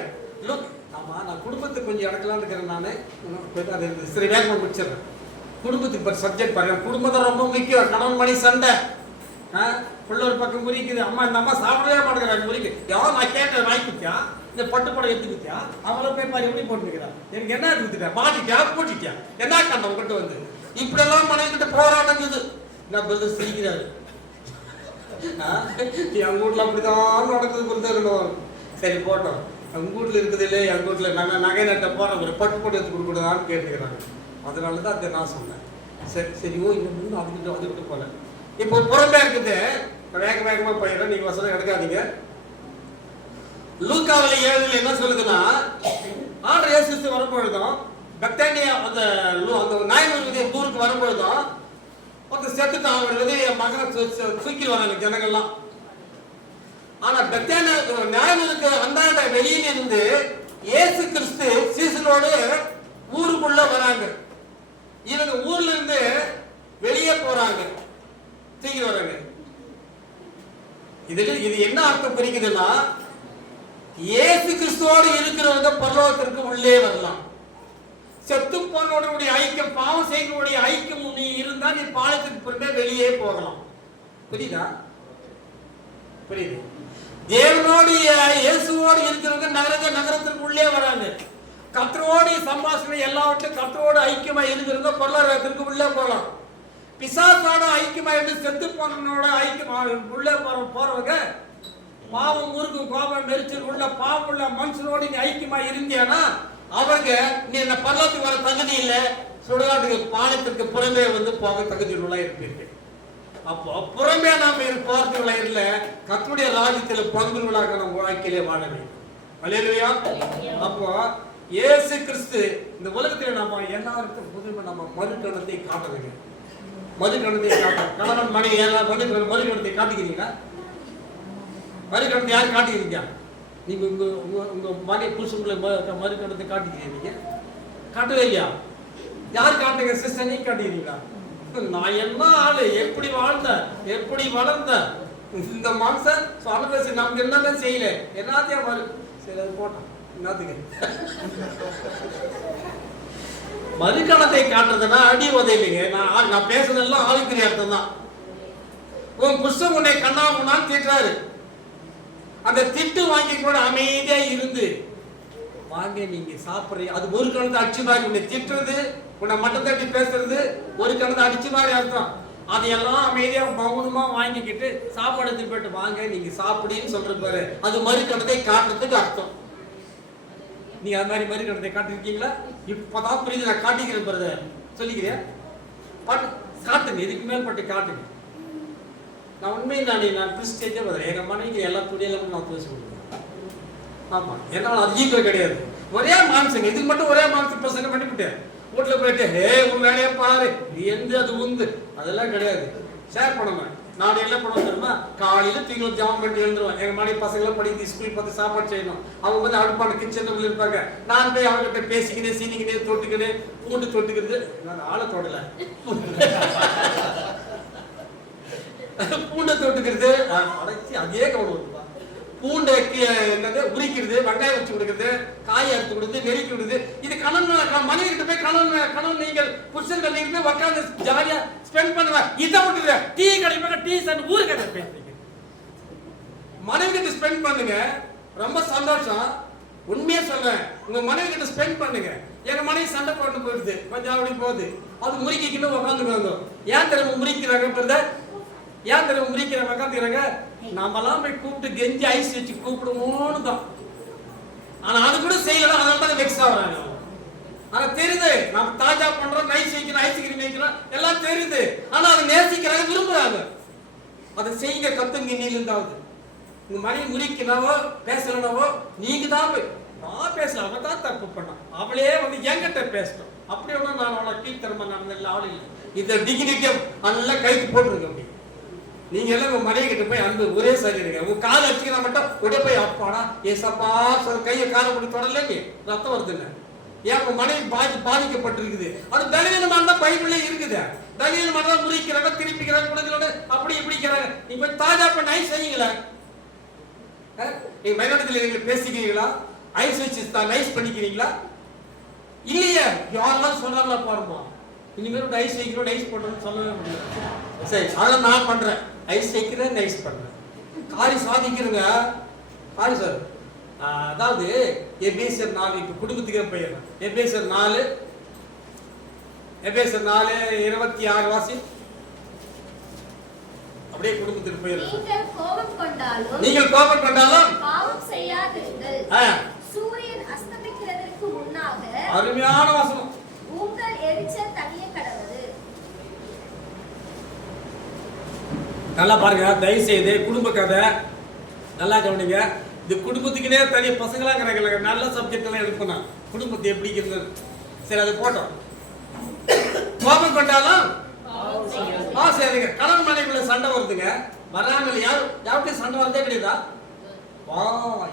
ஆமா, நான் குடும்பத்துக்கு கொஞ்சம் இடக்கலான்னு இருக்கிறேன். நானு சரி வேகமாக முடிச்சிடுறேன். குடும்பத்துக்கு சப்ஜெக்ட் பாருங்க. குடும்பம் தான் ரொம்ப முக்கியம். கணவன் மணி சண்டை, பிள்ளை ஒரு பக்கம் குறிக்குது, அம்மா இந்த அம்மா சாப்பிடவே மாட்டேங்கிறாங்க குறிக்கு. யாரும் நான் கேட்டேன் வாங்கி குத்தியா, இந்த பட்டு படம் எடுத்து குத்தியா, அவளை போய் பாரு எப்படி போட்டுக்கிறான், எனக்கு என்ன எடுத்துக்கிட்டா மாட்டிட்டியா போட்டிட்டியா என்ன கண்ட உங்ககிட்ட வந்து இப்படி எல்லாம் மனைவிட்டு போராட்டங்குது. நான் பதில் சிரிக்கிறாரு. என் வீட்டுல அப்படிதான் நடக்குது கொடுத்தா. சரி போட்டோம். எங்க வீட்டுல இருக்குது இல்லை, எங்க வீட்டுல நகை நட்ட போற ஒரு பட்டு போட்டு எடுத்து கொடுக்கூடாதான்னு கேட்டுக்கிறாங்க. அதனாலதான் அதை நான் சொன்னேன். சரி சரியோ இன்னும் அது விட்டு போல. இப்போ புறம்பே இருக்குது. வேகமா போயிடுறேன், நீங்க வசனம் எடுக்காதீங்க. லூக்காவில 7 என்ன சொல்லுதுன்னா, ஆண்டவர் இயேசு கிறிஸ்து வரும்பொழுதும் பெத்தானியா அந்த நாயனூர் ஊருக்கு வரும்பொழுதும் ஒருத்தர் செத்துட்டான். அவருடைய மகனை தூக்கி வராங்க ஜனங்கள்லாம். ஆனா பெத்தானியா நாயனூருக்கு அந்தாண்ட வெளியில இருந்து இயேசு கிறிஸ்து சீசனோடு ஊருக்குள்ள வராங்க. இவங்க ஊர்ல இருந்து வெளியே போறாங்க. தூக்கிட்டு வராங்க. இது என்ன அர்த்தம் புரிக்குதுன்னா, இயேசு கிறிஸ்துவோடு இருக்கிறவங்க பரலோகத்திற்கு உள்ளே வரலாம். செத்து போனவனுடைய ஐக்கியம், பாவம் செய்கிறவனுடைய ஐக்கியம் நீ இருந்தா நீ பாலத்துக்கு புறமே வெளியே போகலாம். புரியுதா? புரியுது? தேவனோடைய இயேசுவோடு இருக்கிறவங்க நகரத்திற்கு உள்ளே வராங்க. கர்த்தரோடு சம்பாஷணை எல்லாவற்றையும் கர்த்தரோடு ஐக்கியமா இருக்கிறவங்க பரலோகத்திற்கு உள்ளே போகலாம். பிசாசோட ஐக்கியமா இருந்து செத்து போனவனோட ஐக்கியமா உள்ளே போறவங்க, பாவம், முருகும், கோபம், நெரிச்சல் உள்ள பாவம் உள்ள மனுஷனோடு நீ ஐக்கியமா இருந்தியானா அவங்க நீ என்ன பரலோகத்துக்கு வர தகுதி இல்லை, சுடுகாட்டுக்கு பாலத்திற்கு புறமே வந்து போக தகுதி உள்ள இருப்பீர்கள். அப்போ புறமே நாம போறதுக்குள்ள இல்ல, கர்த்தருடைய ராஜ்யத்தில் பங்குள்ளாக நம்ம வாழ்க்கையிலே வாழ வேண்டும். அல்லேலூயா. அப்போ இயேசு கிறிஸ்து இந்த உலகத்தில் நம்ம எல்லாருக்கும் புதுமை நம்ம மறுக்கணத்தை காட்டுறதுங்க. மறுக்கணத்தை காட்ட கணவன் மனைவி எல்லாம் மறுக்கணத்தை காட்டுகிறீங்களா? மறுக்கணத்தை யார் காட்டுகிறீங்க? நீங்க உங்க மனைவி புருஷங்களை மறுக்கணத்தை காட்டுகிறீங்க? காட்டவே இல்லையா? யார் காட்டுங்க? சிஸ்டர் நீ காட்டுகிறீங்களா? நான் என்ன ஆளு, எப்படி வாழ்ந்த, எப்படி வளர்ந்த இந்த மனுஷன் சொன்னதை நமக்கு என்னென்ன செய்யல, எல்லாத்தையும் மறு சரி அது போட்டோம். என்னத்துக்கு மறுக்கணத்தை காட்டுறதுன்னா அடி உதையிலைங்க. நான் பேசுறதெல்லாம் ஆளுக்குரிய அர்த்தம் தான். உன் புருஷன் உன்னை கண்ணா முன்னான்னு திட்டுறாரு, அந்த திட்டு வாங்கி கூட அமைதியா இருந்து வாங்க நீங்க சாப்பிடுறீங்க, அது ஒரு கணத்தை அடிச்சு மாதிரி உன்னை திட்டுறது, உன்னை மட்டம் தட்டி பேசுறது ஒரு கணத்தை அடிச்சு மாதிரி அர்த்தம். அதையெல்லாம் அமைதியா மௌனமா வாங்கிக்கிட்டு சாப்பாடு திருப்பிட்டு வாங்க நீங்க சாப்பிடுன்னு சொல்றது பாரு, அது மறுக்கணத்தை காட்டுறதுக்கு அர்த்தம். நீங்க அது மாதிரி மறுக்கணத்தை காட்டிருக்கீங்களா? இப்பதான் புரியுது. நான் காட்டிக்கிறேன் பாரு, சொல்லிக்கிறேன் காட்டுங்க, இதுக்கு மேற்பட்டு காட்டுங்க. நான் உண்மையை நான் கிறிஸ்டியனே பதில் எங்க மனைவிக்கு எல்லா துணியெல்லாம் நான் பேசி கொடுக்குறேன். ஆமா, என்னால் அது ஈக்குவல் கிடையாது. ஒரே மாம்சங்க, இதுக்கு மட்டும் ஒரே மாம்சம் பிரசங்கம் பண்ணிவிட்டேன். வீட்டுல போயிட்டு உன் வேலையை பாரு, நீ எந்த அது உந்து அதெல்லாம் கிடையாது. ஷேர் பண்ணுவேன். நான் என்ன பண்ணுவேன் தெரியுமா? காலையில தீங்களும் ஜாமம் பண்ணி எழுந்துருவேன். எங்க மனைவி பசங்களாம் படிக்க ஸ்கூல் பார்த்து சாப்பாடு செய்யணும். அவங்க வந்து அடுப்பான கிச்சன்ல உள்ள இருப்பாங்க. நான் போய் அவங்ககிட்ட பேசிக்கினே சீனிக்கினே தொட்டுக்கினே பூண்டு தொட்டுக்கிறது. நான் ஆளை தொடல பூண்டை தொட்டுக்கிறது அடைச்சி அதே கவனம். பூண்டை என்னது உரிக்கிறது, வெங்காயம் வச்சு கொடுக்குறது, காய் அறுத்து கொடுக்குது, நெருக்கி விடுது. இது கணவன் மனைவி கிட்ட போய் கணவன் நீங்கள் புருஷன்கள் நீங்க போய் உட்காந்து ஜாலியா ஸ்பெண்ட் பண்ணுவேன். இதை விட்டுரு, டீ கிடைப்பாங்க, டீ சாப்பிட்டு ஊருக்கு கதை பேசுறீங்க. மனைவி கிட்ட ஸ்பெண்ட் பண்ணுங்க, ரொம்ப சந்தோஷம். உண்மையா சொல்றேன், உங்க மனைவி கிட்ட ஸ்பெண்ட் பண்ணுங்க. எங்க மனைவி சண்டை போட்டு போயிடுது, கொஞ்சம் அப்படி போகுது, அது முறிக்கிட்டு உட்காந்துருவாங்க. ஏன் தெரியுமா முறிக்கிறாங்க? ஏன் தெரியும் முறிக்கிறாங்க உட்காந்துக்கிறாங்க? நாமெல்லாம் போய் கூப்பிட்டு கெஞ்சி ஐஸ் வச்சு கூப்பிடுவோன்னு தான். ஆனா அது கூட செய்யலாம், அதனால தான் வெக்ஸ் ஆகுறாங்க. ஆனா தெரியுது நம்ம தாஜா பண்றோம், நைஸ் வைக்கிறோம், ஐஸ் கிரீம் வைக்கிறோம், எல்லாம் தெரியுது. ஆனா அதை நேசிக்கிறாங்க, விரும்புறாங்க. அதை செய்ய கத்துங்க. நீங்க உங்க மனைவி முறிக்கனாவோ பேசலனாவோ நீங்க தான் போய் நான் பேசல, அவ தான் தப்பு பண்ணா, அவளே வந்து என்கிட்ட பேசணும். அப்படி ஒன்றும் நான் அவளை கீழ்த்தரமா நடந்தில்ல, அவளை இல்லை. இந்த டிகினிட்டியம் அதெல்லாம் கைக்கு போட்டுருக்க அப்படி. நீங்க எல்லாம் உங்க மனைவி கிட்ட போய் அன்பு ஒரே சரி இருக்க. உங்க காலை அடிச்சுக்கினா மட்டும் உடனே போய் அப்பாடா ஏசப்பா சொல்ல கையை காலை போட்டு தொடல ரத்தம் வருதுன்னு. ஏன் உங்க மனைவி பாதிக்கப்பட்டிருக்குது. அது தலிதனமா தான் பைபிளே இருக்குது. தலிதனமா தான் முறிக்கிறாங்க, திருப்பிக்கிறாங்க, கொடுக்கிறாங்க, அப்படி இப்படிக்கிறாங்க. நீங்க போய் தாஜா பண்ண ஐஸ் செய்யுங்களா? நீங்க மைனாரிட்டியில நீங்க பேசிக்கிறீங்களா? ஐஸ் வச்சு நைஸ் பண்ணிக்கிறீங்களா? இல்லையே, யாரெல்லாம் சொல்றாங்களா பாருமா, இனிமேல் ஐஸ் வைக்கிறோம் ஐஸ் பண்றோம்னு சொல்லவே முடியாது. சரி, அதான் நான் பண்றேன், ஐஸ் வைக்கிறேன் ஐஸ் பண்றேன். காரி சாதிக்கிறேங்க காரி சார். அதாவது எபேசியர் 4 இப்ப குடும்பத்துக்கே போயிடலாம். எபேசியர் 4:26 வாசி. அப்படியே குடும்பத்துக்கு போயிடலாம். நீங்கள் கோபம் கொண்டாலும் பாவம் செய்யாதிருங்கள். சூரியன் அஸ்தமிக்கிறதற்கு முன்னாக அருமையான வசனம். உங்கள் எரிச்சல் தனிய கடவுது. நல்லா பாருங்க, தயவு செய்து குடும்ப கதை நல்லா கவனிங்க. இது குடும்பத்துக்குனே தனி பசங்களா கிடைக்கல, நல்ல சப்ஜெக்ட் எல்லாம் எடுக்கணும். குடும்பத்தை எப்படி இருந்தது சரி, அது போட்டோம். கோபம் கொண்டாலும் சரிங்க. கணவன் மனைவிக்குள்ள சண்டை வருதுங்க, வராமல் யார்கிட்டயும் சண்டை வரதே கிடையாதா?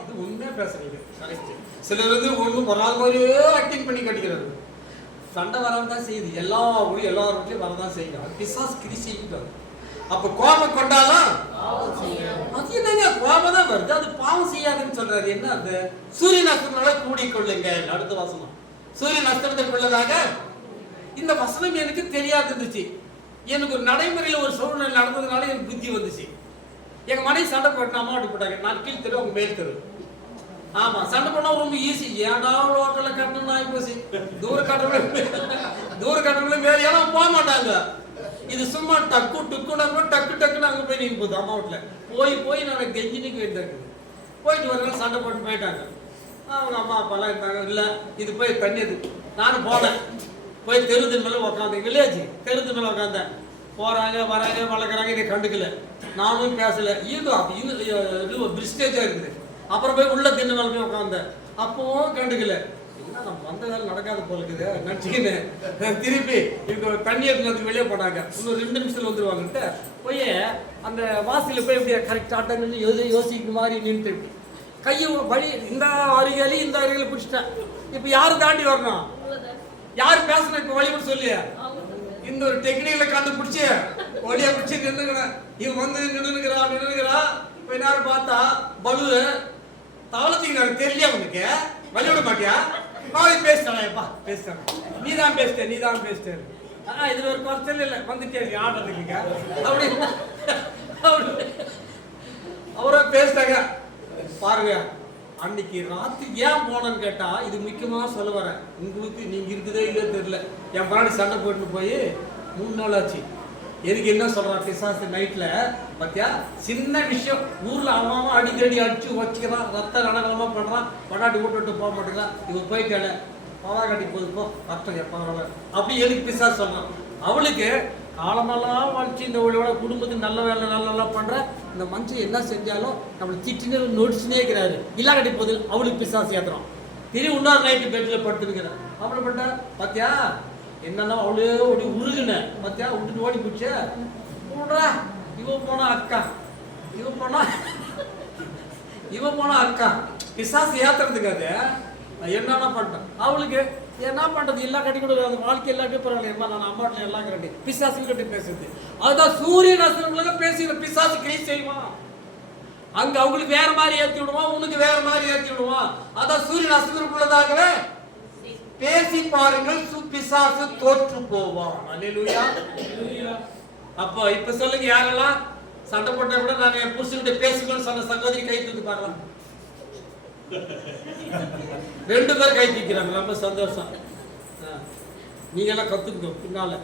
இது உண்மையா பேசுறீங்க, கரெக்ட். சிலர் வந்து ஒன்றும் வராத மாதிரியே ஆக்டிங் பண்ணி கட்டிக்கிறது. சண்டை வரதான் செய்யுது, எல்லாரும் வீட்லயும் வரதான் செய்யும். அது பிசாசு கிரி செய்யும். அப்ப கோபம் கொண்டாலும் அது என்னங்க கோபம் தான் வருது, அது பாவம் செய்யாதுன்னு சொல்றாரு. என்ன அது? சூரியன் அஸ்தமனோட கூடிக்கொள்ளுங்க. அடுத்த வசனம், சூரியன் அஸ்தமனத்துக்குள்ளதாக. இந்த வசனம் எனக்கு தெரியாது இருந்துச்சு. எனக்கு ஒரு நடைமுறையில் ஒரு சூழ்நிலை நடந்ததுனால எனக்கு புத்தி வந்துச்சு. எங்க மனைவி சண்டை போட்டு அம்மா விட்டு போட்டாங்க. நான் கீழ் தெரு, அவங்க மேல் தெரு. ஆமா, சண்டை பண்ணா ரொம்ப ஈஸி. ஏன்டா லோக்கல்ல கட்டணும் ஆகி போச்சு. தூர கட்டணங்கள மேல ஏன்னா போக மாட்டாங்க. இது சும்மா டக்கு டுக்குனா டக்கு டக்குன்னு அங்க போய் நீங்க போகுது. அம்மா வீட்டுல போய் நான் கெஞ்சினிக்கு வேண்டியது. போயிட்டு வரலாம் சண்டை போட்டு போயிட்டாங்க. அவங்க அம்மா அப்பாலாம் இருந்தாங்க. இல்லை இது போய் தண்ணி எது. நானும் போனேன். போய் தெருது மேலே உக்காந்தேன். வில்லேஜ் தெருது மேலே உக்காந்தேன். போகிறாங்க வராங்க வளர்க்குறாங்க. இதை கண்டுக்கல. நானும் பேசலை. இது பிரிஸ்டேஜாக இருக்குது. அப்புறம் போய் உள்ள தின்னு மேலே போய் உட்காந்தேன். அப்பவும் கண்டுக்கல. என்ன நம்ம வந்த வேலை நடக்காத போல இருக்குது நினச்சிக்கின்னு திருப்பி இப்போ தண்ணி எடுத்து வெளியே போனாங்க. இன்னும் 2 நிமிஷத்தில் வந்துடுவாங்கன்ட்டு போய் அந்த வாசலில் போய் இப்படியே கரெக்டாக யோசிக்கிற மாதிரி நின்று கையை வழி இந்த அருகாலி இந்த அருகாலி பிடிச்சிட்டேன். இப்போ யாரும் தாண்டி வரணும், யார் பேசணும் இப்போ வழி கூட சொல்லி இந்த ஒரு டெக்னிக்கலை கண்டுபிடிச்சி வழியை பிடிச்சி நின்றுக்கிறேன். இவன் வந்து நின்றுக்கிறா. இப்போ எல்லாரும் பார்த்தா பலு தவளத்துக்கு எனக்கு தெரியல. உனக்கு வழி விட மாட்டியா? நாளை பேசிட்டானேப்பா பேசிட்டாங்க. நீ தான் பேசிட்டேன். இதுல ஒரு குறைச்சல் இல்லை. வந்துட்டே ஆடுறதுக்கு அப்படி அவரா பேசிட்டாங்க. பாருங்க, அன்னைக்கு ராத்திரி ஏன் போனேன்னு கேட்டா இது முக்கியமா சொல்ல வரேன். உங்களுக்கு நீங்க இருக்குதே இல்லையோ தெரியல. என் பாடி சண்டை போட்டு போய் 3 நாள் ஆச்சு. எதுக்கு என்ன சொல்றான் பிசாசு நைட்ல பாத்தியா? சின்ன விஷயம் ஊர்ல அவன் அடிக்கடி அடிச்சு வச்சுக்கிறான். ரத்த ரணகலமா பண்றான். படாட்டி விட்டு போக மாட்டேங்கிறான். இவன் போயிட்டால பவா கட்டி போது போ ரத்தம் எப்ப அப்படி எதுக்கு பிசாசு சொல்றான்? அவளுக்கு காலமெல்லாம் வளர்ச்சி இந்த ஒளியோட குடும்பத்துக்கு நல்ல வேலை நல்லா பண்ற இந்த மனுஷன் என்ன செஞ்சாலும் நம்மளை திட்டினு நொடிச்சுனே இருக்கிறாரு. இல்லா கட்டி போகுது. அவளுக்கு பிசாசு ஏத்துறான். திடீர் இன்னொரு நைட்டு பெட்ல படுத்துருக்கிறேன். அவளை பட்ட பாத்தியா என்னன்னா அவளே ஓடி உருகுன பாத்தியா விட்டுட்டு ஓடி போச்சு. போடுறா இவன் போனா அக்கா பிசாசு ஏத்துறதுக்கு அது என்னன்னா பண்ணிட்டேன். அவளுக்கு என்ன பண்றது? எல்லாம் கட்டி கொடுக்குறது. அந்த வாழ்க்கை எல்லாத்தையும் பரவாயில்ல. நான் அம்மாட்டில் எல்லாம் கட்டி பிசாசு கட்டி பேசுறது. அதுதான் சூரியன் அஸ்தமனத்துல பேசுகிற பிசாசு கிரி செய்வான். அங்க அவங்களுக்கு வேற மாதிரி ஏற்றி விடுவான், உனக்கு வேற மாதிரி ஏற்றி விடுவான். அதான் சூரியன் அஸ்தமனத்துக்குள்ளதாகவே பேசி பாருங்கள், பிசாசு தோற்று போவான். அல்லேலூயா. அப்போ இப்ப சொல்லுங்க, யாரெல்லாம் சண்டை போட்டா கூட நான் என் புருஷன்கிட்ட பேசிக்கணும்னு சொன்ன சகோதரி கை தூக்கி பார்க்கலாம். 2 பேர் கை தூக்கிறாங்க. ரொம்ப சந்தோஷம். நீங்க எல்லாம் கத்துக்கணும் பின்னால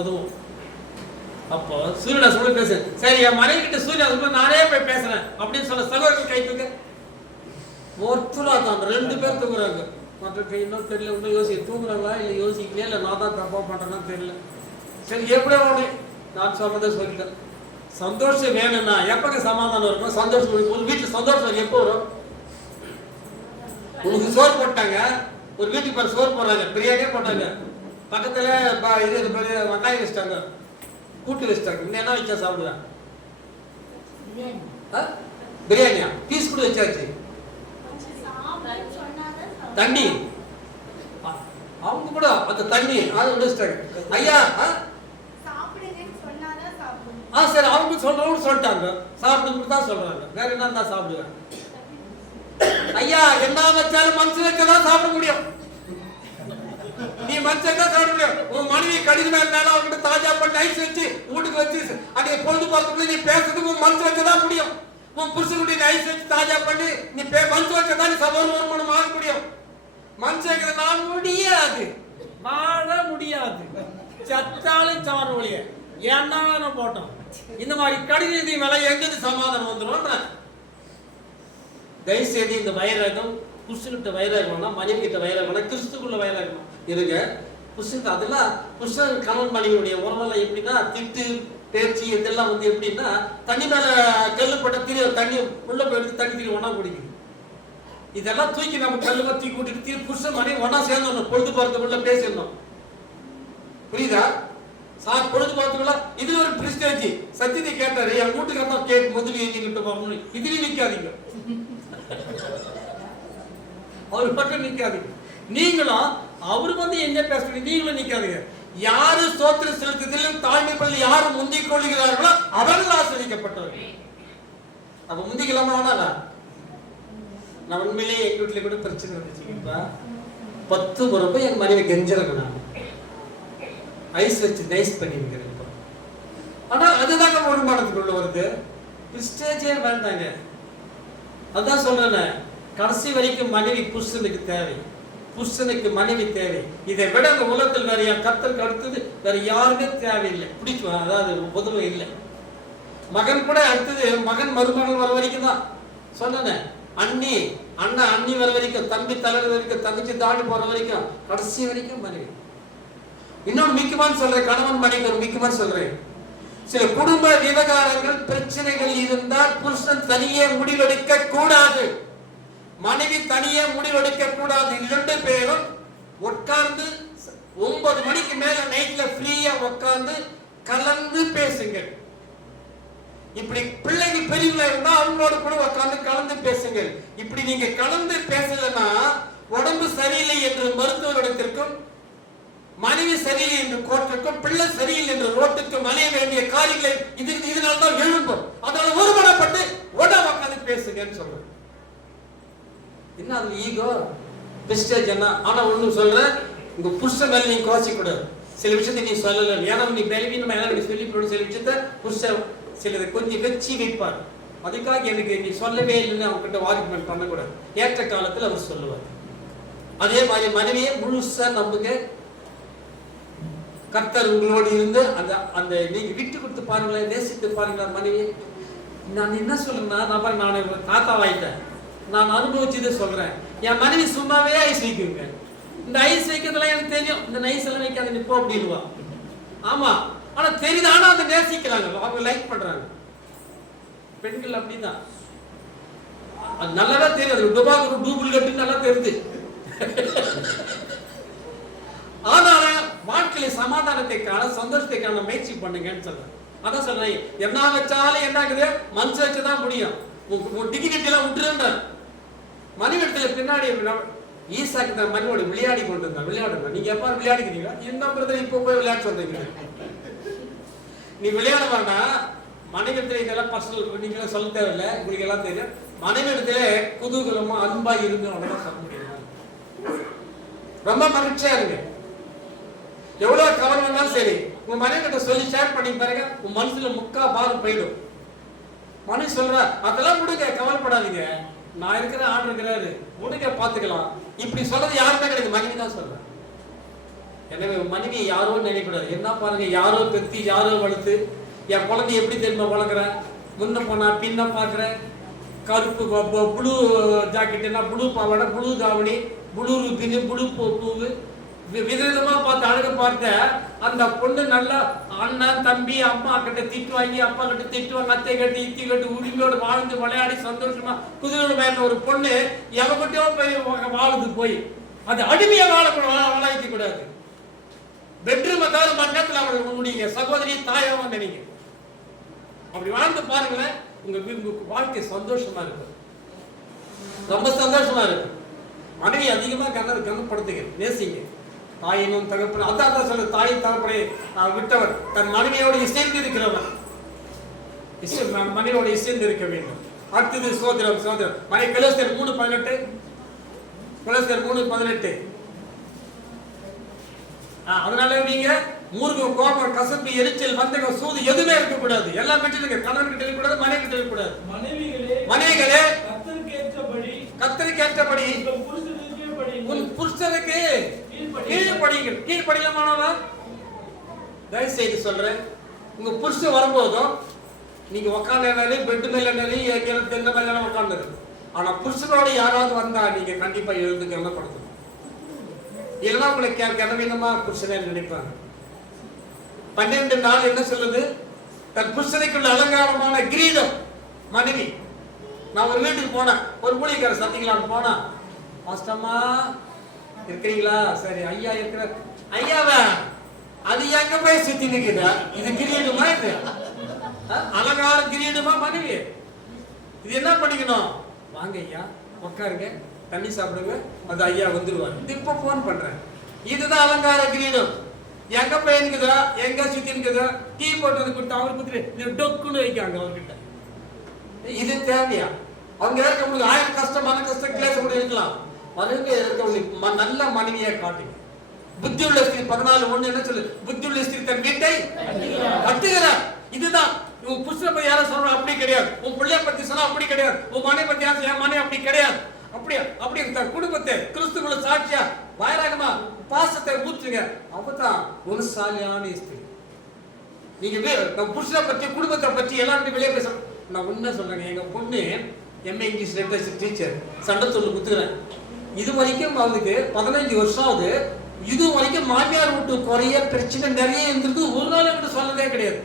உதவும். அப்போ சூரியனா சொல்ல பேச சரி என் மனைவி கிட்ட சூரியனா சொல்ல நானே போய் பேசுறேன் அப்படின்னு சொல்ல சகோதரர்கள் கை தூக்க ஒருத்தரா தான் 2 பேர் தூங்குறாங்க. மற்ற இன்னும் தெரியல. இன்னும் தூங்குறாங்களா இல்லை யோசிக்கலையா இல்லை நான் தான் தப்பா மாட்டேன்னு தெரியல. சரி எப்படியோ ஒன்று நான் சொல்றதை சொல்லிட்டேன். சந்தோஷம் வேணும்னா எப்பங்க சமாதானம் இருக்கும்? சந்தோஷம் ஒரு வீட்டுல சந்தோஷம் எப்போ வரும்? உனக்கு சோறு போட்டாங்க, ஒரு வீட்டுக்கு பாரு சோறு போடுறாங்க, பிரியாணியே போட்டாங்க, பக்கத்துல இது வெங்காயம் வச்சிட்டாங்க, கூட்டு வச்சிட்டாங்க. இன்னும் என்ன வச்சா சாப்பிடுவேன்? பிரியாணியா? பீஸ் கூட வச்சாச்சு. தண்ணி அவங்க கூட அந்த தண்ணி அதை விடுச்சிட்டாங்க. ஐயா சரி அவங்க சொல்றவங்க சொல்லிட்டாங்க. சாப்பிடுன்னு தான் சொல்றாங்க. வேற என்ன தான் சாப்பிடுவேன்? ஐயா என்ன வச்சாலும் மனுஷன் வச்சதான் சாப்பிட முடியும். நீ மனுஷன் தான் சாப்பிட முடியும். உன் மனைவி கடிதமா இருந்தாலும் அவங்ககிட்ட தாஜா பண்ணி ஐஸ் வச்சு வீட்டுக்கு வச்சு அன்னைக்கு பொழுது பார்த்து நீ பேசுறதுக்கு உன் மனுஷன் வச்சதான் முடியும். உன் புருஷனுடைய ஐஸ் வச்சு தாஜா பண்ணி நீ மனுஷன் வச்சதான் நீ சபோர் வருமானம் ஆக முடியும். மனுஷன் நான் முடியாது, வாழ முடியாது, சத்தாலும் சார் ஒழிய ஏன்னா போட்டோம். இந்த மாதிரி கடிதத்தை மேல எங்கிருந்து சமாதானம் வந்துடும்? தயவுசெய்து இந்த வைராகம் புருஷன்கிட்ட வைராகம்னா மனைவி கிட்ட வைராகம்னா கிறிஸ்துக்குள்ள வைராகம் இருங்க. புருஷன் அதெல்லாம் புருஷன் கணவன் மனைவியுடைய உறவெல்லாம் எப்படின்னா திட்டு பேச்சு இதெல்லாம் வந்து எப்படின்னா தண்ணி மேல கல்லு போட்ட தண்ணி உள்ள போயிட்டு தண்ணி தீரி ஒன்னா குடிக்குது. இதெல்லாம் தூக்கி நம்ம கல்லு தூக்கி கூட்டிட்டு தீர் புருஷன் மனைவி ஒன்னா சேர்ந்தோம். பொழுது பார்த்துக்குள்ள பேசிடணும். புரியுதா? பொழுது பார்த்துக்குள்ள இதுல ஒரு பிரிஸ்டேஜ். சத்தியத்தை கேட்டாரு என் வீட்டுக்கு தான் கேட்டு முதல்ல எங்கிட்ட போகணும். இதுலயும் நிக்காதீங்க, அவர் பக்கம் நிக்காதீங்க. நீங்களும் அவரு வந்து எங்க பேசுறீங்க, நீங்களும் நிக்காதீங்க. யாரு ஸ்தோத்திரம் செலுத்துதலிலும் தாழ்மைப்பள்ளி யாரு முந்திக் கொள்கிறார்களோ அவர்கள் ஆசீர்வதிக்கப்பட்டவர்கள். அப்ப முந்திக்கலாமா வேணால? நான் உண்மையிலேயே எங்க வீட்டுல கூட பிரச்சனை இருந்துச்சுப்பா. 10 முறை போய் என் மனைவி கெஞ்சிருக்கேன். நான் ஐஸ் வச்சு நைஸ் பண்ணிருக்கிறேன். ஆனா அதுதாங்க வருமானத்துக்குள்ள வருது. பிரிஸ்டேஜே வேண்டாங்க. அதான் சொல்றேன், கடைசி வரைக்கும் மனைவி புருஷனுக்கு தேவை, புருஷனுக்கு மனைவி தேவை. இதை விட அந்த உலகத்தில் வேற கர்த்தருக்கு அடுத்தது வேற யாருமே தேவையில்லை. பிடிக்கும், அதாவது பொதுவை இல்லை. மகன் கூட அடுத்தது மகன் மருமகன் வர வரைக்கும் தான் சொன்னேன். அண்ணி அண்ணா அண்ணி வர வரைக்கும், தம்பி தலைவர் வரைக்கும், தங்கச்சி தாண்டி போற வரைக்கும், கடைசி வரைக்கும் மனைவி. இன்னும் முக்கியமான சொல்றேன், கணவன் மனைவி ஒரு முக்கியமான சொல்றேன். சில குடும்ப விவகாரங்கள் பிரச்சனைகள் இருந்தால் புருஷன் தனியே முடிவெடுக்க கூடாது, மனைவி தனியே முடிவெடுக்க கூடாது. 2 பேரும் உட்கார்ந்து 9 மணிக்கு மேல நைட்ல ஃப்ரீயா உட்கார்ந்து கலந்து பேசுங்க. இப்படி பிள்ளைங்க பெரியவங்களா இருந்தா அவங்களோட கூட உட்கார்ந்து கலந்து பேசுங்க. இப்படி நீங்க கலந்து பேசலன்னா உடம்பு சரியில்லை என்று மருத்துவரிடத்திற்கும், மனைவி சரியில்லை என்று கோர்ட்டுக்கும், பிள்ளை சரியில்லை என்று ரோட்டுக்கும் அலைய வேண்டிய காரியங்களை இதனால தான் எழும்பும். அதனால ஒருமனப்பட்டு உட்கார்ந்து பேசுங்கன்னு சொல்றேன். என்ன அது ஈகோ பிஸ்டேஜ் என்ன? ஆனா ஒண்ணு சொல்றேன், உங்க புருஷன் மேல நீங்க கோச்சிக்க கூடாது. சில விஷயத்தை நீ சொல்லல, ஏன்னா நீ பலவீனமா எல்லாம் சொல்லி போட. சில விஷயத்த புருஷன் சிலதை கொஞ்சம் வச்சு வைப்பார். அதுக்காக எனக்கு நீ சொல்லவே இல்லைன்னு அவங்க கிட்ட ஆர்குமெண்ட் பண்ணக்கூடாது. ஏற்ற காலத்தில் அவர் சொல்லுவார். அதே மாதிரி மனைவியை முழுசா நம்புங்க. கர்த்தர் உங்களோடு இருந்து அந்த அந்த நீங்க விட்டு கொடுத்து பாருங்களேன், நேசித்து பாருங்களேன் மனைவியை. நான் என்ன சொல்றேன்னா, நான் தாத்தாவாயிட்டேன், நான் அனுபவிச்சதே சொல்றேன். என் மனைவி சும்மாவே ஐஸ் வைக்குங்க. இந்த ஐஸ் வைக்கிறதுலாம் எனக்கு தெரியும், இந்த நைஸ் எல்லாம் வைக்காத நிப்போ அப்படின்வா. ஆமா, ஆனா தெரியுது. ஆனா அதை நேசிக்கிறாங்க, அவங்க லைக் பண்றாங்க. பெண்கள் அப்படிதான், அது நல்லாவே தெரியாது. டுபாக்கு டூபிள் கட்டு நல்லா தெரியுது. ஆனால வாழ்க்கையில சமாதானத்தை காண, சந்தோஷத்தை காண முயற்சி பண்ணுங்கன்னு சொல்றேன். அதான் சொல்றேன், என்ன வச்சாலும் என்ன ஆகுது, மனசு வச்சுதான் முடியும். டிகினிட்டி எல்லாம் விட்டுருன்ற மனைவி இடத்துல பின்னாடி ஈசாக்கு தான் மனைவியோட விளையாடி கொண்டு இருந்தா விளையாடுங்க. நீங்க எப்ப விளையாடுக்கிறீங்களா? என்ன பிரதர் இப்ப போய் விளையாட சொல்றீங்க? நீ விளையாட வேண்டாம். மனைவி இடத்துல இதெல்லாம் பர்சனல் நீங்க சொல்ல தேவையில்லை, உங்களுக்கு எல்லாம் தெரியும். மனைவி இடத்துல குதூகலமா அன்பா இருந்து அவ்வளவுதான் சொல்ல முடியும். ரொம்ப மகிழ்ச்சியா இருங்க. எவ்வளவு கவலைனாலும் சரி, உங்க மனைவி கிட்ட சொல்லி ஷேர் பண்ணி பாருங்க, உன் மனசுல முக்கா பாரம் போயிடும். மனைவி சொல்ற அதெல்லாம் விடுங்க, கவலைப்படாதீங்க, நான் இருக்கிற ஆள் இருக்கிறாரு, விடுங்க பாத்துக்கலாம். இப்படி சொல்றது யாருமே கிடையாது, மனைவி தான் சொல்றேன். எனவே மனைவி யாரோ நினைக்கூடாது. என்ன பாருங்க, யாரோ பெத்தி யாரோ வளர்த்து, என் குழந்தை எப்படி தெரியுமா வளர்க்குறேன், முன்ன போனா பின்ன பாக்குறேன், கருப்பு ப்ளூ ஜாக்கெட்டுனா ப்ளூ பாவாடை, ப்ளூ தாவணி, ப்ளூ ருபின்னு, ப்ளூ பூவு, விதவிதமா பார்த்து அழக பார்த்த அந்த பொண்ணு நல்லா அண்ணன் தம்பி அம்மா கிட்ட திட்டு வாங்கி, அப்பா கிட்ட திட்டு வாங்க, அத்தை கட்டி இத்தி கட்டி உரிமையோடு வாழ்ந்து விளையாடி சந்தோஷமா குதிரையோட மேல ஒரு பொண்ணு எவகிட்டயோ போய் வாழுது. போய் அது அடிமையா வளர்க்க கூடாது. பெட்ரூம் தவிர மண்டலத்தில் அவர்கள் உன்னுடைய சகோதரி தாயாவும் நினைங்க. அப்படி வாழ்ந்து பாருங்களேன், உங்க வாழ்க்கை சந்தோஷமா இருக்கு, ரொம்ப சந்தோஷமா இருக்கு. மனைவி அதிகமா கனப்படுத்துங்க, நேசிங்க. தாயினும் தகப்பன அதான் சொல்ற, தாயின் தகப்பனை விட்டவர் தன் மனைவியோடு இசைந்து இருக்கிறவர், மனைவியோடு இசைந்து இருக்க வேண்டும். அடுத்தது சோதரம் சோதரம் மனை கொலோசியர் 3:18, கொலோசியர் 3:18. அதனால நீங்க மூர்க்கம், கோபம், கசப்பு, எரிச்சல், வந்தகம், சூது எதுவுமே இருக்கக்கூடாது. எல்லாம் விட்டுருங்க. கணவன் கிட்ட இருக்கக்கூடாது, மனைவி கிட்ட இருக்கக்கூடாது. மனைவிகளே கர்த்தருக்கு ஏற்றபடி உன் புருஷனுக்கு கீழ்ப்படியுங்கள். கீழ்ப்படியலாமானவா? தயவு செய்து சொல்றேன், உங்க புருஷன் வரும்போதும் நீங்க உட்காந்து பெட்டு மேல தென்ன மேல உட்காந்துரு. ஆனா புருஷனோட யாராவது வந்தா நீங்க கண்டிப்பா எழுந்து கவனப்படுத்தணும். இல்லைன்னா உங்களை கனவீனமா புருஷனை நினைப்பாங்க. 12 நாள் என்ன சொல்லுது? தன் புருஷனுக்குள்ள அலங்காரமான கிரீடம் மனைவி. நான் ஒரு வீட்டுக்கு போனேன், ஒரு ஊழியக்காரர் சந்திக்கலான்னு போனா, மாஸ்டம்மா இருக்கிறீங்களா? சரி ஐயா இருக்கிற. ஐயாவா? அது எங்க போய் சுத்தி நிக்குதா? இது கிரீடுமா? இது அலங்கார கிரீடுமா மனைவி? இது என்ன பண்ணிக்கணும்? வாங்க ஐயா, உட்காருங்க, தண்ணி சாப்பிடுங்க, அது ஐயா வந்துருவாரு. இது இப்ப போன் பண்றேன். இதுதான் அலங்கார கிரீடம். எங்க பையனுக்குதா எங்க சுத்தினுக்குதா டீ போட்டு வந்து கொடுத்தா அவருக்கு கொடுத்துட்டு டொக்குன்னு வைக்காங்க அவர்கிட்ட. இது தேவையா? அவங்க உங்களுக்கு 1000 கஷ்டம் மன கஷ்டம் கிளேச கூட இருக்கலாம். மறுபடியும் இருக்க நல்ல மனைவியை காட்டுங்க. புத்தி உள்ள ஸ்திரீ 14:1 என்ன சொல்லு? புத்தி உள்ள ஸ்திரீ தன் வீட்டை கட்டுகிறார். இதுதான் உன் புருஷனை பத்தி யாரும் சொல்ற அப்படி கிடையாது. உன் பிள்ளைய பத்தி சொன்னா அப்படி கிடையாது. உன் மனைவி பத்தி யாரும் என் மனைவி அப்படி கிடையாது. அப்படியே அப்படி தன் குடும்பத்தை கிறிஸ்துவுக்குள்ள சாட்சியா வைராகமா பாசத்தை ஊற்றுங்க. அப்பதான் ஒரு சாலியான ஸ்திரீ. நீங்க நம்ம புருஷனை பத்தி குடும்பத்தை பத்தி எல்லாரும் வெளியே பேசணும். நான் உண்மை சொல்றேங்க. எங்க பொண்ணு எம்ஏ இங்கிலீஷ் லிட்டரேச்சர் டீச்சர் சண்டை சொல்லு குத்துக்கிறேன். இது வரைக்கும் அவளுக்கு 15 வருஷம் ஆகுது. இது வரைக்கும் மாமியார் வீட்டு குறைய பிரச்சனை நிறைய இருந்திருக்கு. ஒரு நாள் என்கிட்ட சொன்னதே கிடையாது.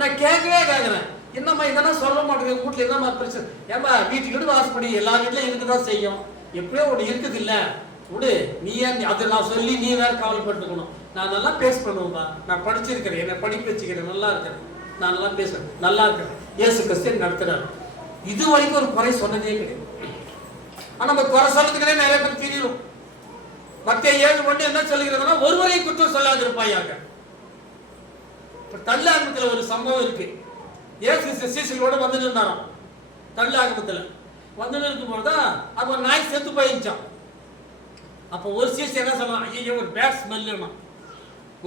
நான் கேட்கிறேன், என்னம்மா இதெல்லாம் சொல்ல மாட்டேங்குது வீட்டுல என்னம்மா பிரச்சனை? ஏமா வீட்டுக்கு வாசப்படி எல்லா வீட்லயும் இருக்குதான் செய்யும். எப்படியோ ஒன்று இருக்குது இல்ல விடு. நீ அதை நான் சொல்லி நீ வேற கவலைப்பட்டுக்கணும். நான் நல்லா பேச பண்ணுவேன்பா. நான் படிச்சிருக்கிறேன், என்னை படிப்பு வச்சுக்கிறேன், நல்லா இருக்கிறேன், நான் நல்லா பேசுறேன், நல்லா இருக்கிறேன். இயேசு கிறிஸ்து நடத்துறாரு. இது வரைக்கும் ஒரு குறை சொன்னதே கிடையாது. ஆனா நம்ம குறை சொல்றதுக்குனே நிறைய பேர் தெரியும். மத்தேயு 7:1 என்ன சொல்லுகிறதுனா ஒருவரை குற்றம் சொல்லாதிருப்பாயாக. தள்ளாகமத்துல ஒரு சம்பவம் இருக்கு. இயேசு சீசர்களோட வந்துட்டு இருந்தாராம். தள்ளாகமத்துல வந்துட்டு இருக்கும்போது அப்ப நாய் செத்து போயிருச்சான். அப்ப ஒரு சீசன் என்ன சொன்னான்? ஐயோ ஒரு பேட் ஸ்மெல்லுனா.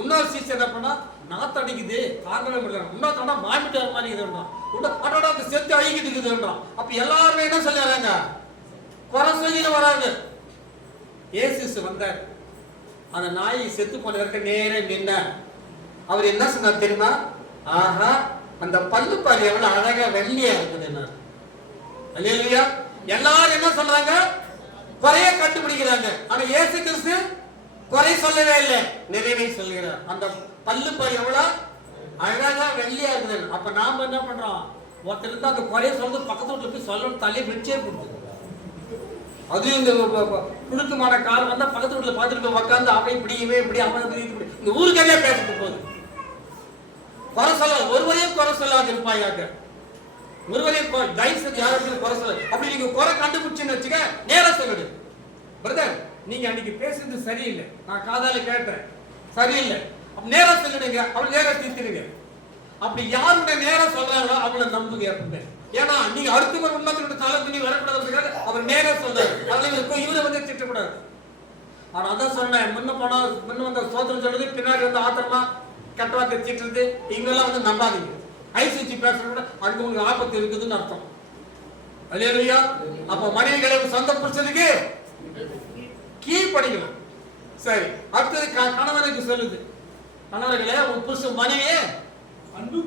இன்னொரு சீசன் என்ன பண்ணா நாத்து அடிக்குது தாங்கவே முடியல. இன்னொருத்தா வாமிட்டு வர மாதிரி இதுன்றான். அடோட செத்து அழுகிட்டு இருக்குதுன்றான். அப்ப எல்லாருமே என்ன சொல்லுறாங்க? குறை சொல்லிட்டு வராங்க. இயேசு வந்தார். அந்த நாய் செத்து போனவருக்கு நேரே நின்ன. அவர் என்ன சொன்னார் தெரியுமா? ஆஹா அந்த பல்லு பாரு எவ்வளவு அழகா வெள்ளையா இருக்குது. அல்லேலூயா. எல்லாரும் என்ன சொல்றாங்க? குறைய கண்டுபிடிக்கிறாங்க. ஆனா இயேசு கிறிஸ்து குறை சொல்லவே இல்லை, நிறைவே சொல்கிறார். அந்த பல்லு பாரு எவ்வளவு அழகா வெள்ளையா இருக்குது. அப்ப நாம என்ன பண்றோம்? ஒருத்தர் இருந்தா அந்த குறைய சொல்றது பக்கத்து வீட்டுல போய் சொல்லணும் தலையை வெடிச்சே கொடுத்து. அது இந்த புழுக்கமான காலம் வந்தா பக்கத்து வீட்டுல பார்த்துட்டு உட்காந்து அவன் இப்படியுமே இப்படி அவன் இப்படி இந்த ஊருக்கே பேசிட்டு போகுது. குறை சொல்ல ஒருவரையும் குறை சொல்லாது இருப்பாயாக. ஒருவரையும் தயவு செஞ்சு யாரும் குறை சொல்ல. அப்படி நீங்க குறை கண்டுபிடிச்சுன்னு வச்சுக்க நேரா சொல்லுடு. பிரதர் நீங்க அன்னைக்கு பேசுறது சரியில்லை, நான் காதால கேட்டேன் சரியில்லை, அப்ப நேரா சொல்லிடுங்க. அவள் நேரா தீர்த்திடுங்க. அப்படி யாருடைய நேரம் சொல்றாங்களோ அவளை நம்புங்க. அப்படின்னு ஏன்னா நீங்க அடுத்த ஒரு உண்மத்தினோட தலை துணி வரக்கூடாதுக்காக அவர் நேரா சொல்றாரு. அதுல இவரை வந்து திட்டக்கூடாது. ஆனா அதான் சொன்னேன், முன்ன வந்த சோதனை சொல்றது பின்னாடி வந்து ஆத்திரமா கெட்ட வார்த்தை திட்டுறது இவங்கெல்லாம் வந்து நம்பாதீங்க. ஐசிசி பேசுறது அங்க உங்களுக்கு ஆபத்து இருக்குதுன்னு அர்த்தம். அல்லேலூயா. அப்ப மனைவிகளை சொந்த புருஷனுக்கு கீழ்ப்படிக்கலாம். சரி, அடுத்தது கணவனுக்கு சொல்லுது. கணவர்களே உன் புருஷன் மனைவியே அன்பு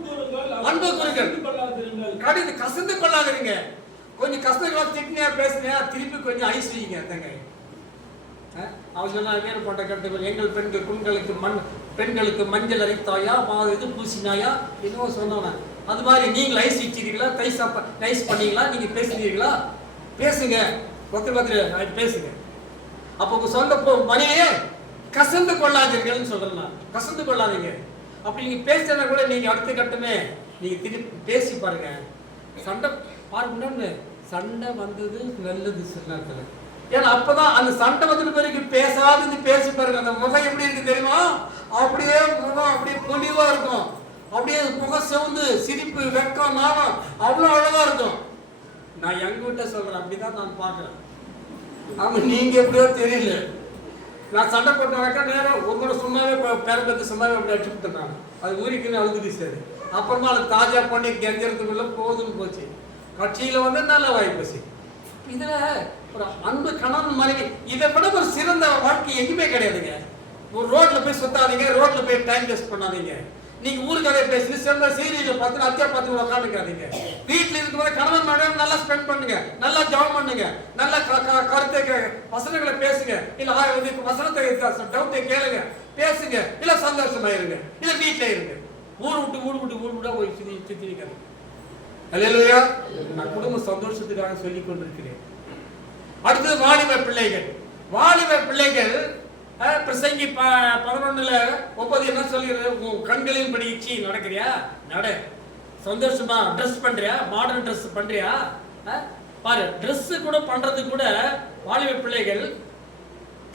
கூறுங்கள், கடிந்து கசந்து கொள்ளாதீங்க. கொஞ்சம் கஷ்டங்களா திட்டினியா பேசினியா திருப்பி கொஞ்சம் ஐஸ் வைங்க. தங்க அவன் சொன்னா வேறுபட்ட கருத்துக்கள். எங்கள் பெண்களுக்கு மஞ்சள் அரைத்தாயா இது பூசினாயா என்னவோ சொன்னோன்னா அது மாதிரி நீங்கள் ஐஸ் வச்சிருக்கீங்களா, டைஸ் பண்ணீங்களா, நீங்க பேசுறீங்களா? பேசுங்க, ஒருத்தர் பேசுங்க. அப்போ சொல்ல மனைவியே கசந்து கொள்ளாதீர்கள்னு சொல்றேன். கசந்து கொள்ளாதீங்க. அப்படி நீங்க பேசினா கூட நீங்க அடுத்த கட்டமே நீங்க திருப்பி பேசி பாருங்க. சண்டை பாருங்க, சண்டை வந்தது நல்லது சில நேரத்துல. ஏன்னா அப்பதான் அந்த சண்டை வந்துட்டு பிறகு பேசாது பேசி பாருங்க. அந்த முகம் எப்படி இருக்கு தெரியுமா? அப்படியே முகம் அப்படியே பொலிவா இருக்கும். அப்படியே முகம் செவந்து சிரிப்பு வெக்கம் நாணம் அவ்வளவு அழகா இருக்கும். நான் எங்க வீட்டை சொல்றேன், அப்படிதான் நான் பாக்குறேன். ஆமா நீங்க எப்படியோ தெரியல. நான் சண்டை போட்டாக்கா நேரம் உங்களோட சும்மாவே பேரம்பத்து சும்மாவே அப்படி அடிச்சு விட்டுறாங்க. அது ஊருக்குன்னு அழுதுட்டு சரி. அப்புறமா அதை தாஜா பண்ணி கெஞ்சறதுக்குள்ள போதுன்னு போச்சு. கட்சியில வந்து நல்ல வாய்ப்பு. இதுல ஒரு அன்பு கணவன் மனைவி இதை விட ஒரு சிறந்த வாழ்க்கை எங்குமே கிடையாதுங்க. ஒரு ரோட்ல போய் சுத்தாதீங்க, ரோட்ல போய் டைம் வேஸ்ட் பண்ணாதீங்க. நீங்க ஊருக்கதை பேசி சிறந்த சீரியல பார்த்து அத்தியா பார்த்து உட்காந்துக்காதீங்க. வீட்டுல இருக்கும்போது கணவன் மனைவி நல்லா ஸ்பெண்ட் பண்ணுங்க, நல்லா ஜாப் பண்ணுங்க, நல்ல கருத்தை வசனங்களை பேசுங்க. இல்ல வசனத்தை டவுட்டை கேளுங்க, பேசுங்க. இல்ல சந்தோஷமா இருங்க, இல்ல வீட்டுல இருங்க. ஊர் விட்டா போய் சுத்தி. அல்லேலூயா. நான் குடும்ப சந்தோஷத்துக்காக சொல்லிக் கொண்டிருக்கிறேன். அடுத்தது வாலிப பிள்ளைகள். பிரசங்கி 11:9 என்ன சொல்கிறது? உன் கண்களின் படிச்சு நடக்கிறியா? நட. சந்தோஷமா ட்ரெஸ் பண்றியா? மாடர்ன் ட்ரெஸ் பண்றியா? பாரு, ட்ரெஸ் கூட பண்றது கூட வாலிப பிள்ளைகள்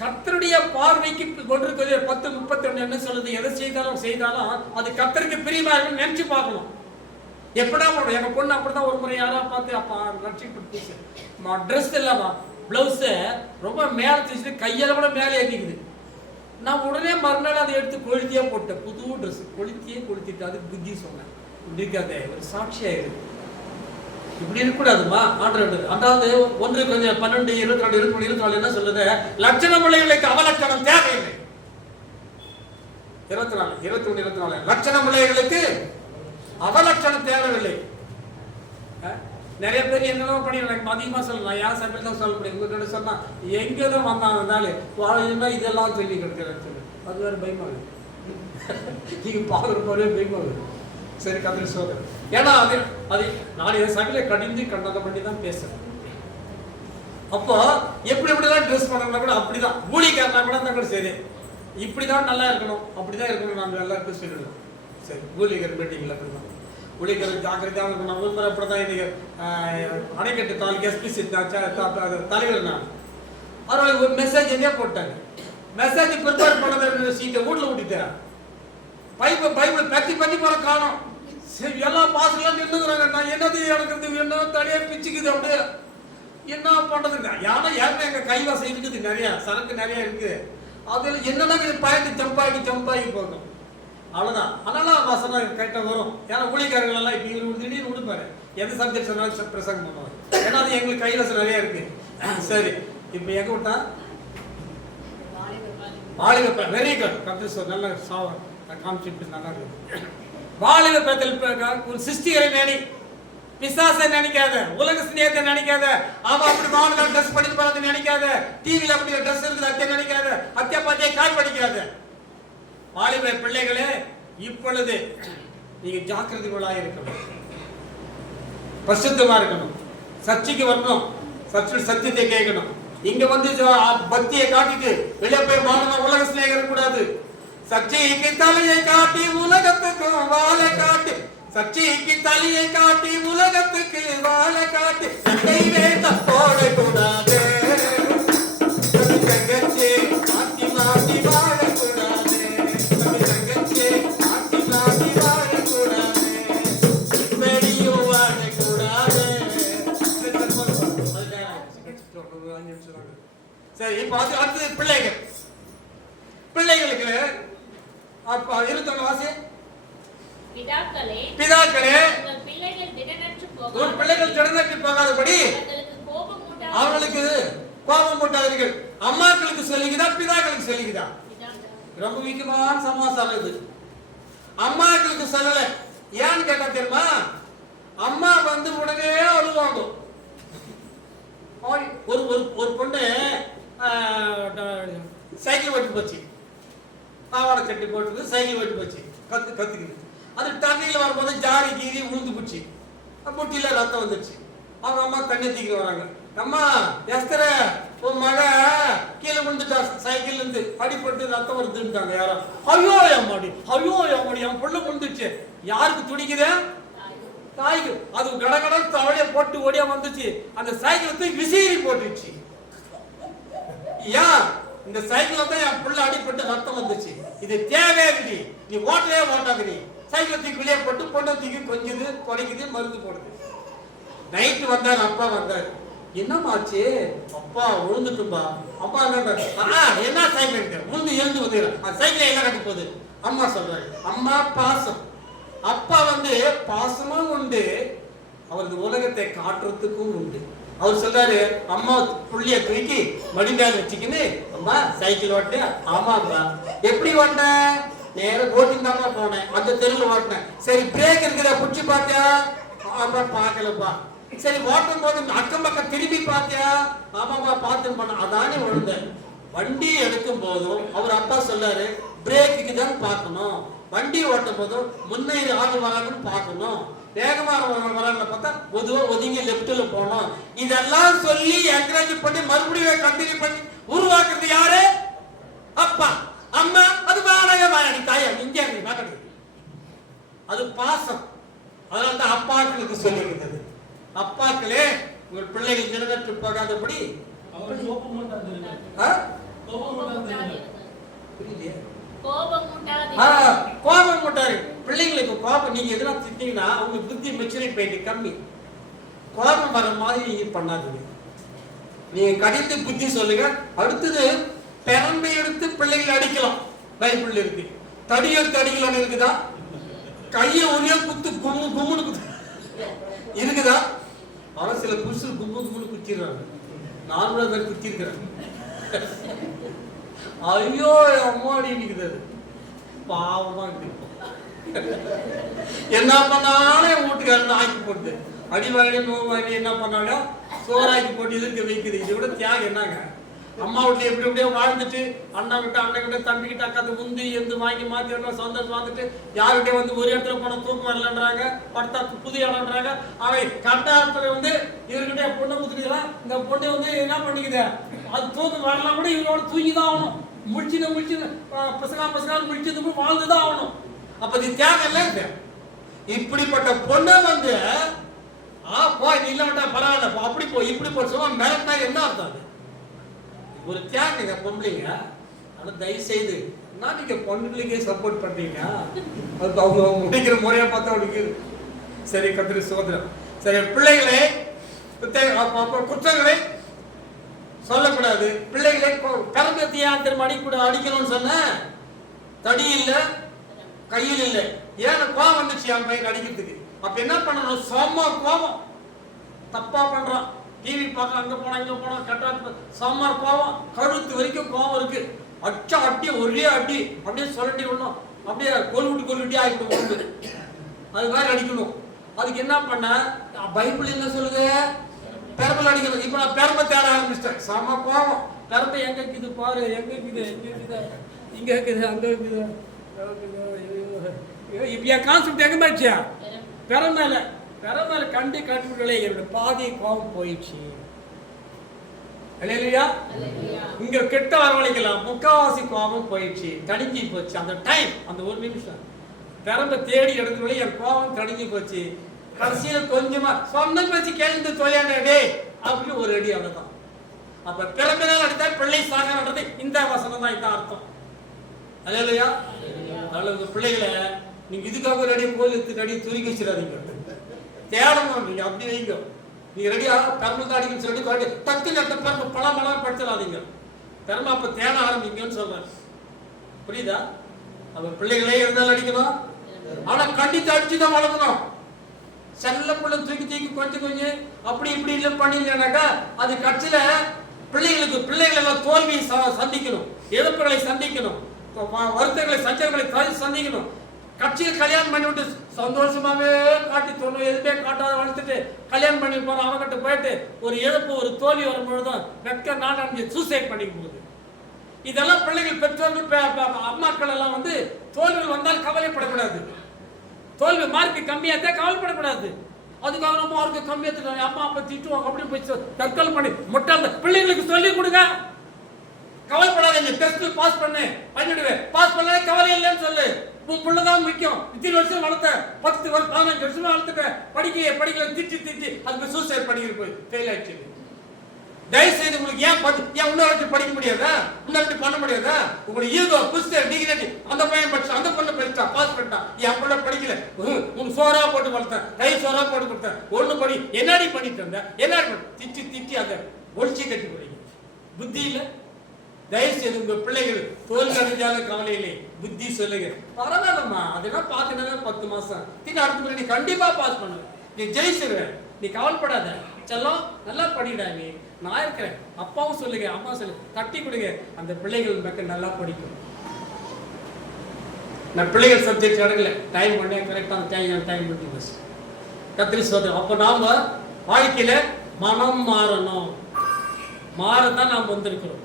கர்த்தருடைய பார்வைக்கு கொண்டிருக்கிறது 10:31 என்ன சொல்லுது? எதை செய்தாலும் அது கர்த்தருக்கு பிரியமா இருக்குன்னு நினைச்சு பார்க்கணும். எப்படா போடும்? எங்க பொண்ணு அப்படிதான் ஒரு முறை யாரா பார்த்து அப்பா லட்சியம் ட்ரெஸ் இல்லாமா பிளவுஸ் ரொம்ப மேல தூச்சிட்டு கையில கூட மேலே ஏற்றிக்குது. நான் உடனே மறுநாள் அதை எடுத்து கொளுத்தியே போட்டேன். புது ட்ரெஸ் கொளுத்திட்டு அதுக்கு புத்தி சொன்னேன். இப்படி இருக்காதே, ஒரு சாட்சியாயிருக்கு. இப்படி இருக்கக்கூடாதுமா ஆண்டு. அதாவது 1-12-22-24 என்ன சொல்லுது? லட்சண பிள்ளைகளுக்கு அவலட்சணம் தேவையில்லை. 21-24 லட்சண பிள்ளைகளுக்கு அவலட்சணம் தேவையில்லை. நிறைய பேர் என்னெல்லாம் பண்ணிடுறாங்க. அதிகமாக சொல்லலாம், யார் சமையல் தான் சொல்ல முடியும். உங்ககிட்ட சொன்னா எங்கே தான் வந்தாங்கனாலும் இதெல்லாம் சொல்லி கொடுக்குறேன்னு சொல்லி அது வேறு பயமாகுது. நீங்க பார்க்குற மாதிரியே பயமாகுது. சரி, கதிர சோதனை. ஏன்னா அது நான் என் சமையலை கடிந்து கண்டதை பண்ணி தான் பேசுறேன். அப்போ எப்படிலாம் ட்ரெஸ் பண்ணா கூட அப்படிதான், ஊழிக்காரனா கூட இருந்தால் கூட சரி இப்படிதான் நல்லா இருக்கணும், அப்படிதான் இருக்கணும். நாங்கள் எல்லாருக்கும் சொல்லணும். சரி, ஊழிகர் மீட்டிங்கில் அப்படிதான் ஊழிகர் ஜாக்கிரதையாக இருக்கணும். நான் விரும்புகிற அப்படிதான் இன்னைக்கு அணைக்கட்டு தாலுக்கு எஸ்பிசி தலைவர் நான் அவர்களுக்கு ஒரு மெசேஜ் என்ன போட்டாங்க. மெசேஜ் ப்ரிப்பேர் பண்ண சீட்டை வீட்டில் விட்டுட்டேன். பைபிள் பத்தி போற காணும். சரி, எல்லாம் பாசெல்லாம் நின்றுக்கிறாங்க. நான் என்னது நடக்கிறது, என்ன தடையா பிச்சுக்குது, அப்படியே என்ன பண்றதுங்க. யானை ஏற்கனவே எங்க கைவாசம் இருக்குது, நிறைய சரக்கு நிறைய இருக்கு. அதுல என்னன்னா பயந்து ஜம்பாகி போகும், அவ்வளவுதான். அதனால வசனம் கரெக்டா வரும். ஏன்னா ஊழியக்காரர்கள் எல்லாம் இப்ப இவரு திடீர்னு விடுப்பாரு, எந்த சப்ஜெக்ட் சொன்னாலும் பிரசங்கம் பண்ணுவாங்க. ஏன்னா அது எங்களுக்கு கைவாசம் நிறைய இருக்கு. சரி, இப்ப எங்க விட்டா வாலிப வெரி குட் கம்ப்யூட்டர் நல்ல கான்செப்ட் நல்லா இருக்கு. வாலிப பேத்தில் ஒரு சிருஷ்டிகரை நினை, பிசாசை நினைக்காத, உலக சிநேகத்தை நினைக்காத, அவன் அப்படி மாநில ட்ரெஸ் பண்ணி போறது நினைக்காத, டிவியில் அப்படி ட்ரெஸ் இருக்குது அத்தியா நினைக்காத, அத்தியா பாத்தியா காய் படிக்காத. வாலிப பிள்ளைகளே, இப்பொழுது நீங்க ஜாக்கிரதைகளாக இருக்கணும், பரிசுத்தமா இருக்கணும், சர்ச்சைக்கு வரணும், சத்தியத்தை கேட்கணும். இங்க வந்து பக்தியை காட்டிட்டு வெளியே போய் மாநில உலக சிநேகம் கூடாது. சர்ச்சைக்கு தலையை காட்டி உலகத்துக்கு வாழை காட்டி, சர்ச்சைக்கு தலையை காட்டி உலகத்துக்கு வாழை காட்டி, கை வேட்ட போடக்கூடாது, தங்கச்சி மாத்தி மாத்தி வாழக்கூடாது, தங்கச்சி மாத்தி மாத்தி வாழக்கூடாது, வெளியும் வாழக்கூடாது. சரி, இப்ப அடுத்தது பிள்ளைகளுக்கு வாசி. பிதாக்களே, உங்கள் பிள்ளைகள் திடனற்று போகாதபடி அவர்களுக்கு கோபம் மூட்டாதீர்கள். அம்மாக்களுக்கு சொல்லிக்குதா, பிதாக்களுக்கு சொல்லிக்குதா? ரொம்ப முக்கியமான சமாசாரம் இது. அம்மாக்களுக்கு சொல்லல. ஏன்னு கேட்டா தெரியுமா? அம்மா வந்து உடனே அழுவாங்க. ஒரு பொண்ணு சைக்கிள் ஓட்டி போச்சு, பாவாடை கட்டி போட்டு சைக்கிள் ஓட்டி போச்சு, கத்துக்குது. அது தண்ணியில் வரும்போது ஜாரி கீறி உளுந்து போச்சு, முட்டியில ரத்தம் வந்துருச்சு. அவங்க அம்மா தண்ணி தூக்கி வராங்க. அம்மா எஸ்தர, உன் மக கீழே விழுந்துட்டா, சைக்கிள் இருந்து அடிப்பட்டு ரத்தம் வருதுன்ட்டாங்க. யாரும் ஐயோ அம்மாடி என் பொண்ணு விழுந்துச்சு. யாருக்கு துடிக்குது? தாய்க்கு. அது கடகடன் தவளைய போட்டு ஓடியா வந்துச்சு. அந்த சைக்கிள் தூக்கி விசிறி போட்டுச்சு. ஏன் இந்த சைக்கிள் தான் என் புள்ள அடிப்பட்டு ரத்தம் வந்துச்சு, இது தேவையாகுது, நீ ஓட்டவே ஓட்டாது, நீ சைக்கிள் தூக்கி வெளியே போட்டு பொண்ணை தூக்கி கொஞ்சது குறைக்குது, மருந்து போடுது. நைட்டு வந்தார், அப்பா வந்தார். என்னமாச்சு? அப்பா விழுந்துட்டும்பா. அப்பா என்ன சைக்கிள் விழுந்து எழுந்து வந்து சைக்கிள் எல்லாம் கட்டி போகுது. அம்மா சொல்றாரு. அம்மா பாசம். அப்பா வந்து பாசமும் உண்டு, அவரது உலகத்தை காட்டுறதுக்கும் உண்டு. அவர் சொல்றாரு, அம்மா புள்ளிய தூக்கி மடிமேல வச்சுக்கின்னு, அம்மா சைக்கிள் ஓட்டு. ஆமாப்பா. எப்படி ஓட்டின? நேரம் ஓட்டிங் தாமா போனேன், அந்த தெருவில் ஓட்டினேன். சரி, பிரேக் இருக்குதா புடிச்சு பார்த்தியா? ஆமா பார்க்கலப்பா. சரி, ஓட்டும் போது அக்கம் பக்கம் திரும்பி பார்த்தியா? ஆமாப்பா பார்த்துன்னு பண்ண. அதானே விழுந்த. வண்டி எடுக்கும் போதும் அவர் அப்பா சொல்லாரு, பிரேக்குக்கு தான் பார்க்கணும், வண்டி ஓட்டும் போதும் முன்னே ஆள் வராங்கன்னு பார்க்கணும், வேகமாக வராங்க பார்த்தா பொதுவா ஒதுங்கி லெப்ட்ல போனோம். இதெல்லாம் சொல்லி என்கரேஜ் பண்ணி மறுபடியும் கண்டினியூ பண்ணி உருவாக்குறது யாரு? அப்பா. அம்மா அது வாடகை தாயா இங்கே வாடகை, அது பாசம். அதனால தான் அப்பாக்களுக்கு சொல்லியிருந்தது, அப்பாக்களே உங்கள் பிள்ளைகள் நிலநற்று போகாதபடி கோபமூட்டாதிருங்கள். புரியலையே? கோபமூட்டாதிருங்கள். கோபம் போட்டாரு பிள்ளைங்களுக்கு. கோபம் நீங்க எதெல்லாம் திட்டீங்கன்னா அவங்க புத்தி மெச்சூரிட்டி போயிட்டு கம்மி. கோபம் வர மாதிரி நீங்க பண்ணாதீங்க. நீங்க கடிந்து புத்தி சொல்லுங்க. அடுத்தது பெரம்பை எடுத்து பிள்ளைகளை அடிக்கலாம். பைபிள் இருக்கு. தடி எடுத்து அடிக்கலாம்னு இருக்குதா? கையை ஒரே குத்து கும்மு கும்முன்னு குத்து இருக்குதா? ஆனால் சில புருஷு கும்மு கும்முன்னு குத்திடுறாங்க. நார்மலா பேர் குத்தி இருக்கிறாங்க. ஐயோ அம்மாடி இருக்குது. பாவமா இருக்கு. என்ன பண்ணாலும் வீட்டுக்காரன் ஆக்கி போட்டு அடிவாடி நோவாடி என்ன பண்ணாலும் சோறாக்கி போட்டு எதிர்க்க வைக்குது. இதை விட தியாகம் என்னங்க? அம்மா வீட்டுல எப்படி எப்படியோ வாழ்ந்துட்டு அண்ணா கிட்ட அண்ணன் கிட்ட தம்பி கிட்ட அக்காத்து முந்தி எந்த வாங்கி மாத்தி சந்தோஷம் வந்துட்டு யாருகிட்டே வந்து ஒரு இடத்துல போன தூக்கம் வரலன்றாங்க, படுத்தா புது இடம்ன்றாங்க. அவை கட்டாயத்துல வந்து இவர்கிட்ட பொண்ணை குத்துக்கலாம். இந்த பொண்ணை வந்து என்ன பண்ணிக்குது, அது தூக்கம் வரலாம் கூட இவரோட தூங்கிதான் ஆகணும். முடிச்சுன்னு பசங்க முடிச்சது வாழ்ந்துதான் ஆகணும். அப்ப இது தியாகம் இல்லை. இப்படிப்பட்ட பொண்ணை வந்து போய் நீ இல்லட்டா பரவாயில்ல அப்படி போய் இப்படி போய் சொல்லுவா மிரட்டா என்ன அர்த்தம்? ஒரு தியாகங்க பொம்பளைங்க. ஆனா தயவு செய்து நான் நீங்க பொண்ணுங்களுக்கே சப்போர்ட் பண்றீங்க. அது அவங்க முடிக்கிற முறையா பார்த்தா அவனுக்கு சரி கத்திரி சோதரம். சரி பிள்ளைகளை குற்றங்களை சொல்லக்கூடாது. பிள்ளைகளை கரங்கத்தியா திரும்ப அடிக்கணும்னு சொன்ன தடி இல்ல கையில் இல்லை. ஏன்னா கோவம் வந்துச்சு என் பையன் அடிக்கிறதுக்கு. அப்ப என்ன பண்ணணும்? சம கோபம். தப்பா பண்றான், டிவி பார்க்க அங்க போனா இங்க போனா கட்டா சம கோபம், கழுத்து வரைக்கும் கோபம் இருக்கு. அச்சா அடி ஒரே அடி அப்படியே சொல்லட்டி விடணும். அப்படியே கொல்விட்டு ஆகிடும். அது மாதிரி அடிக்கணும். அதுக்கு என்ன பண்ண பைபிள் என்ன சொல்லுது? பெரம்பல் அடிக்கணும். இப்ப நான் பெரம்ப தேட ஆரம்பிச்சிட்டேன். சம கோபம். பெரம்பை எங்க இருக்குது பாரு, எங்க இருக்குது, எங்க இருக்குது, இங்க இருக்குது, அங்க இருக்குது. இப்ப என் கான்செப்ட் எங்க போயிடுச்சு? பெரமேல கண்டி காட்டுகளே என்னோட பாதி கோபம் போயிடுச்சு. இல்லையா? இங்க கெட்ட வரவழைக்கலாம். முக்காவாசி கோபம் போயிடுச்சு, தடிஞ்சு போச்சு. அந்த டைம், அந்த ஒரு நிமிஷம் பெரம்ப தேடி எடுத்து என் கோபம் தடிஞ்சு போச்சு. கடைசியில கொஞ்சமா சொன்ன பேச்சு கேள்வி தொலையாண்டே அப்படின்னு ஒரு அடி. அவ்வளவுதான். அப்ப பிறப்பினால் அடித்தா பிள்ளை சாகன்றது இந்த வசனம் தான். இந்த அர்த்தம். இல்லையா? அதனால பிள்ளைகளை நீங்க இதுக்காக ஒரு அடியை கோயிலுக்கு அடியை துருக்கி வச்சிடாதீங்க. தேடணும். நீங்க அப்படி வைங்க. நீங்க ரெடியா பெரம்பு அடிக்கணும்னு சொல்லி தத்து நட்ட பெரம்பு பழம் படிச்சிடாதீங்க. பெரம்பு அப்ப தேட ஆரம்பிங்கன்னு சொல்றேன். புரியுதா? அப்ப பிள்ளைகளே இருந்தாலும் அடிக்கணும். ஆனா கண்டித்து அடிச்சுதான் வளர்க்கணும். செல்ல பிள்ளை தூக்கி கொஞ்சம் அப்படி இப்படி இல்லை பண்ணினாக்கா அது கட்சியில பிள்ளைகள் எல்லாம் தோல்வியை சந்திக்கணும், எதிர்ப்புகளை சந்திக்கணும், வருத்தங்களை சஞ்சலங்களை சந்திக்கணும். கட்சியில் கல்யாணம் பண்ணிவிட்டு சந்தோஷமாவே காட்டி தோணும் எதுவுமே காட்டாத வளர்த்துட்டு கல்யாணம் பண்ணி போற அவங்ககிட்ட போயிட்டு ஒரு இழப்பு ஒரு தோல்வி வரும்பொழுதும் வெட்க நாடு சூசைட் பண்ணிக்கும் போது இதெல்லாம் பிள்ளைகள் பெற்றோர்கள் அம்மாக்கள் எல்லாம் வந்து தோல்விகள் வந்தால் கவலைப்படக்கூடாது. தோல்வி மார்க்கு கம்மியாத்தே கவலைப்படக்கூடாது. அதுக்காக நம்ம மார்க்கு கம்மியாத்துட்டாங்க அம்மா அப்பா திட்டுவாங்க அப்படி போய் தற்கொலை பண்ணி முட்டாள் பிள்ளைங்களுக்கு சொல்லி கொடுங்க. கவலைப்படாத, டெஸ்ட் பாஸ் பண்ணிடுவேன். பாஸ் பண்ண கவலை இல்லைன்னு சொல்லு. உன் பிள்ளைதான் முக்கியம். இத்தனை வருஷம் வளர்த்த 10 வருஷம் 15 வருஷமா வளர்த்துக்க படிக்கல திட்டி அதுக்கு சூசைட் பண்ணிக்கிட்டு போய் ஃபெயில் ஆயிடுச்சு. தயவு செய்து உங்களுக்கு ஏன் இன்னொரு படிக்க முடியாதா? இன்னொரு பண்ண முடியாதா? உங்களுடைய ஈகோ புஸ்தர் டிகிரி அந்த பையன் படிச்சா அந்த பொண்ணு படிச்சா பாஸ் பண்ணிட்டான், என் பிள்ளை படிக்கல, உன் சோறா போட்டு வளர்த்தேன், கை சோறா போட்டு கொடுத்தேன், ஒண்ணு படி என்னடி பண்ணிட்டு இருந்த என்ன திட்டி அதை ஒழிச்சு கட்டி போறீங்க. புத்தி இல்ல. தயவு செய்து உங்க பிள்ளைகள் தோல்வி அடைஞ்சாலும் கவலை இல்லை, புத்தி சொல்லுங்க. பரவாயில்லம்மா அதெல்லாம் பாத்துனா 10 மாசம் அடுத்த முறை நீ கண்டிப்பா பாஸ் பண்ணுவ, நீ ஜெயிச்சிருவ, நீ கவலைப்படாத செல்லம், நல்லா படிடாங்க, நான் இருக்கிறேன். அப்பாவும் சொல்லுங்க, அம்மா சொல்லுங்க, தட்டி கொடுங்க. அந்த பிள்ளைகள் மக்கள் நல்லா படிக்கும். நான் பிள்ளைகள் சப்ஜெக்ட் எடுக்கல, டைம் பண்ண கரெக்டான டைம் பண்ணி பஸ் கத்திரி சோதனை. அப்போ நாம வாழ்க்கையில மனம் மாறணும், மாறதான் நாம் வந்திருக்கிறோம்.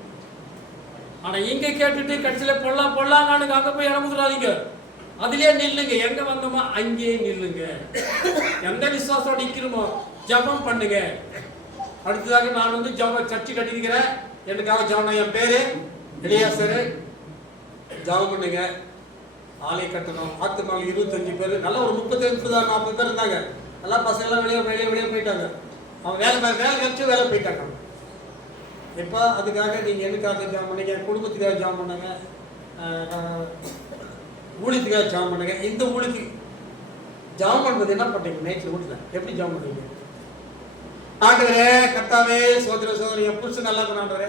ஆனா இங்க கேட்டுட்டு கட்சியில பொல்லாங்கானுக்கு அங்க போய் இறங்குறாதீங்க. அதுலயே நில்லுங்க, எங்க வந்தோமோ அங்கேயே நில்லுங்க. எந்த விசுவாசோட நிக்கிறோமோ ஜபம் பண்ணுங்க. அடுத்ததாக நான் வந்து சர்ச்சை கட்டிருக்கிறேன், எனக்காக ஜபம். என் பேரு எலியாசரு. ஜபம் பண்ணுங்க. ஆலை கட்டணும். ஆத்துமாவில் 25 பேர், நல்லா ஒரு 30-40 பேர் இருந்தாங்க. நல்லா பசங்க எல்லாம் வெளியே போயிட்டாங்க. அவன் வேலை வச்சு வேலை போயிட்டாங்க. இப்போ அதுக்காக நீங்கள் எனக்காக ஜாம் பண்ணுங்க, குடும்பத்துக்காக ஜாம் பண்ணுங்க, ஊழியத்துக்காக ஜாம் பண்ணுங்க. இந்த ஊழியத்துக்கு ஜாம் பண்ணுறது என்ன பண்ணுறீங்க? நைட்டில் வீட்டில் எப்படி ஜாம் பண்ணுறீங்க? ஆண்டவரே கர்த்தாவே சோதர சோதரி, என் புருஷன் நல்லா கொண்டாடுறே,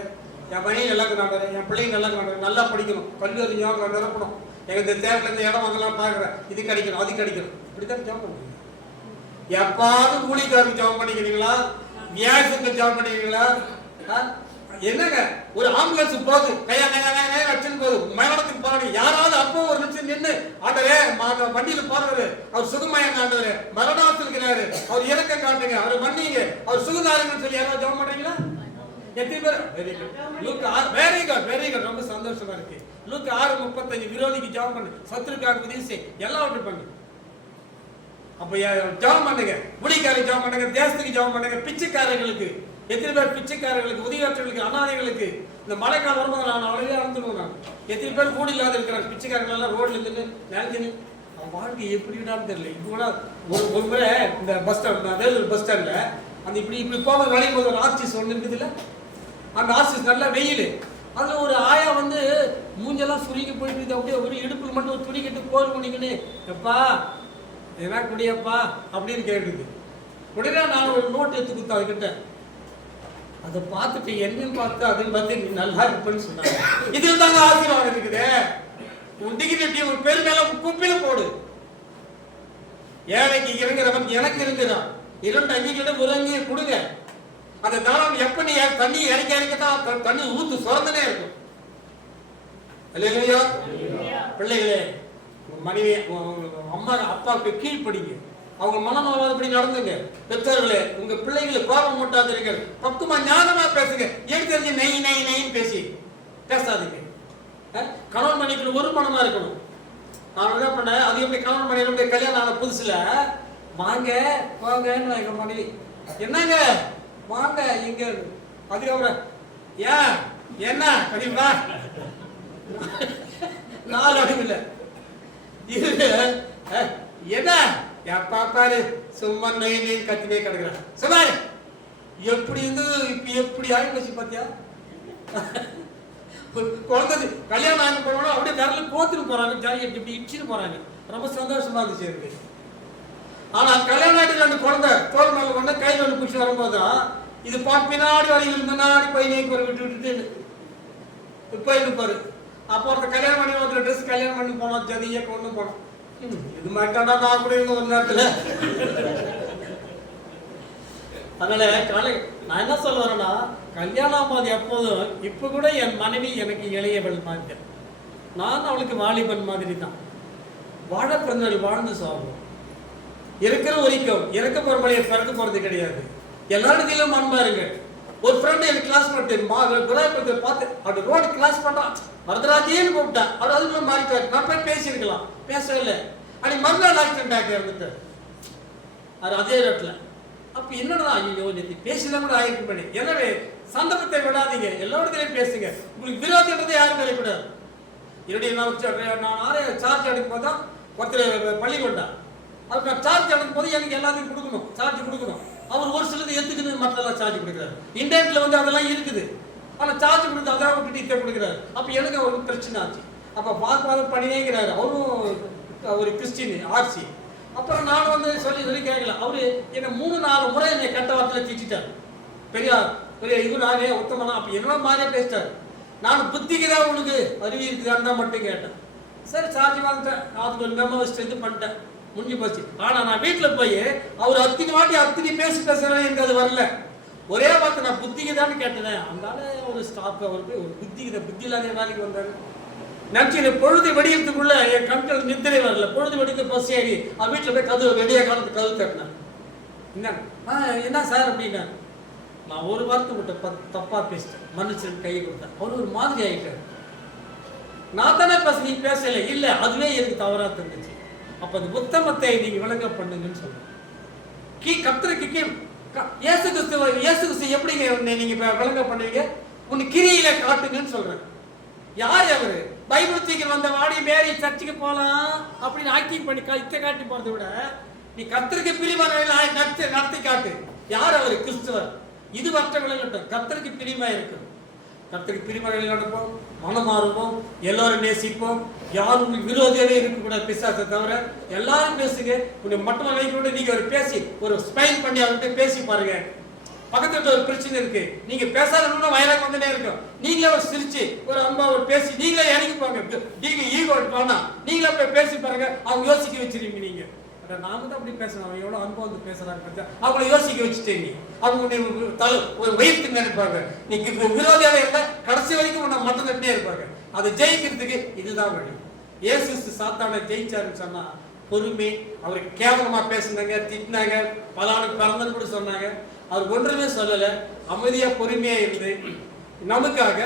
என் பையன் நல்லா கொண்டாடுறேன், என் பிள்ளைங்க நல்லா கொண்டாடுறேன், நல்லா படிக்கணும், கல்வி ஞாபகம் நிரப்பணும், எங்கள் இந்த தேட்டரில் இந்த இடம் அதெல்லாம் பார்க்குறேன், இது கிடைக்கணும் அது கிடைக்கணும். இப்படித்தான் ஜாம் பண்ணுறீங்க. எப்பாவது ஊழியக்காரருக்கு ஜாம் பண்ணிக்கிறீங்களா? வியாசத்துக்கு ஜாம் பண்ணிக்கிறீங்களா? என்னங்க ஒரு ஆம்புலன்ஸ் போகுது, கையா வச்சுன்னு போகுது, மரணத்துக்கு போறாங்க, யாராவது அப்போ ஒரு நிமிஷம் நின்று ஆண்டவரே வண்டியில போறவரு அவர் சுகமயம் காட்டுவாரு, மரணத்தில் இருக்கிறாரு, அவர் இறக்கம் காட்டுங்க, அவர் மன்னிங்க, அவர் சுகதாரங்கன்னு சொல்லி யாராவது ஜாம் பண்றீங்களா? எத்தனை பேர்? வெரி குட், லூக் 6, வெரி குட் வெரி குட், ரொம்ப சந்தோஷமா இருக்கு. லூக் 6:35 விரோதிக்கு ஜாம் பண்ணு, சத்துருக்காக உதவி செய், எல்லாவற்றையும் பண்ணு. அப்ப ஜாம் பண்ணுங்க, ஊழியக்காரருக்கு ஜாம் பண்ணுங்க, தேசத்துக்கு ஜாம் பண்ணுங்க, பிச்சைக்காரர்களுக்கு, எத்தனை பேர் பிச்சைக்காரர்களுக்கு, உதவியாற்றர்களுக்கு, அனாதைகளுக்கு. இந்த மழைக்காலம் வரும்போது நான் அவ்வளவே அழுந்துடுவேன். நான் எத்தனை பேர் கூடி இல்லாத இருக்கிறாங்க, பிச்சைக்காரர்கள் எல்லாம் ரோட்ல இருந்து நினைச்சுன்னு அவன் வாழ்க்கை எப்படின்னு தெரியல. இது கூட ஒரு முறை இந்த பஸ் ஸ்டாண்ட், வேலூர் பஸ் ஸ்டாண்ட்ல அந்த இப்படி போக நுழையும் போது ஒரு ஆர்சிஸ் ஒன்று இருக்குது இல்லை, அந்த ஆர்சிஸ் நல்லா வெயில், அதுல ஒரு ஆயா வந்து மூஞ்செல்லாம் சுருங்கி போயிட்டு அப்படியே ஒரு இடுப்புல மட்டும் ஒரு துணி கட்டு கோல் பண்ணிக்கின்னு, எப்பா என்ன குடியப்பா அப்படின்னு கேட்டுது. உடனே நான் ஒரு நோட்டு எடுத்து கொடுத்தேன் அதுக்கிட்ட. அதை பார்த்துட்டு என்னன்னு பார்த்து அதையும் பார்த்து நீ நல்லா இருப்பேன்னு சொன்னாங்க. இதில் தாங்க ஆசீர்வாதம் இருக்குது. உன் டிகிரிட்டி உன் பேர் மேல குப்பில போடு. ஏழைக்கு இறங்குறவன் எனக்கு இருக்கிறான், 2 அங்கிகளிடம் ஒரு அங்கியை கொடுங்க. அந்த தானம் எப்ப நீ தண்ணி இறக்கத்தான் தண்ணி ஊத்து சுரந்தனே இருக்கும். இல்லையா பிள்ளைகளே, மனைவி அம்மா அப்பாவுக்கு கீழ்ப்படிங்க, அவங்க மனநோவாதப்படி நடந்துங்க. பெற்றோர்களே, உங்க பிள்ளைகளை கோபம் மூட்டாதீர்கள், பக்குமா ஞானமா பேசுங்க, எடுத்து நெய் நெய் நெய்ன்னு பேசாதீங்க. கணவன் மனைவிக்குள்ள ஒரு மனமா இருக்கணும். நான் என்ன பண்ணேன், அது எப்படி கணவன் மனைவி கல்யாணம் ஆன புதுசுல வாங்க போங்கன்னு எங்க மனைவி, என்னங்க வாங்க இங்க, அதுக்கப்புறம் ஏன் என்ன கண்டிப்பா 4 அடிவில் இது என்ன எப்பா பாரு சும்மா நெய் நெய் கத்தினே கிடக்குறான். சுமார் எப்படி இருந்து இப்ப எப்படி ஆகி போச்சு பாத்தியா? குழந்தை கல்யாணம் ஆகி போனோம் அப்படியே விரல போத்துட்டு போறாங்க, ஜாலியா இப்படி இடிச்சுட்டு போறாங்க, ரொம்ப சந்தோஷமா இருந்துச்சு இருக்கு. ஆனா கல்யாணம் ஆகிட்டு 2 குழந்தை தோல் மேல கொண்டு கையில் ஒன்று பிடிச்சி வரும்போதுதான் இது பின்னாடி வரைக்கும் முன்னாடி போய் நீங்க விட்டு போயிருப்பாரு. அப்போ ஒருத்த கல்யாணம் பண்ணி ஒருத்தர் ட்ரெஸ் கல்யாணம் பண்ணி போனோம், ஜதியை கொண்டு போனோம். இது மாட்டாண்டா நான் கூட இருந்த ஒரு நேரத்துல. அதனால நான் என்ன சொல்ல வரேன்னா, கல்யாணம் போது எப்போதும் இப்ப கூட என் மனைவி எனக்கு இளையவள் மாதிரி, நான் அவளுக்கு வாலிபன் மாதிரி தான். வாழ பிறந்தவர்கள் வாழ்ந்து சாகும், இருக்கிற ஒரிக்கும் இறக்க போறவளைய பிறக்க போறது கிடையாது. எல்லாருக்கும் அன்பா இருங்க. ஒரு ஃப்ரெண்ட் எனக்கு கிளாஸ் பண்ணிட்டு பார்த்து அப்படி ரோடு கிளாஸ் பண்றான், வரதராஜேன்னு கூப்பிட்டேன், அவர் அதுக்குள்ள மாறிட்டாரு. நான் போய் பேசியிருக்கலாம், பேசவே இல்லை. அப்படி மறுநாள் ஆக்சிடென்ட் ஆகி இருந்துட்டார் அவர் அதே ரோட்ல. அப்ப என்னடா ஐயோ நேற்று பேசிதான் கூட ஆயிருக்கு பண்ணி. எனவே சந்தர்ப்பத்தை விடாதீங்க, எல்லாருடையும் பேசுங்க. உங்களுக்கு விரோதின்றது யாரும் நினைக்கூடாது. என்னுடைய நான் சார்ஜ் எடுக்கும் போது தான் ஒருத்தர் பள்ளி கொண்டா, அதுக்கு நான் சார்ஜ் எடுக்கும் போது எனக்கு எல்லாத்தையும் கொடுக்கணும், சார்ஜ் கொடுக்கணும். அவர் ஒரு சிலது எடுத்துக்கிட்டு மற்றெல்லாம் சார்ஜ் கொடுக்குறாரு. இன்டர்நெட்ல வந்து அதெல்லாம் இருக்குது, ஆனால் சார்ஜ் கொடுத்து அதெல்லாம் விட்டுட்டு இதை கொடுக்குறாரு. அப்போ எனக்கு அவருக்கு பிரச்சனை ஆச்சு. அப்போ வாக்குவாதம் பண்ணினேங்கிறாரு. அவரும் ஒரு கிறிஸ்டின் ஆர்சி. அப்புறம் நான் வந்து சொல்லி கேட்கல. அவரு என்னை 3-4 முறை என்னை கட்ட வார்த்தையில திட்டார். பெரிய இது நானே உத்தமனா அப்ப என்ன மாதிரியே பேசிட்டாரு. நான் புத்திக்குதான் உனக்கு அறிவி இருக்குதான் தான் மட்டும் கேட்டேன். சரி சார்ஜ் வாங்கிட்டேன், அதுக்கு ஒரு மெமோ வச்சுட்டு இது பண்ணிட்டேன், முடிஞ்சு போச்சு. ஆனா நான் வீட்டுல போய் அவர் அத்தனை பேசுறேன், எனக்கு அது வரல. ஒரே வார்த்தை நான் புத்திக்குதான்னு கேட்டேன். அதனால ஒரு ஸ்டாப் அவருக்கு ஒரு புத்தி இல்லாத வேலைக்கு வந்தாரு. நினைச்சு பொழுது வெடிக்கிறதுக்குள்ள என் கண்கள் நித்திரை வரல. பொழுது வெடிக்க பஸ் ஏறி அவன் வீட்டுல போய் கதவு வெடிய காலத்து கதவு தட்டினேன். என்ன சார் அப்படின்னா, நான் ஒரு வார்த்தை விட்ட தப்பா பேசிட்டேன், மன்னிச்சு கையை கொடுத்தேன். அவர் ஒரு மாதிரி ஆயிட்டாரு. நான் தானே நீ பேசல, இல்ல அதுவே எனக்கு தவறா தெரிஞ்சிச்சு. அப்ப அந்த உத்தமத்தை நீங்க விளங்க பண்ணுங்கன்னு சொல்றேன். கர்த்தருக்கு இயேசு கிறிஸ்து எப்படிங்க நீங்க விளங்க பண்ணுவீங்க? உன் கிரியில காட்டுங்கன்னு சொல்றேன். யார் அவரு? பைபிள் தூக்கி வந்த வாடி மேரி சர்ச்சுக்கு போலாம் அப்படின்னு ஆக்டிங் பண்ணி இத்த காட்டி போறதை விட நீ கர்த்தருக்கு பிரியமான நடத்தி காட்டு. யார் அவரு? கிறிஸ்துவர். இது மற்ற விளங்கட்டும். கர்த்தருக்கு பிரியமா இருக்கு. கர்த்தருக்கு பிரிமகளில் நடப்போம், மனமாறுவோம், எல்லாரும் நேசிப்போம். யாரும் உங்களுக்கு விரோதியாவே இருக்கக்கூடாது. பிசாசை தவிர எல்லாரும் பேசுங்க. உன்னை மட்டும் நினைக்க நீங்க ஒரு பேசி ஒரு ஸ்மைல் பண்ணி அவர்கிட்ட பேசி பாருங்க. பக்கத்துல ஒரு பிரச்சனை இருக்கு, நீங்க பேசாத வயலாக வந்துட்டே இருக்கும். நீங்களே ஒரு சிரிச்சு ஒரு அன்பா ஒரு பேசி நீங்களே இறங்கி பாருங்க. நீங்க ஈகோ வேணா, நீங்களே போய் பேசி பாருங்க. அவங்க யோசிக்க வச்சிருவீங்க. நீங்க நாம தான் அப்படி பேசணும். அவங்க எவ்வளவு அன்பா வந்து பேசுறாங்க, அவங்கள யோசிக்க வச்சுட்டீங்க. அவங்க வயிற்று நினைப்பாங்க. நீங்க விரோதியாக இருந்தா கடைசி வரைக்கும் உன்னை மட்டும் தட்டினே இருப்பாங்க. அதை ஜெயிக்கிறதுக்கு இதுதான் வழி. இயேசு சாத்தானை ஜெயிச்சாருன்னு சொன்னா பொறுமை. அவர் கேவலமா பேசினாங்க, திட்டினாங்க, பலானுக்கு பிறந்தன்னு கூட சொன்னாங்க. அவர் ஒன்றுமே சொல்லல, அமைதியா பொறுமையா இருந்து நமக்காக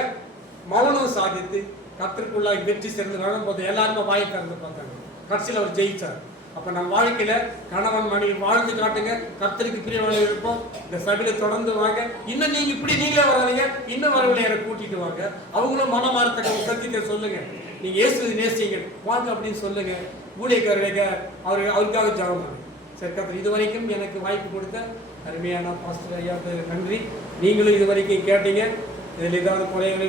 மௌனம் சாதித்து கர்த்தருக்குள்ளாக வெற்றி சேர்ந்து வரும் போது எல்லாருமே வாயை திறந்து பார்த்தாங்க. கடைசியில் அவர் ஜெயிச்சார். அப்ப நம்ம வாழ்க்கையில கணவன் மனைவி வாழ்ந்து காட்டுங்க. கர்த்தருக்கு பிரியமாக இருப்போம். இந்த சபையில தொடர்ந்து வாங்க. இன்னும் நீங்க இப்படி நீங்களே வராதீங்க, இன்னும் வரவில்லையார கூட்டிட்டு வாங்க. அவங்களும் மனமாரத்தக்க சத்தியத்தை சொல்லுங்க. நீங்க இயேசுவை நேசிங்க வாங்க அப்படின்னு சொல்லுங்க. ஊழியக்காரர்களுக்கு அவருக்காக ஜெபம் பண்ணுங்க. சரி கர்த்தர் இதுவரைக்கும் எனக்கு வாய்ப்பு கொடுத்த அருமையான பாஸ்டர் ஐயாவுக்கு நன்றி. நீங்களும் இதுவரைக்கும் கேட்டீங்க. இதில் ஏதாவது குறைகளை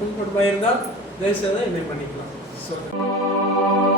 புண்படுமா இருந்தால் தயவுசெய்து என்னை பண்ணிக்கலாம். சொல்லுங்க.